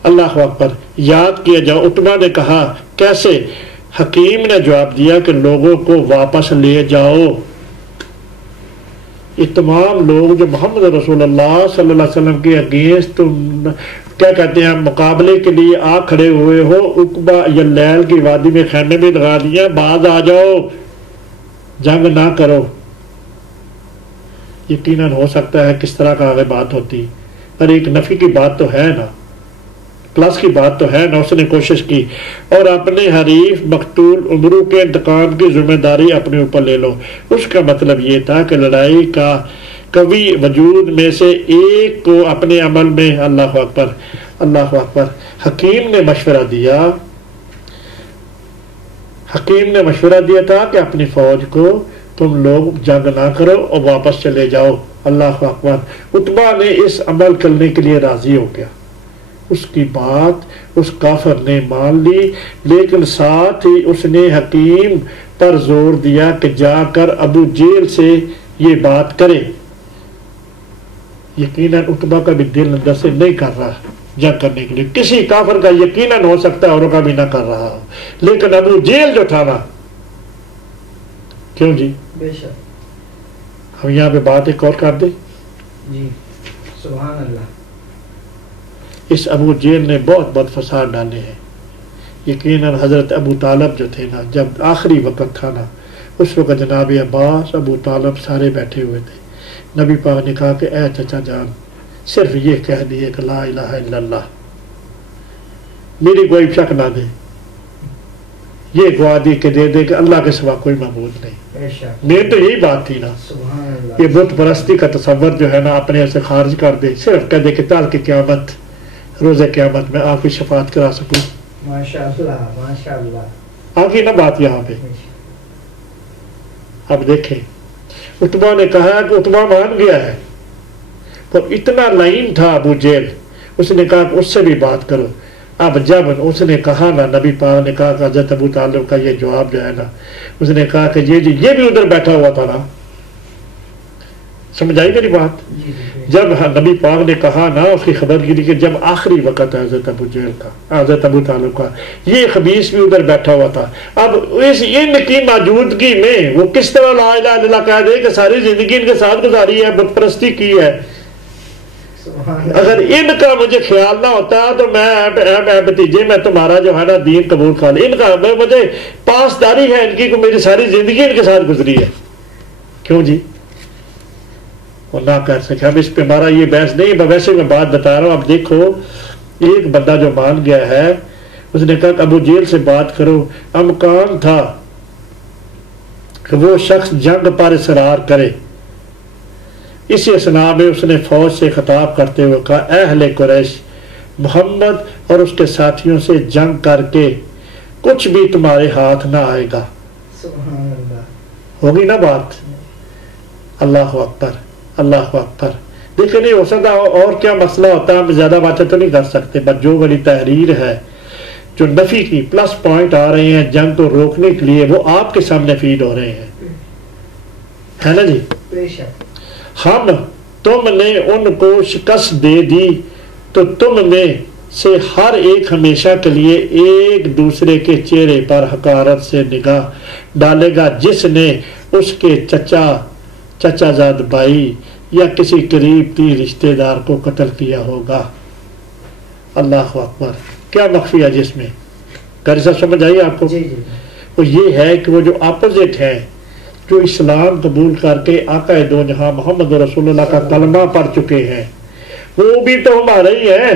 اللہ اکبر۔ یاد کیا جاؤ۔ عتبہ نے کہا کیسے؟ حکیم نے جواب دیا کہ لوگوں کو واپس لے جاؤ۔ یہ تمام لوگ جو محمد رسول اللہ صلی اللہ علیہ وسلم کے اگینسٹ کیا کہتے ہیں مقابلے کے لیے آ کھڑے ہوئے ہو، عقبہ یلیل کی وادی میں خیمے میں لگا دیا، باز آ جاؤ، جنگ نہ کرو۔ یقیناً ہو سکتا ہے کس طرح کا آگے بات ہوتی، پر ایک نفی کی بات تو ہے نا، پلس کی بات تو ہے نا، اس نے کوشش کی، اور اپنے حریف مقتول عمرو کے انتقام کی ذمہ داری اپنے اوپر لے لو۔ اس کا مطلب یہ تھا کہ لڑائی کا کبھی وجود میں سے ایک کو اپنے عمل میں، اللہ اکبر اللہ اکبر، حکیم نے مشورہ دیا تھا کہ اپنی فوج کو تم لوگ جنگ نہ کرو اور واپس چلے جاؤ، اللہ اکبر۔ عتبہ نے اس عمل کرنے کے لیے راضی ہو گیا، اس کی بات اس کافر نے مان لی، لیکن ساتھ ہی اس نے حکیم پر زور دیا کہ جا کر ابو جہل سے یہ بات کرے۔ یقیناً عتبہ کا بھی دل اندر سے نہیں کر رہا جنگ کرنے کے لیے، کسی کافر کا یقیناً ہو سکتا ہے اوروں کا بھی نہ کر رہا ہو، لیکن ابو جہل جو تھا نا، کیوں جی بے شک، ہم یہاں پہ بات ایک اور کر دیں، جی سبحان اللہ، اس ابو جہل نے بہت بد فساد ڈالے ہیں۔ یقیناً حضرت ابو طالب جو تھے نا، جب آخری وقت تھا نا، اس وقت جناب عباس ابو طالب سارے بیٹھے ہوئے تھے، نبی پاک نے کہا کہ اے چچا جان، صرف یہ کہہ دیے کہ لا الہ الا اللہ، میری کوئی شک نہ دے، یہ گواہ دی کہ دے دے کہ اللہ کے سوا کوئی معبود نہیں۔ بے شک، میری تو یہی بات تھی نا، سبحان اللہ، یہ بت پرستی کا تصور جو ہے نا اپنے سے خارج کر دے، صرف کہہ دے کہ تال کی قیامت، روز قیامت میں آپ کی شفاعت کرا سکوں۔ ماشاء اللہ ماشاء اللہ، آگے نا بات یہاں پہ، بے شک، اب دیکھیں عتبہ نے کہا کہ عتبہ مان گیا ہے، تو اتنا لائن تھا ابو جہل، اس نے کہا کہ اس سے بھی بات کرو۔ اب جب اس نے کہا نا، نبی پاک نے کہا کہ حضرت ابو طالب کا یہ جواب جو ہے نا، اس نے کہا کہ یہ بھی ادھر بیٹھا ہوا تھا نا، سمجھائی میری بات؟ جی جی، بے شک، جب نبی پاک نے کہا نا اس کی خبر گیری کہ جب آخری وقت ہے حضرت ابو جہل کا، حضرت ابو طالب کا، یہ خبیث بھی ادھر بیٹھا ہوا تھا۔ اب ان کی موجودگی میں وہ کس طرح لا الہ الا اللہ کہہ دے کہ ساری زندگی ان کے ساتھ گزاری ہے، بت پرستی کی ہے۔ سبحان اللہ، اگر ان کا مجھے خیال نہ ہوتا تو میں بھتیجے میں تمہارا جو ہے نا دین قبول کر لیں، ان کا مجھے پاسداری ہے ان کی کہ میری ساری زندگی ان کے ساتھ گزری ہے، کیوں جی وہ نہ کر سکے۔ اب اس پہ ہمارا یہ بحث نہیں، ویسے میں بات بتا رہا ہوں۔ اب دیکھو ایک بندہ جو مان گیا ہے، اس نے کہا کہ ابو جہل سے بات کرو، امکان تھا کہ وہ شخص جنگ پر اصرار کرے۔ اسی اسنا میں اس نے فوج سے خطاب کرتے ہوئے کہا، اے اہل قریش، محمد اور اس کے ساتھیوں سے جنگ کر کے کچھ بھی تمہارے ہاتھ نہ آئے گا۔ سبحان اللہ، ہوگی نا بات؟ اللہ اکبر اللہ اکبر۔ دیکھیں نہیں ہو سکتا اور کیا مسئلہ ہوتا ہے، ہم زیادہ باتیں تو نہیں کر سکتے، بس جو بڑی تحریر ہے، جو نفی کی پلس پوائنٹ آ رہے ہیں جنگ کو روکنے کے لیے، وہ آپ کے سامنے فیڈ ہو رہے ہیں، ہے نا جی؟ بے شک، تم نے ان کو شکست دے دی تو تم میں سے ہر ایک ہمیشہ کے لیے ایک دوسرے کے چہرے پر حقارت سے نگاہ ڈالے گا جس نے اس کے چچا زاد بھائی یا کسی قریب تھی رشتہ دار کو قتل کیا ہوگا۔ اللہ اکبر، کیا مخفی ہے جس میں؟ قاری صاحب سمجھ آئی آپ کو؟ جی جی، وہ یہ ہے کہ وہ جو اپوزٹ ہیں، جو اسلام قبول کر کے آقا دو جہاں محمد رسول اللہ کا کلمہ پڑھ چکے ہیں، وہ بھی تو ہمارے ہی ہیں۔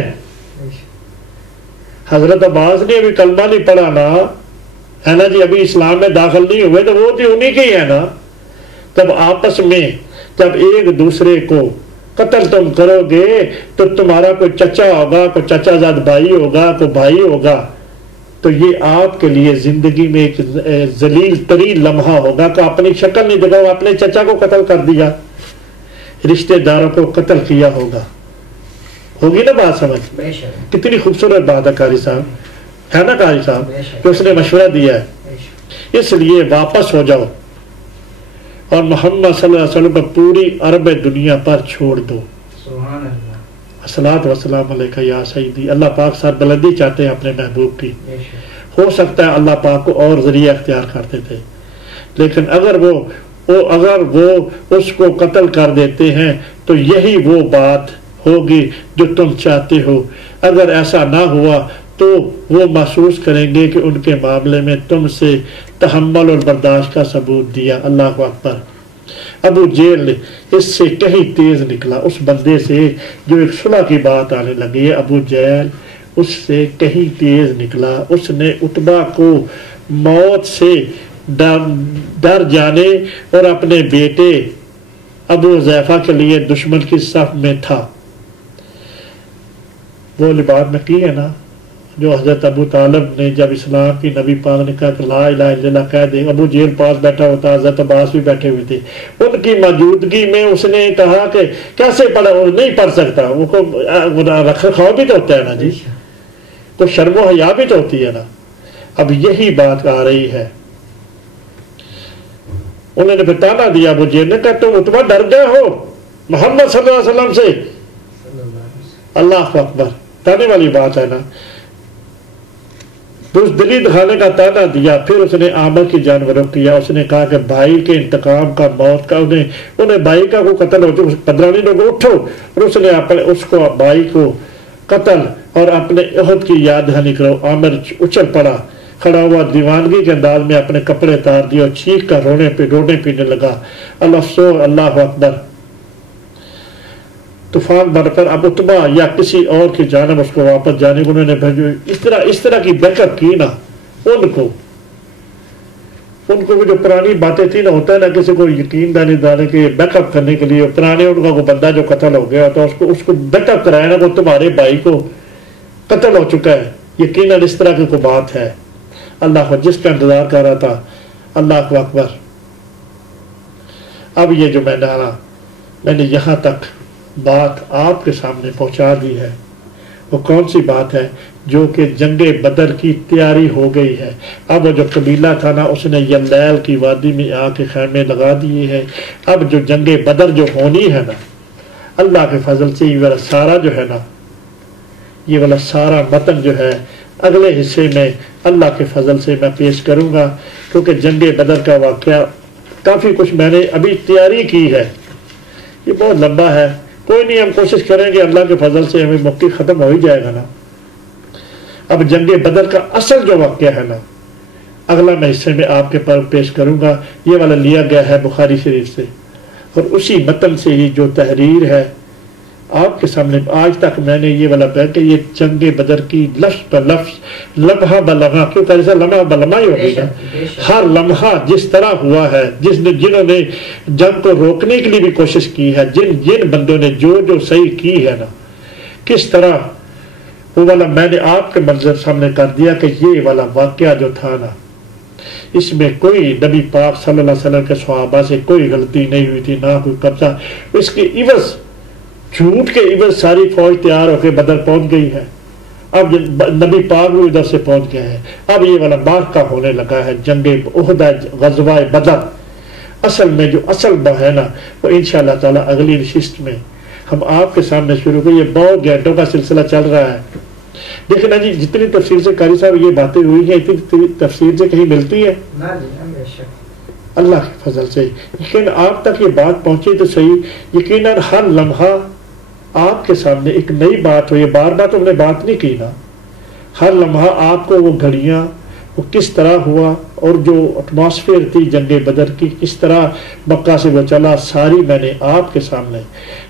حضرت عباس نے ابھی کلمہ نہیں پڑھا نا، ہے نا جی، ابھی اسلام میں داخل نہیں ہوئے، تو وہ تو انہی کے ہی ہے نا۔ جب آپس میں جب ایک دوسرے کو قتل تم کرو گے تو تمہارا کوئی چچا ہوگا، کوئی چچا زاد بھائی ہوگا، کوئی بھائی ہوگا، تو یہ آپ کے لیے زندگی میں ایک ذلیل ترین لمحہ ہوگا کہ اپنی شکل نہیں دکھاؤ، اپنے چچا کو قتل کر دیا، رشتہ داروں کو قتل کیا ہوگا۔ ہوگی نا بات سمجھ؟ بے شک، کتنی خوبصورت بات ہے قاری صاحب، ہے نا قاری صاحب، کہ اس نے مشورہ دیا ہے۔ بے شک، اس لیے واپس ہو جاؤ اور محمد صلی اللہ علیہ وسلم کو پوری عرب دنیا پر چھوڑ دو۔ سبحان اللہ، الصلاۃ والسلام علیکہ یا سیدی۔ اللہ پاک سر بلندی چاہتے ہیں اپنے محبوب کی، بے شک، ہو سکتا ہے اللہ پاک کو اور ذریعہ اختیار کرتے تھے، لیکن اگر وہ اس کو قتل کر دیتے ہیں تو یہی وہ بات ہوگی جو تم چاہتے ہو۔ اگر ایسا نہ ہوا تو وہ محسوس کریں گے کہ ان کے معاملے میں تم سے تحمل اور برداشت کا ثبوت دیا۔ اللہ اکبر۔ ابو جہل اس سے کہیں تیز نکلا، اس بندے سے جو ایک صلح کی بات آنے لگی ہے۔ ابو جہل اس سے کہیں تیز نکلا. اس نے عتبہ کو موت سے ڈر جانے اور اپنے بیٹے ابو حذیفہ کے لیے دشمن کی صف میں تھا. وہ بات میں کی ہے نا جو حضرت ابو طالب نے جب اسلام کی نبی پاک نے کہا کہ لا الہ الا اللہ کہہ دیں. ابو جہل پاس بیٹھا ہوتا, حضرت عباس بھی بیٹھے ہوئے تھے. ان کی موجودگی میں اس نے کہا کہ کیسے پڑھا, وہ نہیں پڑھ سکتا. وہ کو رکھ رکھاؤ بھی تو ہوتا ہے نا جی, تو شرم و حیا بھی تو ہوتی ہے نا. اب یہی بات آ رہی ہے. انہوں نے بتانا دیا ابو جہل نے کہا تم اتبا ڈر گئے ہو محمد صلی اللہ علیہ وسلم سے. اللہ اکبر, تانے والی بات ہے نا. بزدلی دکھانے کا تانا دیا. پھر اس نے عامر کی جانوروں کیا. اس نے کہا کہ بھائی کے انتقام کا, موت کا, انہیں بھائی کا کوئی قتل ہو چکا, پدرانی لوگ اٹھو. اور اس نے اپنے اس کو بھائی کو قتل اور اپنے احد کی یاد دہانی کرو. عامر اچھل پڑا, کھڑا ہوا, دیوانگی کے انداز میں اپنے کپڑے اتار دیے اور چیخ کر رونے پینے لگا. اللہ اکبر. طوفان بڑھ کر اب عتبہ یا کسی اور کی جانب اس کو واپس جانے کو انہوں نے بھیجو. اس طرح کی بیک اپ کی نا ان کو جو پرانی باتیں تھی نا, ہوتا ہے نا کسی کو یقین دانے کے بیک اپ کرنے کے لیے. پرانے ان کا کوئی بندہ جو قتل ہو گیا تو اس کو بیک اپ کرایا نا, وہ تمہارے بھائی کو قتل ہو چکا ہے. یقیناً اس طرح کی کوئی بات ہے. اللہ کو جس کا انتظار کر رہا تھا. اللہ اکبر. اب یہ جو میں نے یہاں تک بات آپ کے سامنے پہنچا دی ہے, وہ کون سی بات ہے؟ جو کہ جنگ بدر کی تیاری ہو گئی ہے. اب جو قبیلہ تھا نا, اس نے یلیل کی وادی میں آ کے خیمے لگا دیے ہیں. اب جو جنگ بدر جو ہونی ہے نا, اللہ کے فضل سے یہ والا سارا جو ہے نا, یہ والا سارا متن جو ہے اگلے حصے میں اللہ کے فضل سے میں پیش کروں گا. کیونکہ جنگ بدر کا واقعہ کافی کچھ میں نے ابھی تیاری کی ہے. یہ بہت لمبا ہے. کوئی نہیں, ہم کوشش کریں گے, اللہ کے فضل سے ہمیں موقع ختم ہو ہی جائے گا نا. اب جنگ بدر کا اصل جو واقعہ ہے نا, اگلا میں حصے میں آپ کے پر پیش کروں گا. یہ والا لیا گیا ہے بخاری شریف سے, اور اسی متن سے ہی جو تحریر ہے آپ کے سامنے آج تک میں نے یہ والا بیان کہ یہ جنگ بدر کی لفظ پر لفظ, لمحہ بلمحہ, کیوں کہ ایسا لمحہ بلمحہ ہی ہوگی نا. ہر لمحہ جس طرح ہوا ہے, جنہوں نے جنگ کو روکنے کے لیے بھی کوشش کی ہے, جن بندوں نے جو صحیح کی ہے نا, کس طرح وہ والا میں نے آپ کے منظر سامنے کر دیا کہ یہ والا واقعہ جو تھا نا, اس میں کوئی نبی پاک صلی اللہ علیہ وسلم کے صحابہ سے کوئی غلطی نہیں ہوئی تھی, نہ کوئی قبضہ. اس کی عوض, جھوٹ کے عوض ساری فوج تیار ہو کے بدر پہنچ گئی ہے. اب نبی پاک بھی ادھر سے پہنچ گئے ہیں. اب یہ والا معرکہ ہونے لگا ہے, جنگ احد, غزوہ بدر. اصل میں جو اصل ہے نا, وہ انشاءاللہ تعالی اگلی نشست میں ہم آپ کے سامنے شروع کریں. یہ بہت گھنٹوں کا سلسلہ چل رہا ہے. دیکھنا جی, جتنی تفسیر سے قاری صاحب یہ باتیں ہوئی ہیں, اتنی تفسیر سے کہیں ملتی ہے اللہ کے فضل سے. لیکن آپ تک یہ بات پہنچی تو صحیح. یقیناً ہر لمحہ آپ کے سامنے ایک نئی بات ہو. یہ بار بار تو ہم نے بات نہیں کی نا. ہر لمحہ آپ کو وہ گھڑیاں وہ کس طرح ہوا, اور جو ایٹماسفیئر تھی جنگ بدر کی, کس طرح مکہ سے وہ چلا, ساری میں نے آپ کے سامنے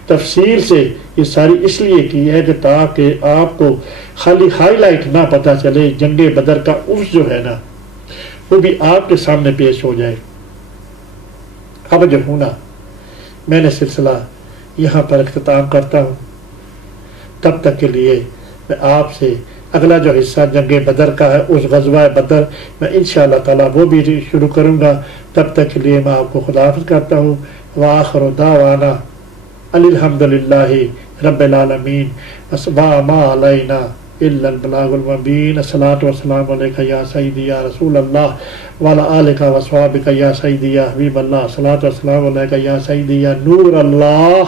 تفصیل سے یہ ساری اس لیے کی ہے کہ تاکہ آپ کو خالی ہائی لائٹ نہ پتہ چلے, جنگ بدر کا عرص جو ہے نا وہ بھی آپ کے سامنے پیش ہو جائے. اب جو ہونا میں نے سلسلہ یہاں پر اختتام کرتا ہوں. تب تک کے لیے میں آپ سے اگلا جو حصہ جنگ بدر کا ہے, اس غزوہ بدر میں انشاءاللہ تعالی وہ بھی شروع کروں گا. تب تک کے لیے میں آپ کو خداحافظ کرتا ہوں. وآخر دعوانا الحمدللہ رب العالمین, وما علینا الا البلاغ المبین. الصلاۃ والسلام علیک یا سیدی یا رسول اللہ وعلی آلک و اصحابک یا سیدی یا حبیب اللہ. الصلاۃ والسلام علیک یا سیدی یا نور اللہ.